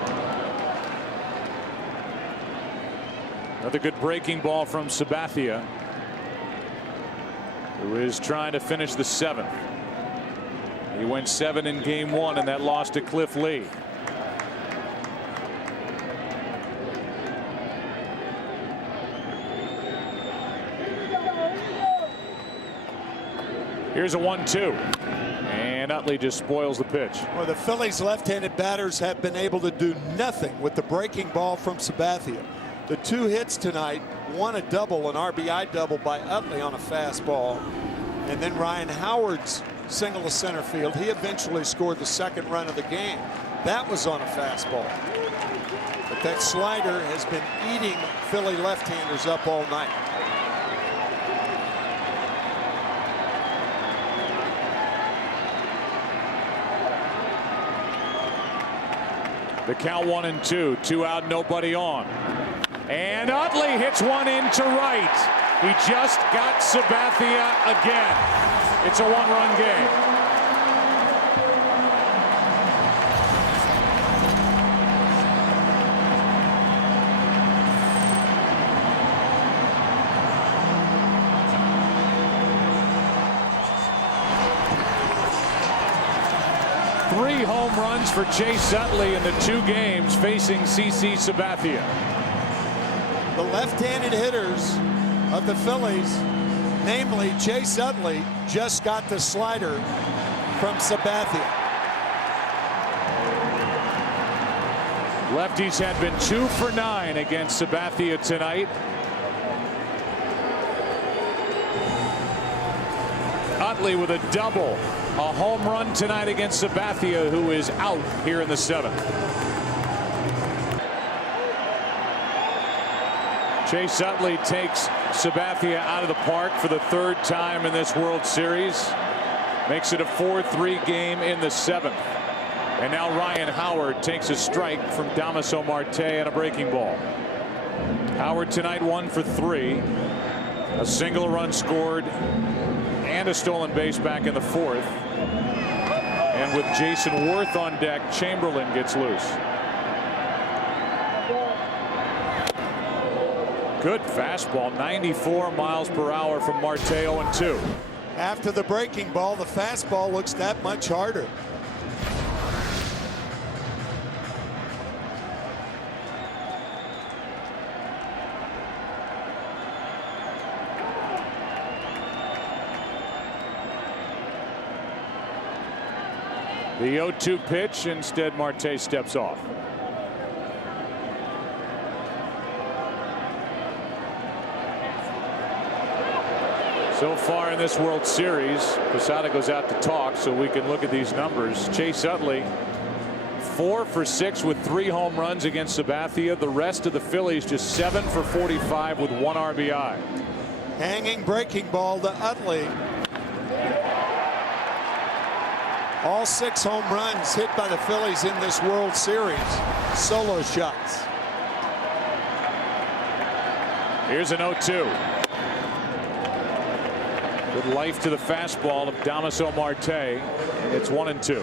Another good breaking ball from Sabathia, who is trying to finish the 7th. He went 7 in game 1 and that loss to Cliff Lee. Here's a 1-2. And Utley just spoils the pitch. Well, the Phillies left-handed batters have been able to do nothing with the breaking ball from Sabathia. The 2 hits tonight, 1 a double, an RBI double by Utley on a fastball. And then Ryan Howard's single to center field. He eventually scored the 2nd run of the game. That was on a fastball. But that slider has been eating Philly left-handers up all night. The count 1-2. 2 out, nobody on. And Utley hits one into right. He just got Sabathia again. It's a 1-run game. Three home runs for Chase Utley in the 2 games facing CC Sabathia. The left-handed hitters of the Phillies, namely Chase Utley, just got the slider from Sabathia. Lefties had been 2 for 9 against Sabathia tonight. Utley with a double. A home run tonight against Sabathia, who is out here in the 7th. Chase Utley takes Sabathia out of the park for the 3rd time in this World Series. Makes it a 4-3 game in the 7th. And now Ryan Howard takes a strike from Damaso Marte and a breaking ball. Howard tonight 1 for 3. A single run scored and a stolen base back in the 4th. And with Jason Worth on deck, Chamberlain gets loose. Good fastball, 94 miles per hour from Marte, 0-2. After the breaking ball, the fastball looks that much harder. The 0-2 pitch, instead Marte steps off. So far in this World Series, Posada goes out to talk so we can look at these numbers. Chase Utley 4 for 6 with 3 home runs against Sabathia. The rest of the Phillies just 7 for 45 with 1 RBI. Hanging breaking ball to Utley. All 6 home runs hit by the Phillies in this World Series. Solo shots. Here's an 0-2. Good life to the fastball of Damaso Marte. It's 1-2.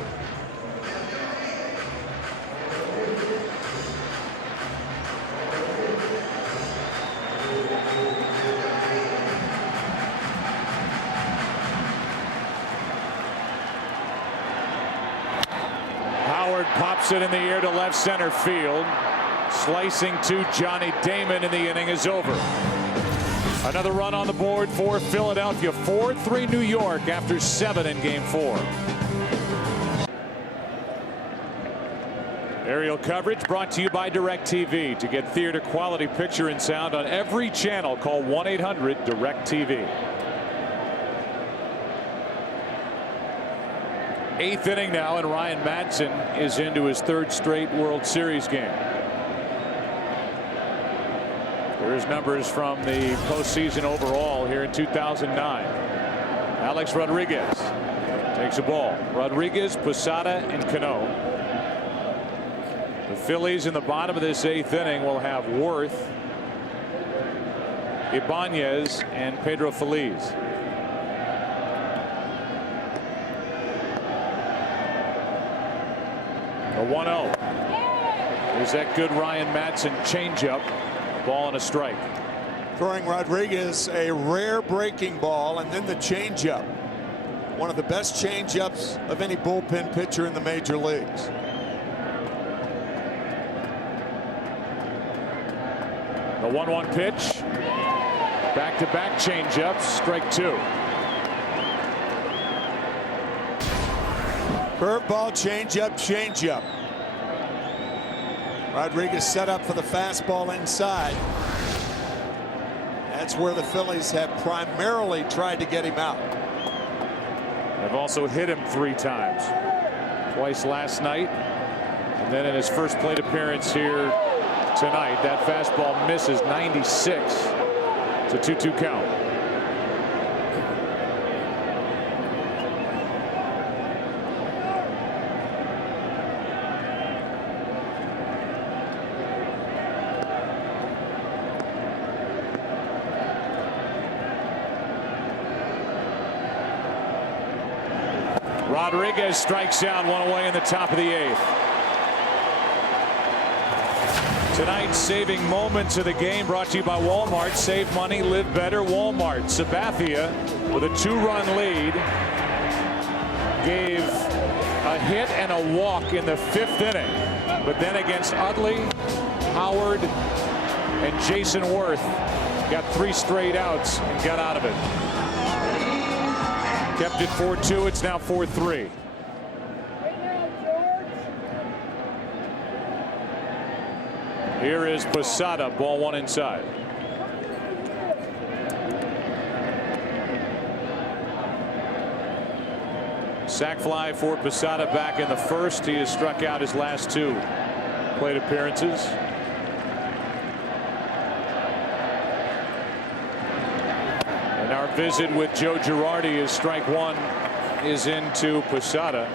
Pops it in the air to left center field. Slicing to Johnny Damon, and the inning is over. Another run on the board for Philadelphia. 4-3 New York after 7 in Game 4. Aerial coverage brought to you by DirecTV. To get theater quality picture and sound on every channel, call 1-800-DirecTV. 8th inning now, and Ryan Madson is into his 3rd straight World Series game. There's numbers from the postseason overall here in 2009. Alex Rodriguez takes a ball. Rodriguez, Posada, and Cano. The Phillies in the bottom of this 8th inning will have Worth, Ibanez, and Pedro Feliz. A 1-0. There's that good Ryan Madson changeup. Ball and a strike. Throwing Rodriguez a rare breaking ball, and then the changeup. One of the best changeups of any bullpen pitcher in the major leagues. The 1-1 pitch. Back-to-back changeups. Strike 2. Curveball, changeup. Rodriguez set up for the fastball inside. That's where the Phillies have primarily tried to get him out. They've also hit him 3 times. Twice last night, and then in his first plate appearance here tonight. That fastball misses. 96. It's a 2-2 count. Rodriguez strikes out, 1 away in the top of the 8th. Tonight's saving moments of the game brought to you by Walmart. Save money, live better. Walmart. Sabathia with a 2-run lead gave a hit and a walk in the 5th inning. But then against Utley, Howard, and Jason Worth got 3 straight outs and got out of it. Kept it 4-2. It's now 4-3. Here is Posada. Ball 1 inside. Sac fly for Posada back in the 1st. He has struck out his last 2 plate appearances. Our visit with Joe Girardi is strike 1 is into Posada.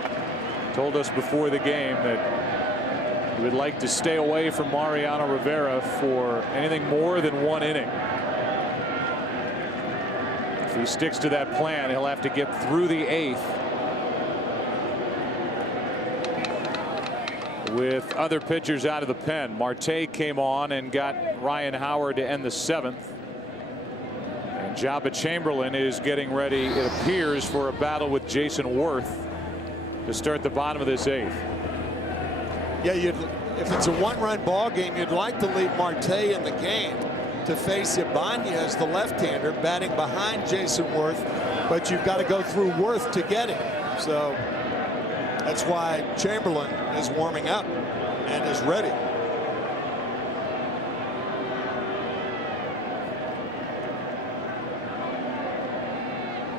Told us before the game that he would like to stay away from Mariano Rivera for anything more than 1 inning. If he sticks to that plan, he'll have to get through the 8th with other pitchers out of the pen. Marte came on and got Ryan Howard to end the 7th. Jabba Chamberlain is getting ready, it appears, for a battle with Jason Worth to start the bottom of this 8th. Yeah, if it's a 1-run ball game, you'd like to leave Marte in the game to face Ibanez, the left-hander, batting behind Jason Worth, but you've got to go through Worth to get him. So that's why Chamberlain is warming up and is ready.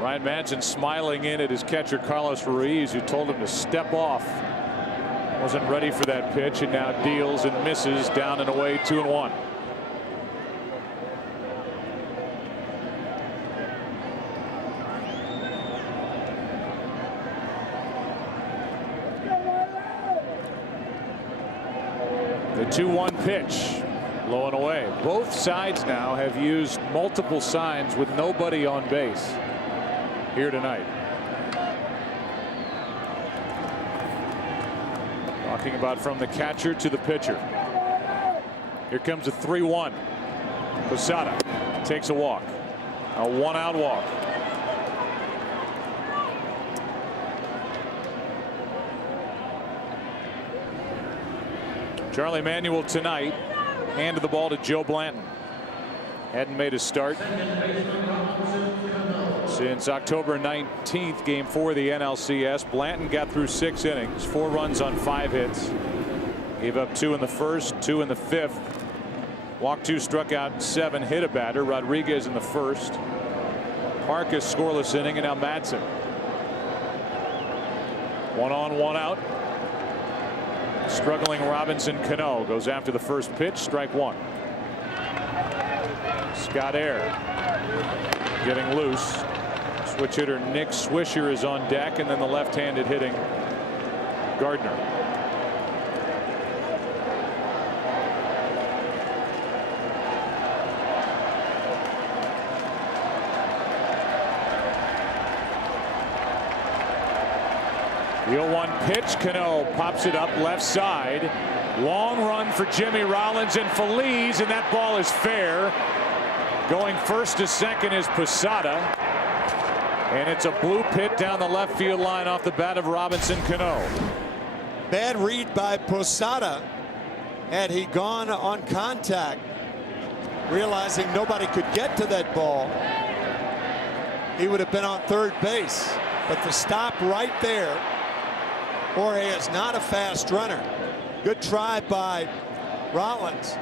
Ryan Madson smiling in at his catcher Carlos Ruiz, who told him to step off. Wasn't ready for that pitch, and now deals and misses. Down and away, 2-1. The 2-1 pitch, low and away. Both sides now have used multiple signs with nobody on base here tonight. Talking about from the catcher to the pitcher. Here comes a 3-1. Posada takes a walk. A 1-out walk. Charlie Manuel tonight handed the ball to Joe Blanton. Hadn't made a start since October 19th, game 4 of the NLCS. Blanton got through 6 innings, 4 runs on 5 hits. Gave up 2 in the first, 2 in the 5th. Walked 2, struck out 7, hit a batter. Rodriguez in the first. Marcus scoreless inning, and now Madsen. 1 on, 1 out. Struggling Robinson Cano goes after the first pitch, strike 1. Scott Air getting loose. Switch hitter Nick Swisher is on deck, and then the left-handed hitting Gardner. The 0-1 pitch. Cano pops it up left side. Long run for Jimmy Rollins and Phillies, and that ball is fair. Going first to second is Posada. And it's a blue pit down the left field line off the bat of Robinson Cano. Bad read by Posada. Had he gone on contact, realizing nobody could get to that ball, he would have been on third base. But the stop right there, Jorge is not a fast runner. Good try by Rollins.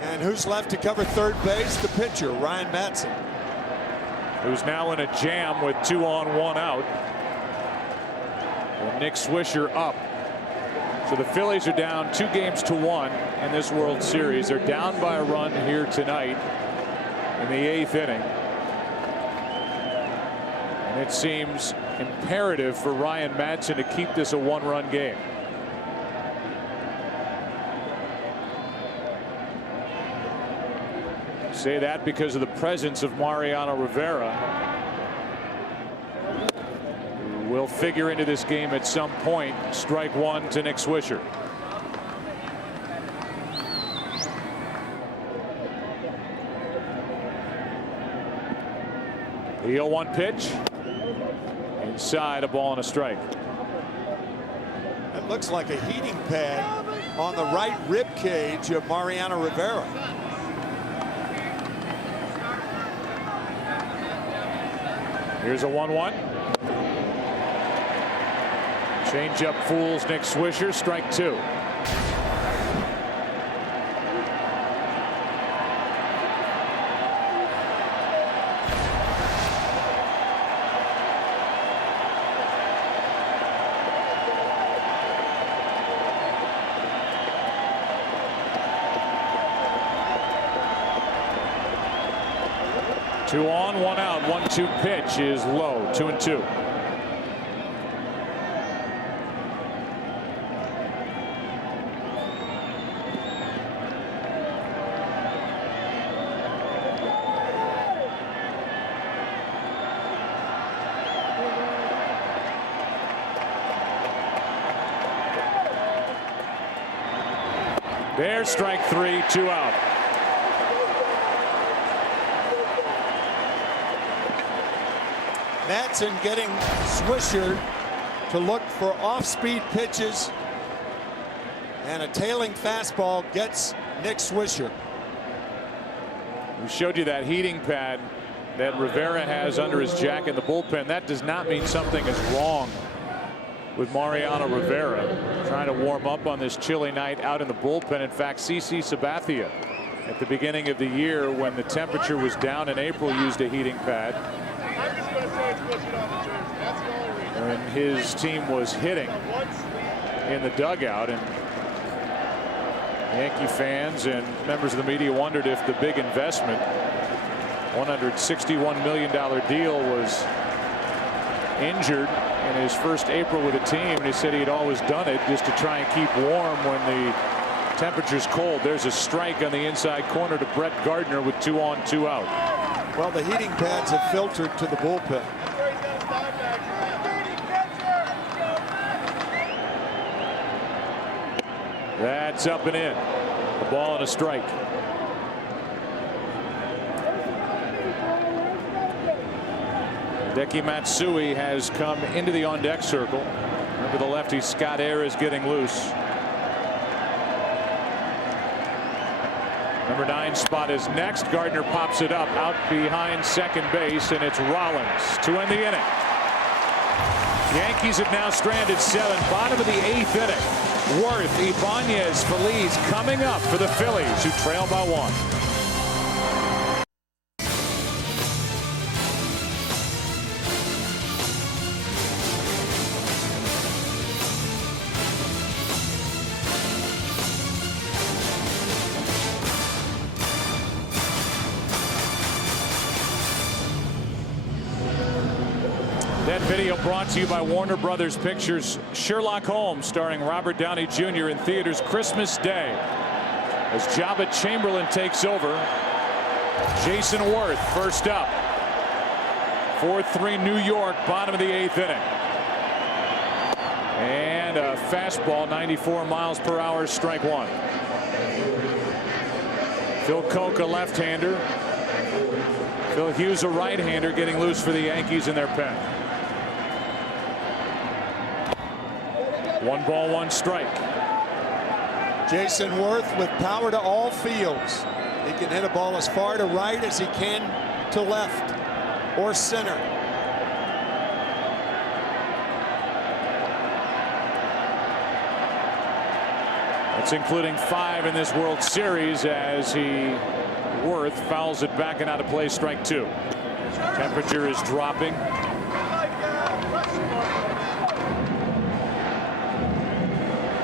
And who's left to cover third base? The pitcher, Ryan Madsen. Who's now in a jam with 2 on, 1 out. And Nick Swisher up. So the Phillies are down 2-1 in this World Series. They're down by a run here tonight in the 8th inning. And it seems imperative for Ryan Madsen to keep this a 1-run game. Say that because of the presence of Mariano Rivera, who will figure into this game at some point. Strike 1 to Nick Swisher. The 0-1 pitch. Inside, a ball and a strike. That looks like a heating pad on the right rib cage of Mariano Rivera. Here's a 1-1. Changeup fools Nick Swisher. Strike 2. Two on, 1 out. 1-2 pitch is low. 2-2. There's strike 3, 2 out. Madsen getting Swisher to look for off-speed pitches, and a tailing fastball gets Nick Swisher. We showed you that heating pad that Rivera has under his jacket in the bullpen. That does not mean something is wrong with Mariano Rivera trying to warm up on this chilly night out in the bullpen. In fact, CC Sabathia at the beginning of the year, when the temperature was down in April, used a heating pad. And his team was hitting in the dugout, and Yankee fans and members of the media wondered if the big investment, $161 million deal, was injured in his first April with the team. And he said he'd always done it just to try and keep warm when the temperature's cold. There's a strike on the inside corner to Brett Gardner with 2 on, 2 out. Well, the heating pads have filtered to the bullpen. That's up and in. A ball and a strike. Hideki Matsui has come into the on-deck circle. Remember, the lefty Scott Air is getting loose. Number 9 spot is next. Gardner pops it up out behind second base, and it's Rollins to end the inning. Yankees have now stranded 7, bottom of the 8th inning. Worth, Ibanez, Phillies coming up for the Phillies, who trail by 1. That video brought to you by Warner Brothers Pictures' Sherlock Holmes, starring Robert Downey Jr. in theaters Christmas Day. As Jabba Chamberlain takes over, Jason Worth first up. 4-3 New York, bottom of the 8th inning. And a fastball, 94 miles per hour, strike 1. Phil Koch, a left-hander. Phil Hughes, a right-hander, getting loose for the Yankees in their pen. 1 ball, 1 strike. Jason Worth with power to all fields. He can hit a ball as far to right as he can to left or center. That's including 5 in this World Series, as Worth fouls it back and out of play, strike 2. Temperature is dropping.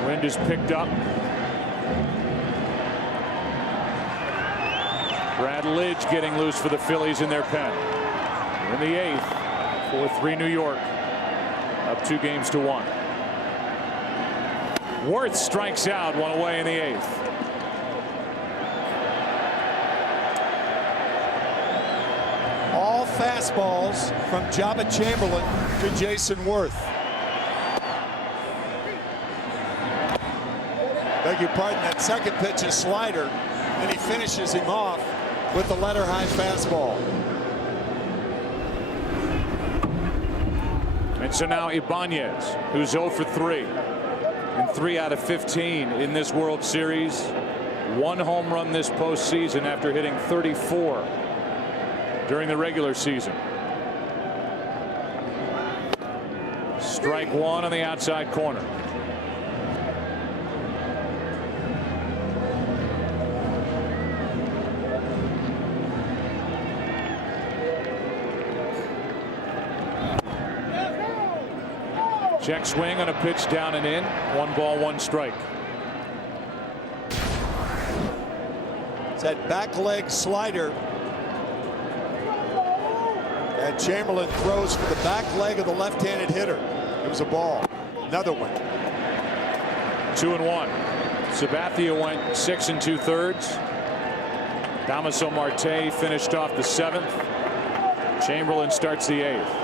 Wind is picked up. Brad Lidge getting loose for the Phillies in their pen. In the 8th, 4-3 New York, up 2 games to 1. Worth strikes out, 1 away in the 8th. All fastballs from Jabba Chamberlain to Jason Worth. Beg your pardon, that second pitch is slider, and he finishes him off with the letter-high fastball. And so now Ibanez, who's 0 for 3 in 3 out of 15 in this World Series. 1 home run this postseason after hitting 34 during the regular season. Strike 1 on the outside corner. Check swing on a pitch down and in. 1 ball, 1 strike. It's that back leg slider that Chamberlain throws for the back leg of the left-handed hitter. It was a ball. Another one. 2-1. Sabathia went 6 2/3. Damaso Marte finished off the 7th. Chamberlain starts the 8th.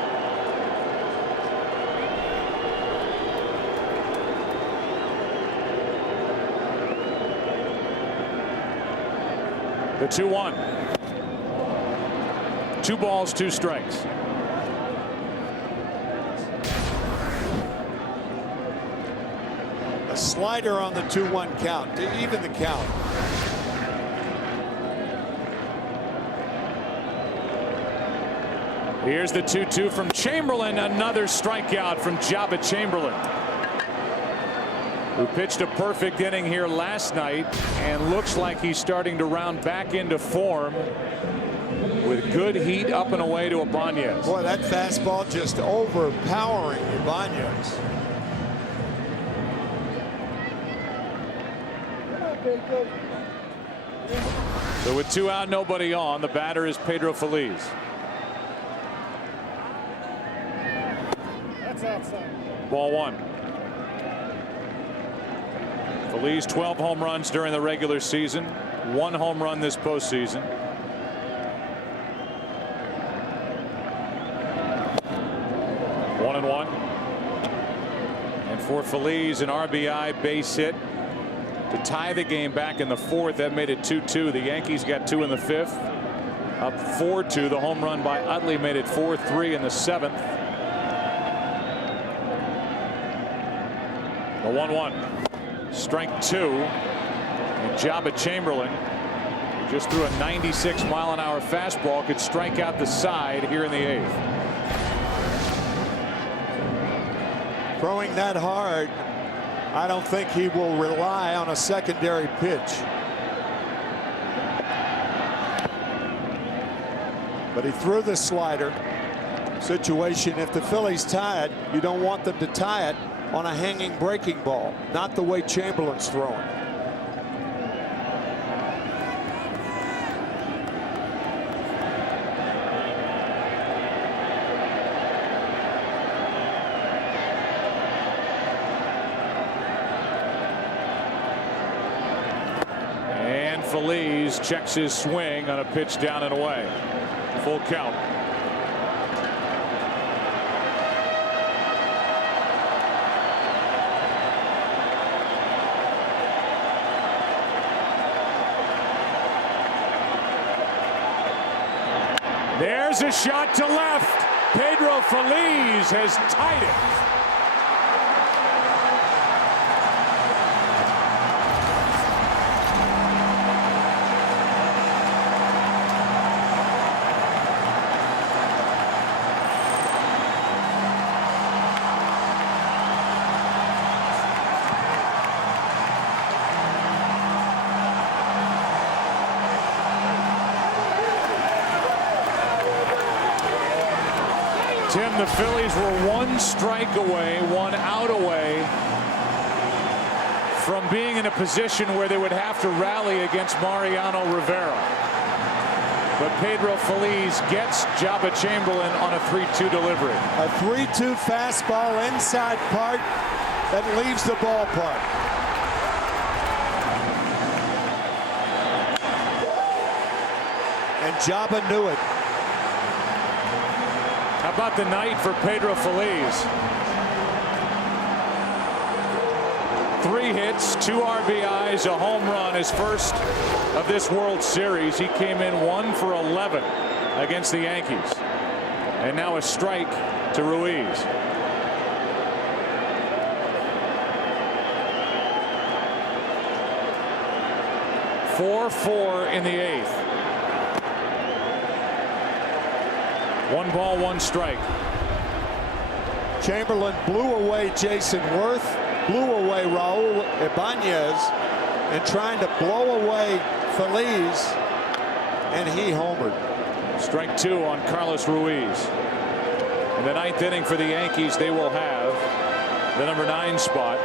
The 2-1. 2 balls, 2 strikes. A slider on the 2-1 count to even the count. Here's the 2-2 from Chamberlain. Another strikeout from Jabba Chamberlain, who pitched a perfect inning here last night and looks like he's starting to round back into form with good heat up and away to Ibanez. Boy, that fastball just overpowering Ibanez. So with 2 out, nobody on, the batter is Pedro Feliz. That's outside. Ball 1. Feliz 12 home runs during the regular season, 1 home run this postseason. One and 1. And for Feliz, an RBI base hit to tie the game back in the 4th. That made it 2-2. The Yankees got 2 in the 5th. Up 4-2. The home run by Utley made it 4-3 in the 7th. The 1-1. Strike 2. And Jabba Chamberlain just threw a 96-mile-an-hour fastball, could strike out the side here in the 8th. Throwing that hard, I don't think he will rely on a secondary pitch. But he threw the slider. Situation, if the Phillies tie it, you don't want them to tie it on a hanging breaking ball, not the way Chamberlain's throwing. And Phillies checks his swing on a pitch down and away. Full count. There's a shot to left. Pedro Feliz has tied it. Tim, the Phillies were one strike away, one out away from being in a position where they would have to rally against Mariano Rivera. But Pedro Feliz gets Jabba Chamberlain on a 3-2 delivery. A 3-2 fastball inside part that leaves the ballpark. And Jabba knew it. How about the night for Pedro Feliz? 3 hits, 2 RBIs, a home run, his first of this World Series. He came in 1 for 11 against the Yankees. And now a strike to Ruiz. Four in the 8th. 1 ball, 1 strike. Chamberlain blew away Jason Worth, blew away Raul Ibanez, and trying to blow away Feliz, and he homered. Strike 2 on Carlos Ruiz. In the 9th inning for the Yankees, they will have the number 9 spot.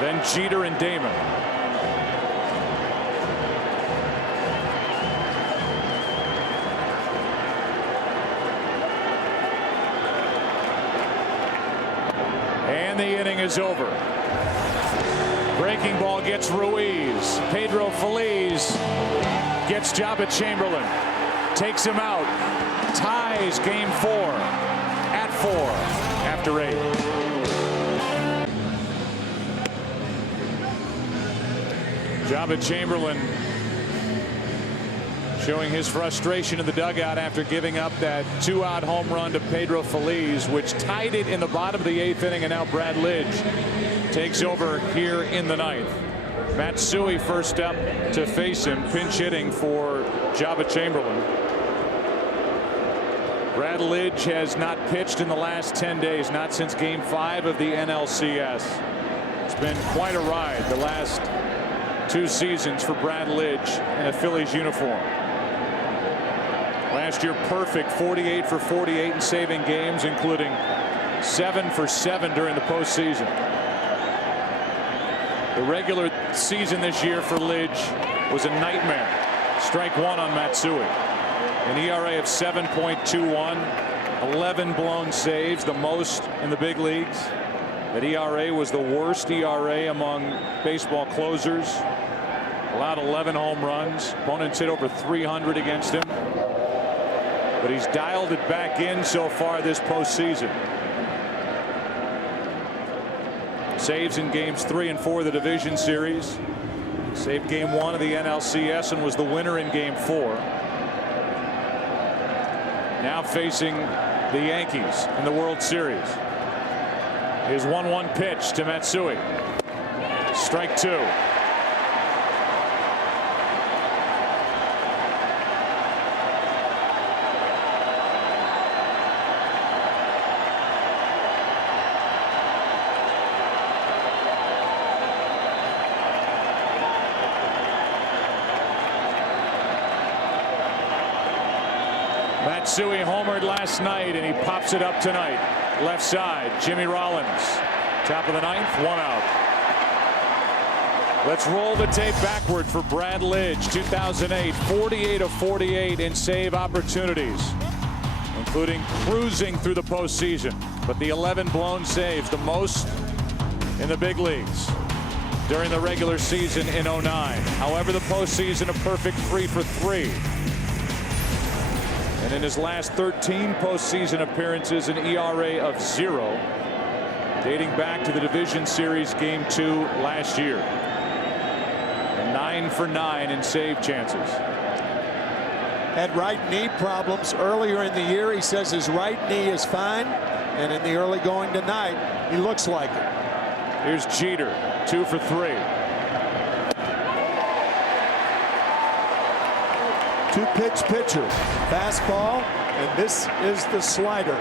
Then Jeter and Damon. And the inning is over. Breaking ball gets Ruiz. Pedro Feliz gets Jabba Chamberlain. Takes him out. Ties game 4 at 4 after 8. Jabba Chamberlain showing his frustration in the dugout after giving up that 2-out home run to Pedro Feliz, which tied it in the bottom of the 8th inning, and now Brad Lidge takes over here in the 9th. Matsui first up to face him, pinch hitting for Jabba Chamberlain. Brad Lidge has not pitched in the last 10 days, not since Game 5 of the NLCS. It's been quite a ride the last 2 seasons for Brad Lidge in a Phillies uniform. Last year, perfect 48 for 48 in saving games, including 7 for 7 during the postseason. The regular season this year for Lidge was a nightmare. Strike 1 on Matsui. An ERA of 7.21, 11 blown saves, the most in the big leagues. That ERA was the worst ERA among baseball closers. Allowed 11 home runs. Opponents hit over 300 against him. But he's dialed it back in so far this postseason. Saves in games 3 and 4 of the division series. Saved game 1 of the NLCS and was the winner in game 4. Now facing the Yankees in the World Series. His 1-1 pitch to Matsui. Strike 2. Matsui homered last night, and he pops it up tonight. Left side, Jimmy Rollins. Top of the ninth, 1 out. Let's roll the tape backward for Brad Lidge. 2008, 48 of 48 in save opportunities, including cruising through the postseason. But the 11 blown saves, the most in the big leagues during the regular season in 09. However, the postseason, a perfect 3 for 3. And in his last 13 postseason appearances, an ERA of 0, dating back to the division series game 2 last year. And 9 for 9 in save chances. Had right knee problems earlier in the year. He says his right knee is fine, and in the early going tonight, he looks like it. Here's Jeter, 2 for 3. Two-pitch pitcher, fastball, and this is the slider.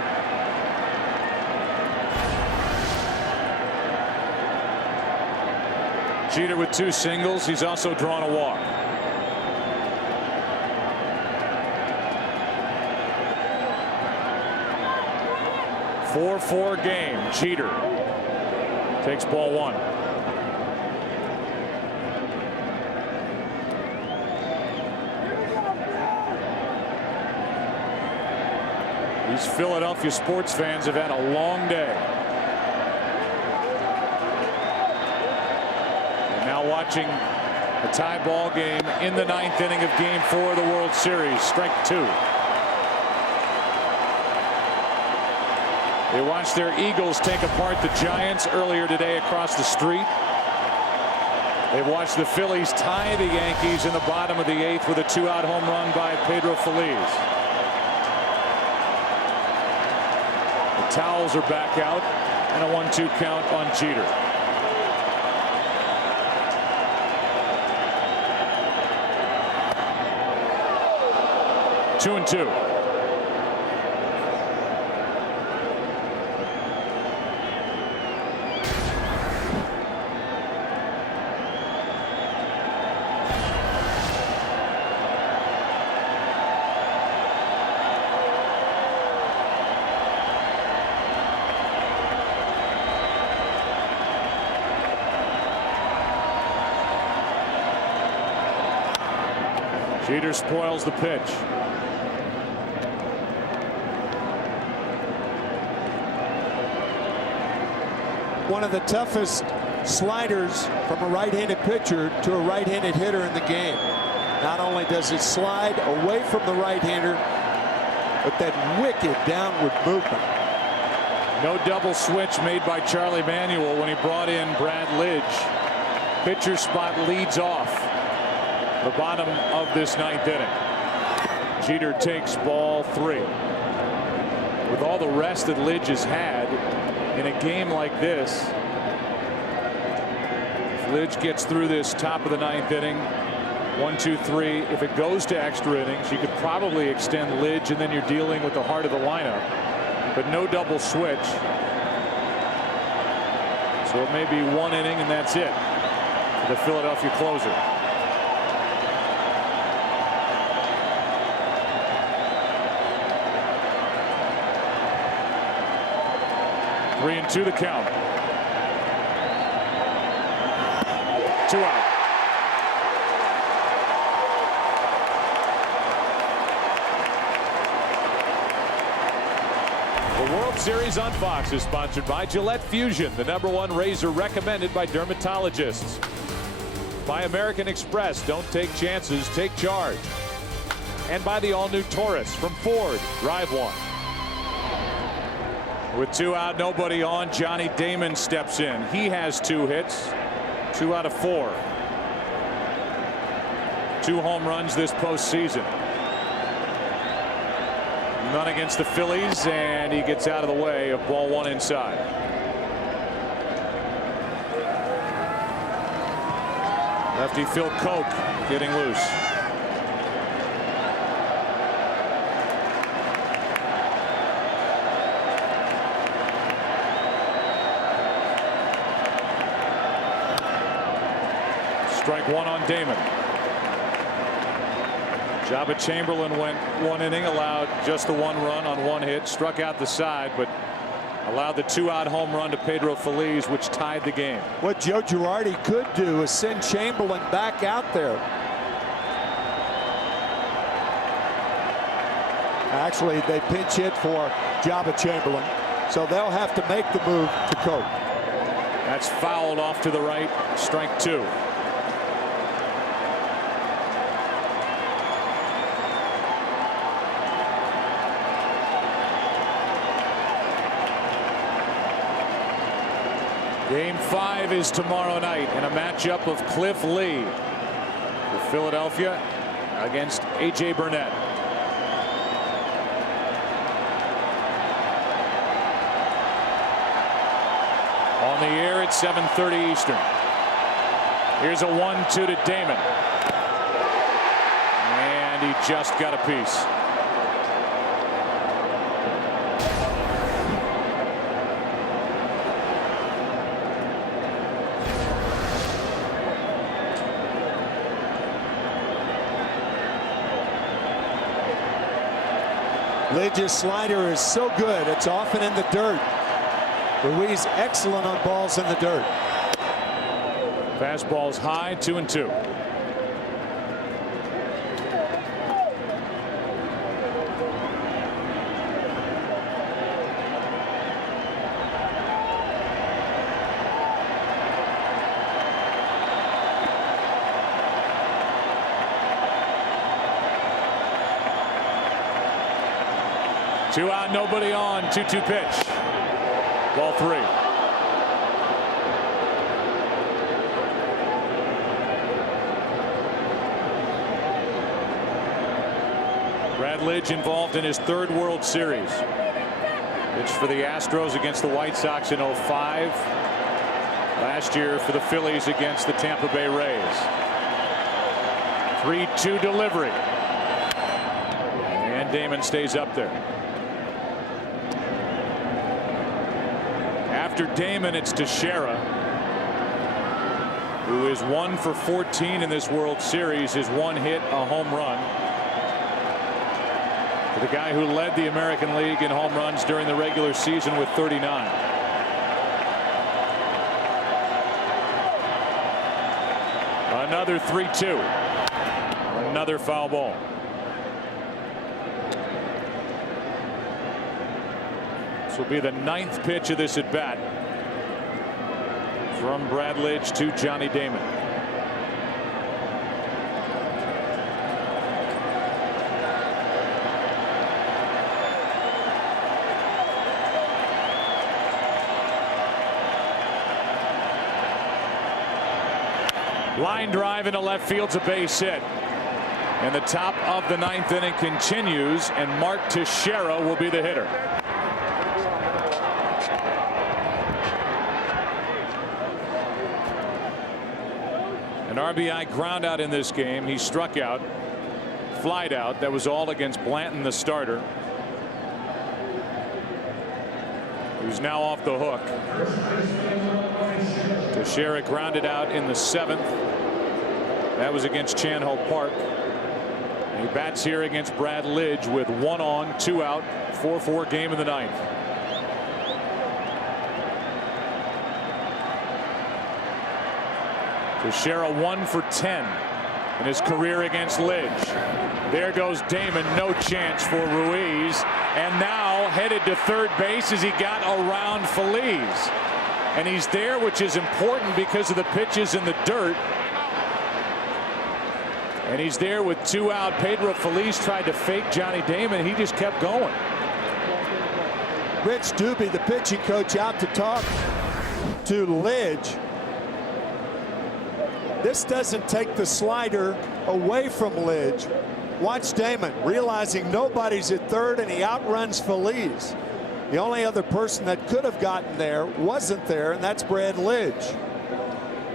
Jeter with 2 singles. He's also drawn a walk. A 4-4 game. Jeter takes ball 1. These Philadelphia sports fans have had a long day. And now watching a tie ball game in the 9th inning of game 4 of the World Series. Strike 2. They watched their Eagles take apart the Giants earlier today across the street. They've watched the Phillies tie the Yankees in the bottom of the 8th with a 2-out home run by Pedro Feliz. The towels are back out, and a 1-2 count on Jeter. Two and two. Jeter spoils the pitch. One of the toughest sliders from a right-handed pitcher to a right-handed hitter in the game. Not only does it slide away from the right-hander, but that wicked downward movement. No double switch made by Charlie Manuel when he brought in Brad Lidge. Pitcher spot leads off the bottom of this 9th inning. Jeter takes ball 3. With all the rest that Lidge has had in a game like this, if Lidge gets through this top of the 9th inning, 1, 2, 3, if it goes to extra innings, you could probably extend Lidge, and then you're dealing with the heart of the lineup. But no double switch. So it may be 1 inning, and that's it for the Philadelphia closer. Three and 2 the count. 2 out. The World Series on Fox is sponsored by Gillette Fusion, the #1 razor recommended by dermatologists. By American Express, don't take chances, take charge. And by the all-new Taurus from Ford, drive one. With 2 out, nobody on, Johnny Damon steps in. He has 2 hits, 2 out of 4. 2 home runs this postseason. None against the Phillies, and he gets out of the way of ball 1 inside. Lefty Phil Koch getting loose. Strike 1 on Damon. Jabba Chamberlain went 1 inning, allowed just the 1 run on 1 hit, struck out the side, but allowed the 2-out home run to Pedro Feliz, which tied the game. What Joe Girardi could do is send Chamberlain back out there. Actually, they pinch hit for Jabba Chamberlain, so they'll have to make the move to Cope. That's fouled off to the right, strike 2. Game 5 is tomorrow night in a matchup of Cliff Lee with Philadelphia against A.J. Burnett. On the air at 7:30 Eastern. Here's a 1-2 to Damon. And he just got a piece. Lidge's slider is so good, it's often in the dirt. Ruiz excellent on balls in the dirt. Fastball's high, 2-2. Two out, nobody on. 2-2 pitch. Ball 3. Brad Lidge involved in his 3rd World Series. Pitched for the Astros against the White Sox in 05. Last year for the Phillies against the Tampa Bay Rays. 3-2 delivery. And Damon stays up there. After Damon, it's Teixeira, who is 1 for 14 in this World Series. His 1 hit, a home run. For the guy who led the American League in home runs during the regular season with 39. Another 3-2. Another foul ball. This will be the 9th pitch of this at bat from Brad Lidge to Johnny Damon. Line drive into left field's a base hit. And the top of the 9th inning continues, and Mark Teixeira will be the hitter. An RBI ground out in this game. He struck out, flied out. That was all against Blanton, the starter, who's now off the hook. Teixeira grounded out in the 7th. That was against Chan Ho Park. He bats here against Brad Lidge with 1 on, 2 out, 4-4 game in the 9th. Teixeira 1 for 10 in his career against Lidge. There goes Damon, no chance for Ruiz, and now headed to 3rd base as he got around Feliz. And he's there, which is important because of the pitches in the dirt. And he's there with 2 out. Pedro Feliz tried to fake Johnny Damon. He just kept going. Rich Doobie, the pitching coach, out to talk to Lidge. This doesn't take the slider away from Lidge. Watch Damon, realizing nobody's at 3rd, and he outruns Feliz. The only other person that could have gotten there wasn't there, and that's Brad Lidge.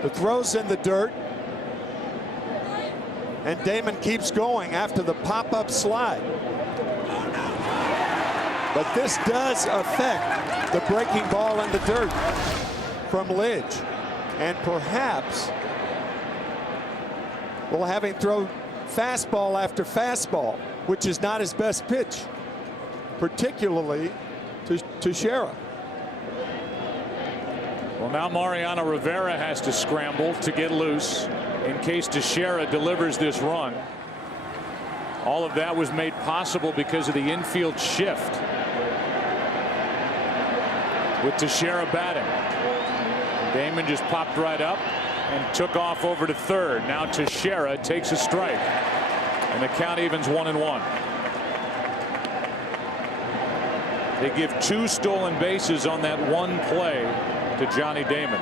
The throw's in the dirt, and Damon keeps going after the pop-up slide. But this does affect the breaking ball in the dirt from Lidge, and perhaps we'll have him throw fastball after fastball, which is not his best pitch, particularly to Teixeira. Well, now Mariano Rivera has to scramble to get loose in case Teixeira delivers this run. All of that was made possible because of the infield shift with Teixeira batting. Damon just popped right up and took off over to third. Now Teixeira takes a strike, and the count evens 1-1. They give 2 stolen bases on that one play to Johnny Damon.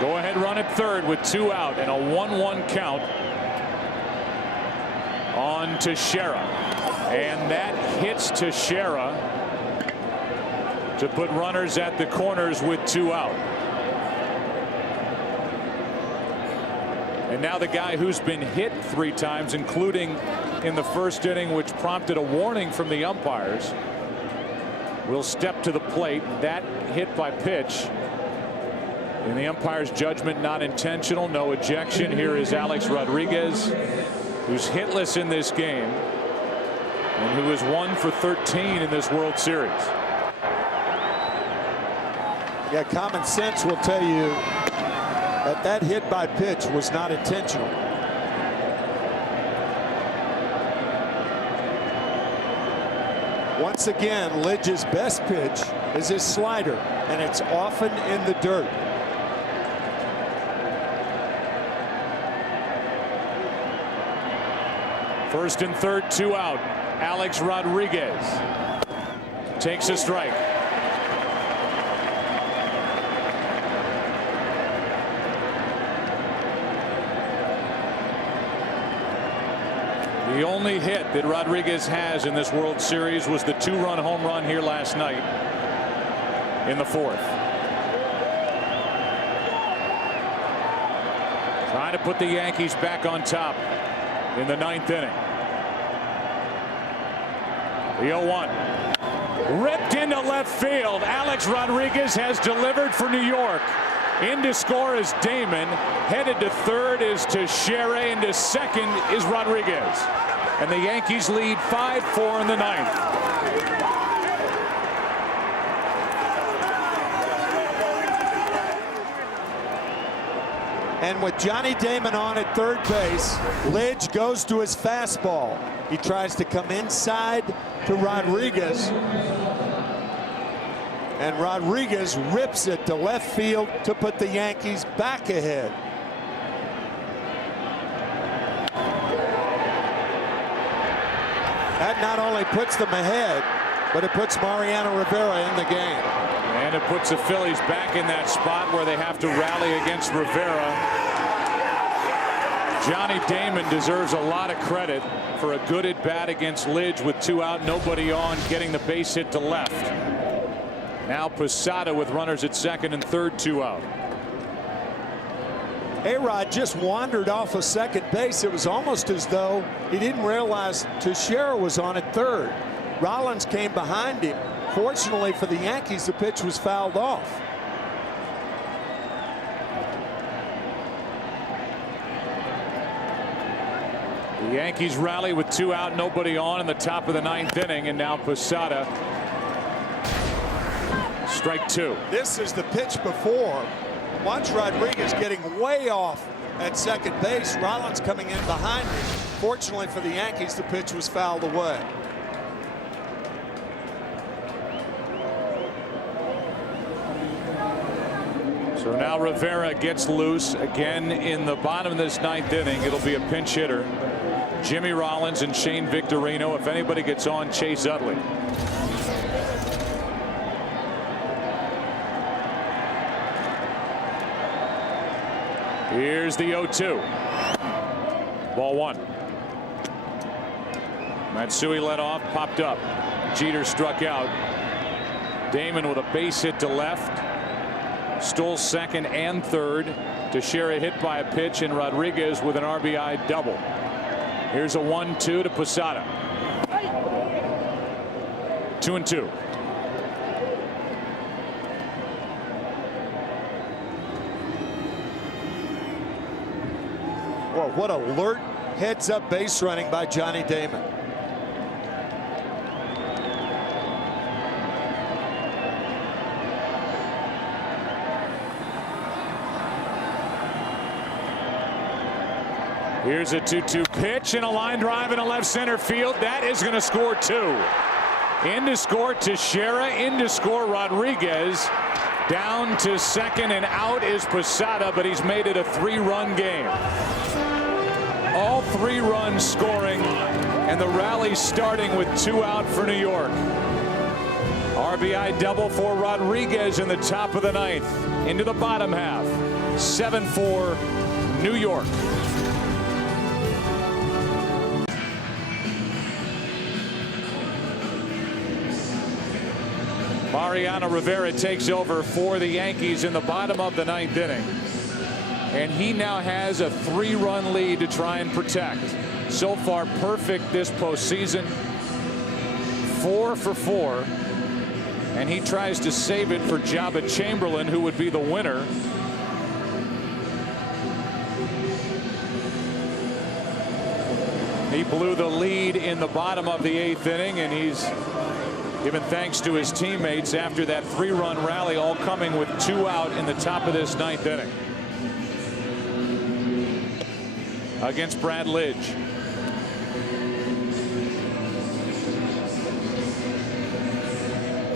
Go ahead run at third with 2 out and a 1-1 count on Teixeira. And that hits Teixeira to put runners at the corners with 2 out. And now the guy who's been hit 3 times, including in the first inning, which prompted a warning from the umpires, will step to the plate. That hit by pitch, in the umpire's judgment, not intentional, no ejection. Here is Alex Rodriguez, who's hitless in this game and who is 1 for 13 in this World Series. Yeah, common sense will tell you that that hit by pitch was not intentional. Once again, Lidge's best pitch is his slider, and it's often in the dirt. First and third, 2 out. Alex Rodriguez takes a strike. The only hit that Rodriguez has in this World Series was the 2-run home run here last night in the 4th. Trying to put the Yankees back on top in the 9th inning. The 0-1. Ripped into left field. Alex Rodriguez has delivered for New York. In to score is Damon. Headed to third is Teixeira. And to second is Rodriguez. And the Yankees lead 5-4 in the 9th. And with Johnny Damon on at third base, Lidge goes to his fastball. He tries to come inside to Rodriguez. And Rodriguez rips it to left field to put the Yankees back ahead. That not only puts them ahead, but it puts Mariano Rivera in the game. And it puts the Phillies back in that spot where they have to rally against Rivera. Johnny Damon deserves a lot of credit for a good at bat against Lidge with 2 out, nobody on, getting the base hit to left. Now Posada with runners at second and third, 2 out. A-Rod just wandered off of second base. It was almost as though he didn't realize Teixeira was on at third. Rollins came behind him. Fortunately for the Yankees, the pitch was fouled off. The Yankees rally with 2 out, nobody on in the top of the 9th inning, and now Posada. Strike 2. This is the pitch before. Watch Rodriguez getting way off at second base. Rollins coming in behind him. Fortunately for the Yankees, the pitch was fouled away. So now Rivera gets loose again in the bottom of this 9th inning. It'll be a pinch hitter. Jimmy Rollins and Shane Victorino. If anybody gets on, Chase Utley. Here's the 0-2. Ball 1. Matsui led off, popped up. Jeter struck out. Damon with a base hit to left. Stole second and third. Teixeira hit by a pitch, and Rodriguez with an RBI double. Here's a 1-2 to Posada. 2-2. Boy, what alert heads-up base running by Johnny Damon. Here's a 2-2 pitch and a line drive in a left center field. That is going to score 2. In to score Teixeira, in to score Rodriguez. Down to second and out is Posada, but he's made it a 3-run game. All 3 runs scoring, and the rally starting with 2 out for New York. RBI double for Rodriguez in the top of the 9th. Into the bottom half. 7-4 New York. Mariano Rivera takes over for the Yankees in the bottom of the 9th inning. And he now has a 3-run lead to try and protect. So far, perfect this postseason. 4 for 4. And he tries to save it for Jabba Chamberlain, who would be the winner. He blew the lead in the bottom of the 8th inning, and he's given thanks to his teammates after that 3-run rally, all coming with 2 out in the top of this 9th inning. Against Brad Lidge.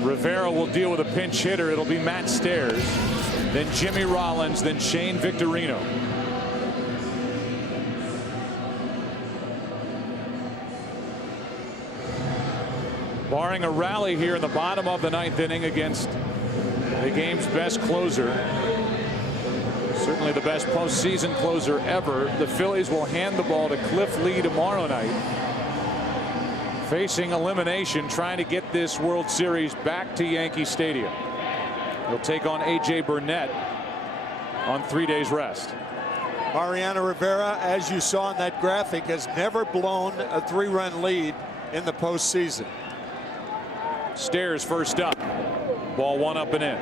Rivera will deal with a pinch hitter. It'll be Matt Stairs, then Jimmy Rollins, then Shane Victorino. Barring a rally here in the bottom of the 9th inning against the game's best closer, certainly the best postseason closer ever, the Phillies will hand the ball to Cliff Lee tomorrow night, facing elimination, trying to get this World Series back to Yankee Stadium. He'll take on A.J. Burnett on 3 days rest. Mariano Rivera, as you saw in that graphic, has never blown a 3-run lead in the postseason. Stairs first up. Ball 1 up and in.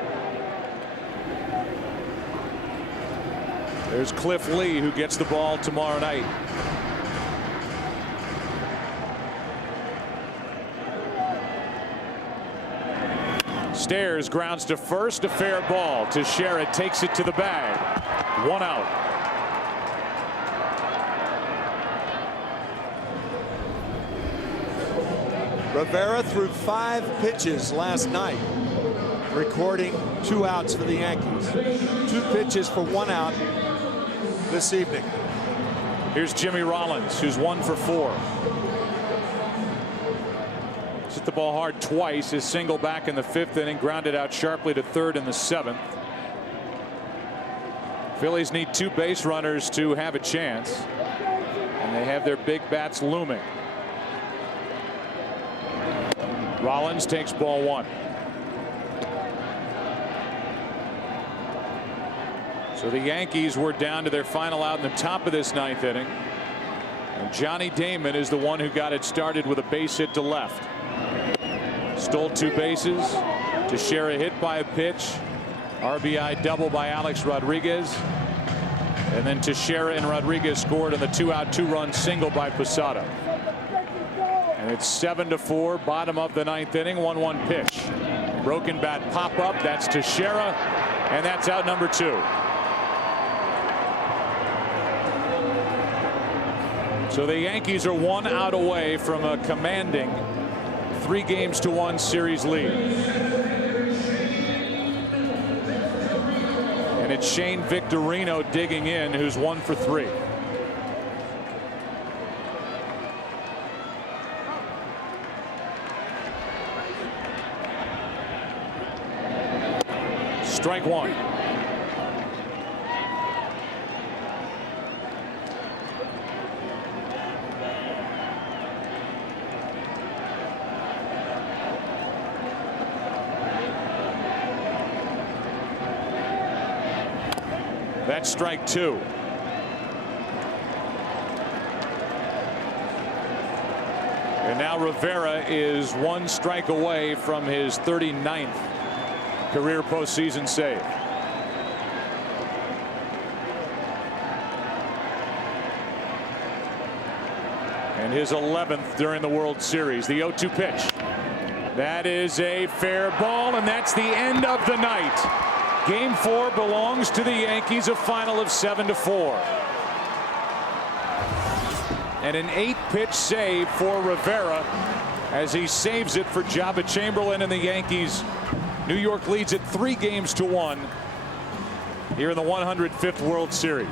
There's Cliff Lee, who gets the ball tomorrow night. Stairs grounds to first, a fair ball. Teixeira takes it to the bag. 1 out. Rivera threw 5 pitches last night, recording 2 outs for the Yankees. 2 pitches for 1 out this evening. Here's Jimmy Rollins, who's 1 for 4. Hit the ball hard twice. His single back in the 5th inning, grounded out sharply to third in the 7th. Phillies need 2 base runners to have a chance, and they have their big bats looming. Rollins takes ball 1. So the Yankees were down to their final out in the top of this 9th inning. And Johnny Damon is the one who got it started with a base hit to left. Stole 2 bases. Teixeira hit by a pitch. RBI double by Alex Rodriguez. And then Teixeira and Rodriguez scored on the 2-out 2-run single by Posada. And it's 7-4, bottom of the 9th inning, 1-1 pitch. Broken bat pop up. That's Teixeira, and that's out number 2. So the Yankees are 1 out away from a commanding 3-1 series lead. And it's Shane Victorino digging in, who's 1 for 3. Strike 1. That's strike 2. And now Rivera is 1 strike away from his 39th career postseason save. and his 11th during the World Series. The 0-2 pitch. That is a fair ball, and that's the end of the night. Game 4 belongs to the Yankees, a final of 7-4. And an 8-pitch save for Rivera as he saves it for Jabba Chamberlain and the Yankees. New York leads it 3-1 here in the 105th World Series.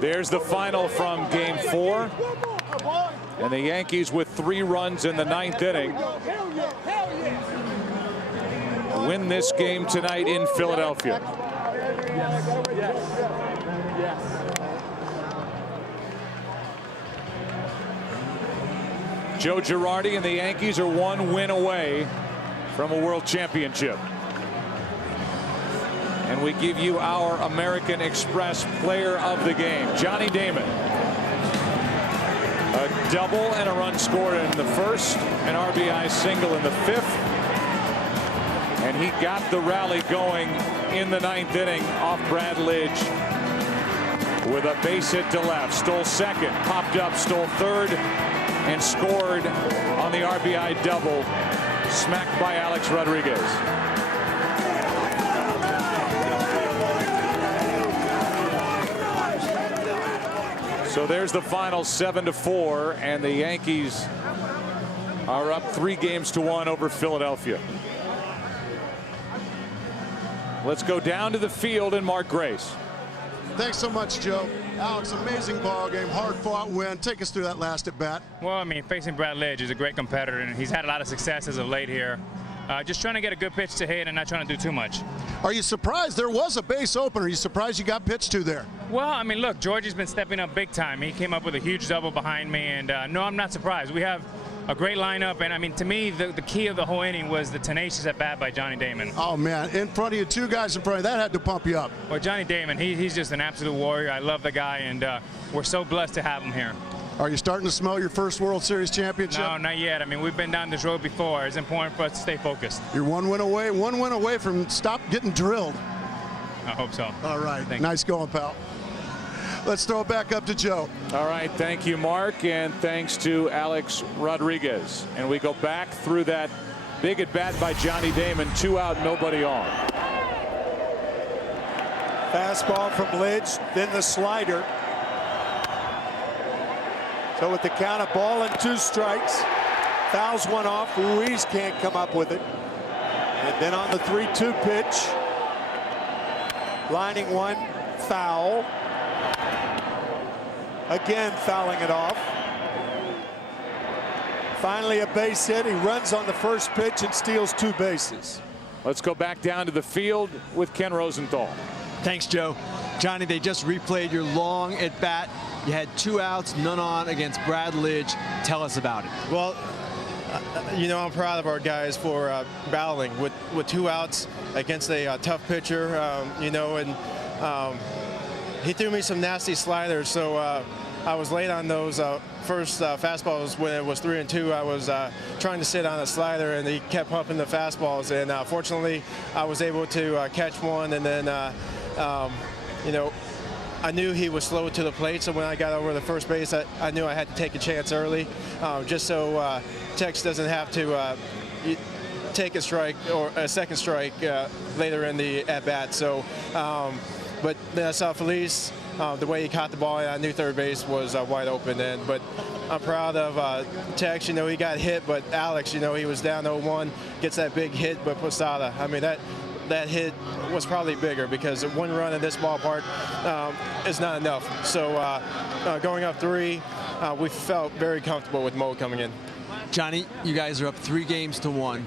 There's the final from Game 4. And the Yankees with 3 runs in the 9th inning win this game tonight in Philadelphia. Joe Girardi and the Yankees are 1 win away from a world championship. And we give you our American Express player of the game, Johnny Damon. A double and a run scored in the first, an RBI single in the 5th. And he got the rally going in the 9th inning off Brad Lidge with a base hit to left. Stole second, popped up, stole third, and scored on the RBI double, smacked by Alex Rodriguez. So there's the final 7-4, and the Yankees are up 3-1 over Philadelphia. Let's go down to the field and Mark Grace. Thanks so much, Joe. Alex, amazing ball game, hard fought win. Take us through that last at bat. Well, I mean, facing Brad Lidge is a great competitor, and he's had a lot of success as of late here. Just trying to get a good pitch to hit and not trying to do too much. Are you surprised there was a base opener? Are you surprised you got pitched to there? Well, I mean, look, Georgie's been stepping up big time. He came up with a huge double behind me, and no, I'm not surprised. We have a great lineup, and I mean, to me, the key of the whole inning was the tenacious at bat by Johnny Damon. Oh man, in front of you, 2 guys in front of you, that had to pump you up. Well, Johnny Damon, he's just an absolute warrior. I love the guy, and we're so blessed to have him here. Are you starting to smell your first World Series championship? No, not yet. I mean, we've been down this road before. It's important for us to stay focused. You're 1 win away from stop getting drilled. I hope so. All right, nice going, pal. Let's throw it back up to Joe. All right, thank you, Mark, and thanks to Alex Rodriguez. And we go back through that big at bat by Johnny Damon, 2 out, nobody on. Fastball from Lidge, then the slider. So with the count of 1-2 strikes, fouls one off. Ruiz can't come up with it. And then on the 3-2 pitch, lining one, foul. Again, fouling it off. Finally, a base hit. He runs on the first pitch and steals 2 bases. Let's go back down to the field with Ken Rosenthal. Thanks, Joe. Johnny, they just replayed your long at bat. You had 2 outs, none on against Brad Lidge. Tell us about it. Well, you know, I'm proud of our guys for battling with 2 outs against a tough pitcher, you know, and he threw me some nasty sliders, so I was late on those first fastballs when it was 3-2. I was trying to sit on a slider, and he kept pumping the fastballs, and fortunately I was able to catch one, and then you know, I knew he was slow to the plate, so when I got over the first base, I knew I had to take a chance early, just so Tex doesn't have to take a strike or a second strike later in the at-bat. So, but then I saw Feliz, the way he caught the ball, and I knew third base was wide open then. But I'm proud of Tex. You know, he got hit, but Alex, you know, he was down 0-1, gets that big hit, but Posada, I mean, that hit was probably bigger because 1 run in this ballpark is not enough. So going up 3, we felt very comfortable with Mo coming in. Johnny, you guys are up 3-1.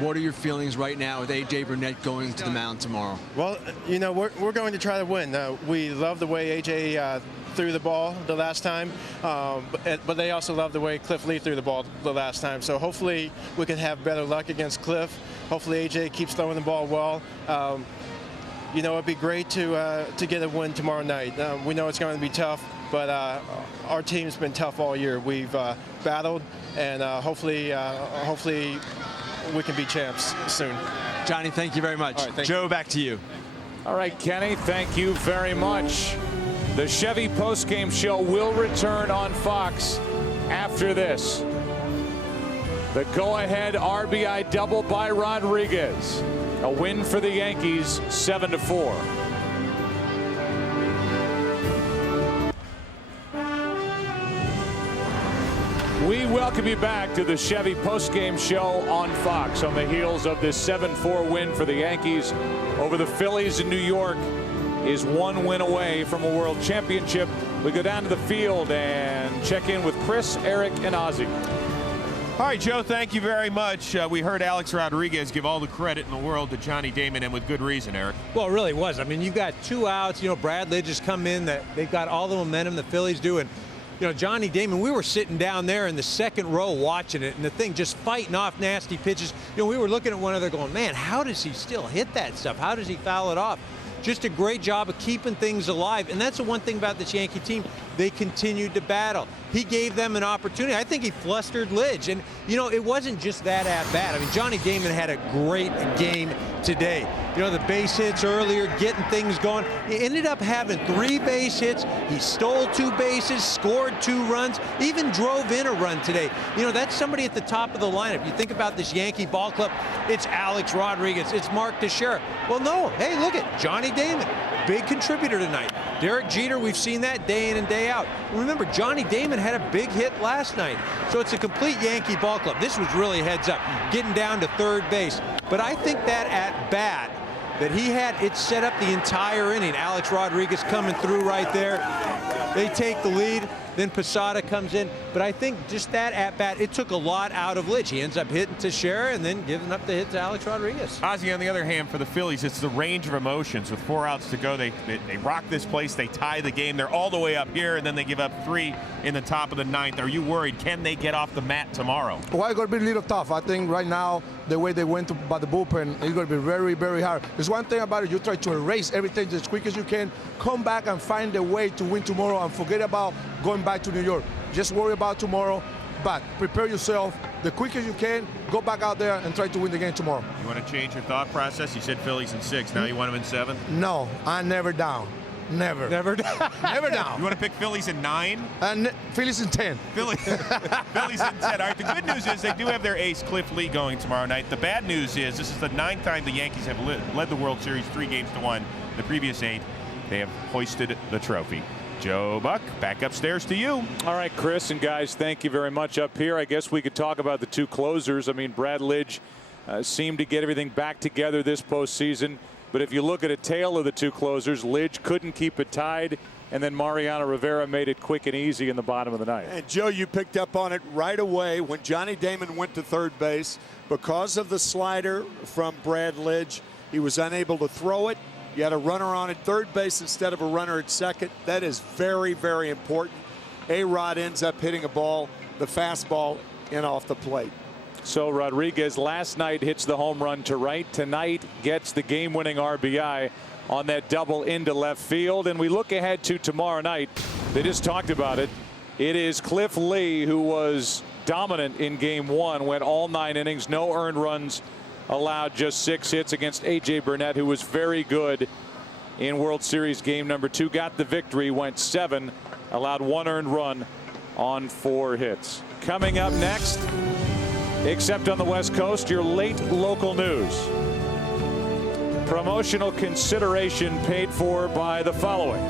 What are your feelings right now with A.J. Burnett going to the mound tomorrow? Well, you know, we're going to try to win. We love the way A.J. threw the ball the last time, but they also love the way Cliff Lee threw the ball the last time. So hopefully we can have better luck against Cliff. Hopefully A.J. keeps throwing the ball well. You know, it'd be great to get a win tomorrow night. We know it's going to be tough, but our team's been tough all year. We've battled, and hopefully we can be champs soon. Johnny, thank you very much. All right, thank Joe, back to you. All right, Kenny, thank you very much. The Chevy postgame show will return on Fox after this. The go-ahead RBI double by Rodriguez. A win for the Yankees, 7-4. We welcome you back to the Chevy postgame show on Fox on the heels of this 7-4 win for the Yankees over the Phillies in New York. Is one win away from a world championship. We go down to the field and check in with Chris, Eric, and Ozzie. All right, Joe, thank you very much. We heard Alex Rodriguez give all the credit in the world to Johnny Damon, and with good reason, Eric. Well, it really was. I mean, you've got 2 outs. You know, Brad Lidge has come in. They've got all the momentum the Phillies do. And, you know, Johnny Damon, we were sitting down there in the second row watching it, and the thing just fighting off nasty pitches. You know, we were looking at one another going, man, how does he still hit that stuff? How does he foul it off? Just a great job of keeping things alive. And that's the one thing about this Yankee team. They continued to battle. He gave them an opportunity. I think he flustered Lidge. And, you know, it wasn't just that at bat. I mean, Johnny Damon had a great game today. You know, the base hits earlier, getting things going. He ended up having 3 base hits. He stole 2 bases, scored 2 runs, even drove in a run today. You know, that's somebody at the top of the lineup. You think about this Yankee ball club, it's Alex Rodriguez, it's Mark Teixeira. Well, no, hey, look at Johnny Damon, big contributor tonight. Derek Jeter, we've seen that day in and day out. Remember, Johnny Damon had a big hit last night. So it's a complete Yankee ball club. This was really heads up, getting down to third base. But I think that at bat that he had, it set up the entire inning. Alex Rodriguez coming through right there. They take the lead. Then Posada comes in. But I think just that at-bat, it took a lot out of Lidge. He ends up hitting Teixeira and then giving up the hit to Alex Rodriguez. Ozzie, on the other hand, for the Phillies, it's the range of emotions. With 4 outs to go, they rock this place. They tie the game. They're all the way up here, and then they give up 3 in the top of the 9th. Are you worried? Can they get off the mat tomorrow? Well, it's going to be a little tough. I think right now, the way they went by the bullpen, it's going to be very, very hard. There's one thing about it. You try to erase everything as quick as you can. Come back and find a way to win tomorrow and forget about going back to New York. Just worry about tomorrow, but prepare yourself the quickest you can. Go back out there and try to win the game tomorrow. You want to change your thought process? You said Phillies in 6. Now you want them in 7? No, I'm never down. Never. Never down. Never down. You want to pick Phillies in 9? And Phillies in 10. Phillies in 10. All right, the good news is they do have their ace, Cliff Lee, going tomorrow night. The bad news is this is the 9th time the Yankees have led the World Series 3-1. The previous 8, they have hoisted the trophy. Joe Buck, back upstairs to you. All right, Chris and guys, thank you very much. Up here, I guess we could talk about the 2 closers. I mean, Brad Lidge seemed to get everything back together this postseason. But if you look at a tale of the 2 closers, Lidge couldn't keep it tied, and then Mariano Rivera made it quick and easy in the bottom of the 9th. And Joe, you picked up on it right away when Johnny Damon went to third base. Because of the slider from Brad Lidge, he was unable to throw it. You had a runner on at third base instead of a runner at second. That is very, very important. A-Rod ends up hitting a ball, the fastball, in off the plate. So Rodriguez last night hits the home run to right. Tonight gets the game-winning RBI on that double into left field. And we look ahead to tomorrow night. They just talked about it. It is Cliff Lee, who was dominant in game 1, went all 9 innings, no earned runs allowed, just 6 hits against A.J. Burnett, who was very good in World Series game number 2. Got the victory, went 7, allowed 1 earned run on 4 hits. Coming up next, except on the West Coast, your late local news. Promotional consideration paid for by the following.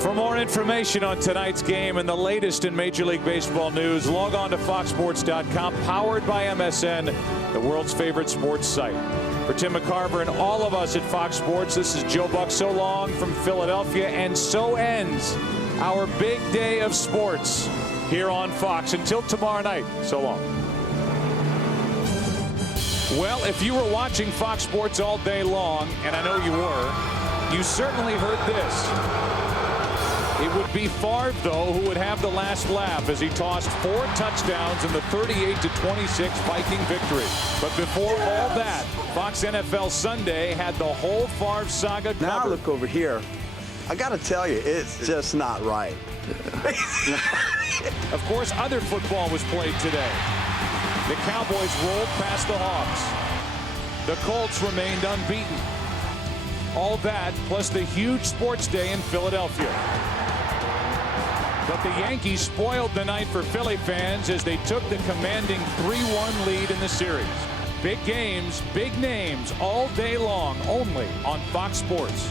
For more information on tonight's game and the latest in Major League Baseball news, log on to foxsports.com, powered by MSN, the world's favorite sports site. For Tim McCarver and all of us at Fox Sports, this is Joe Buck. So long from Philadelphia, and so ends our big day of sports here on Fox. Until tomorrow night, so long. Well, if you were watching Fox Sports all day long, and I know you were, you certainly heard this. It would be Favre, though, who would have the last laugh as he tossed 4 touchdowns in the 38-26 Viking victory. But before all that, Fox NFL Sunday had the whole Favre saga covered. Now look over here. I got to tell you, it's just not right. Of course, other football was played today. The Cowboys rolled past the Hawks. The Colts remained unbeaten. All that, plus the huge sports day in Philadelphia. But the Yankees spoiled the night for Philly fans as they took the commanding 3-1 lead in the series. Big games, big names all day long, only on Fox Sports.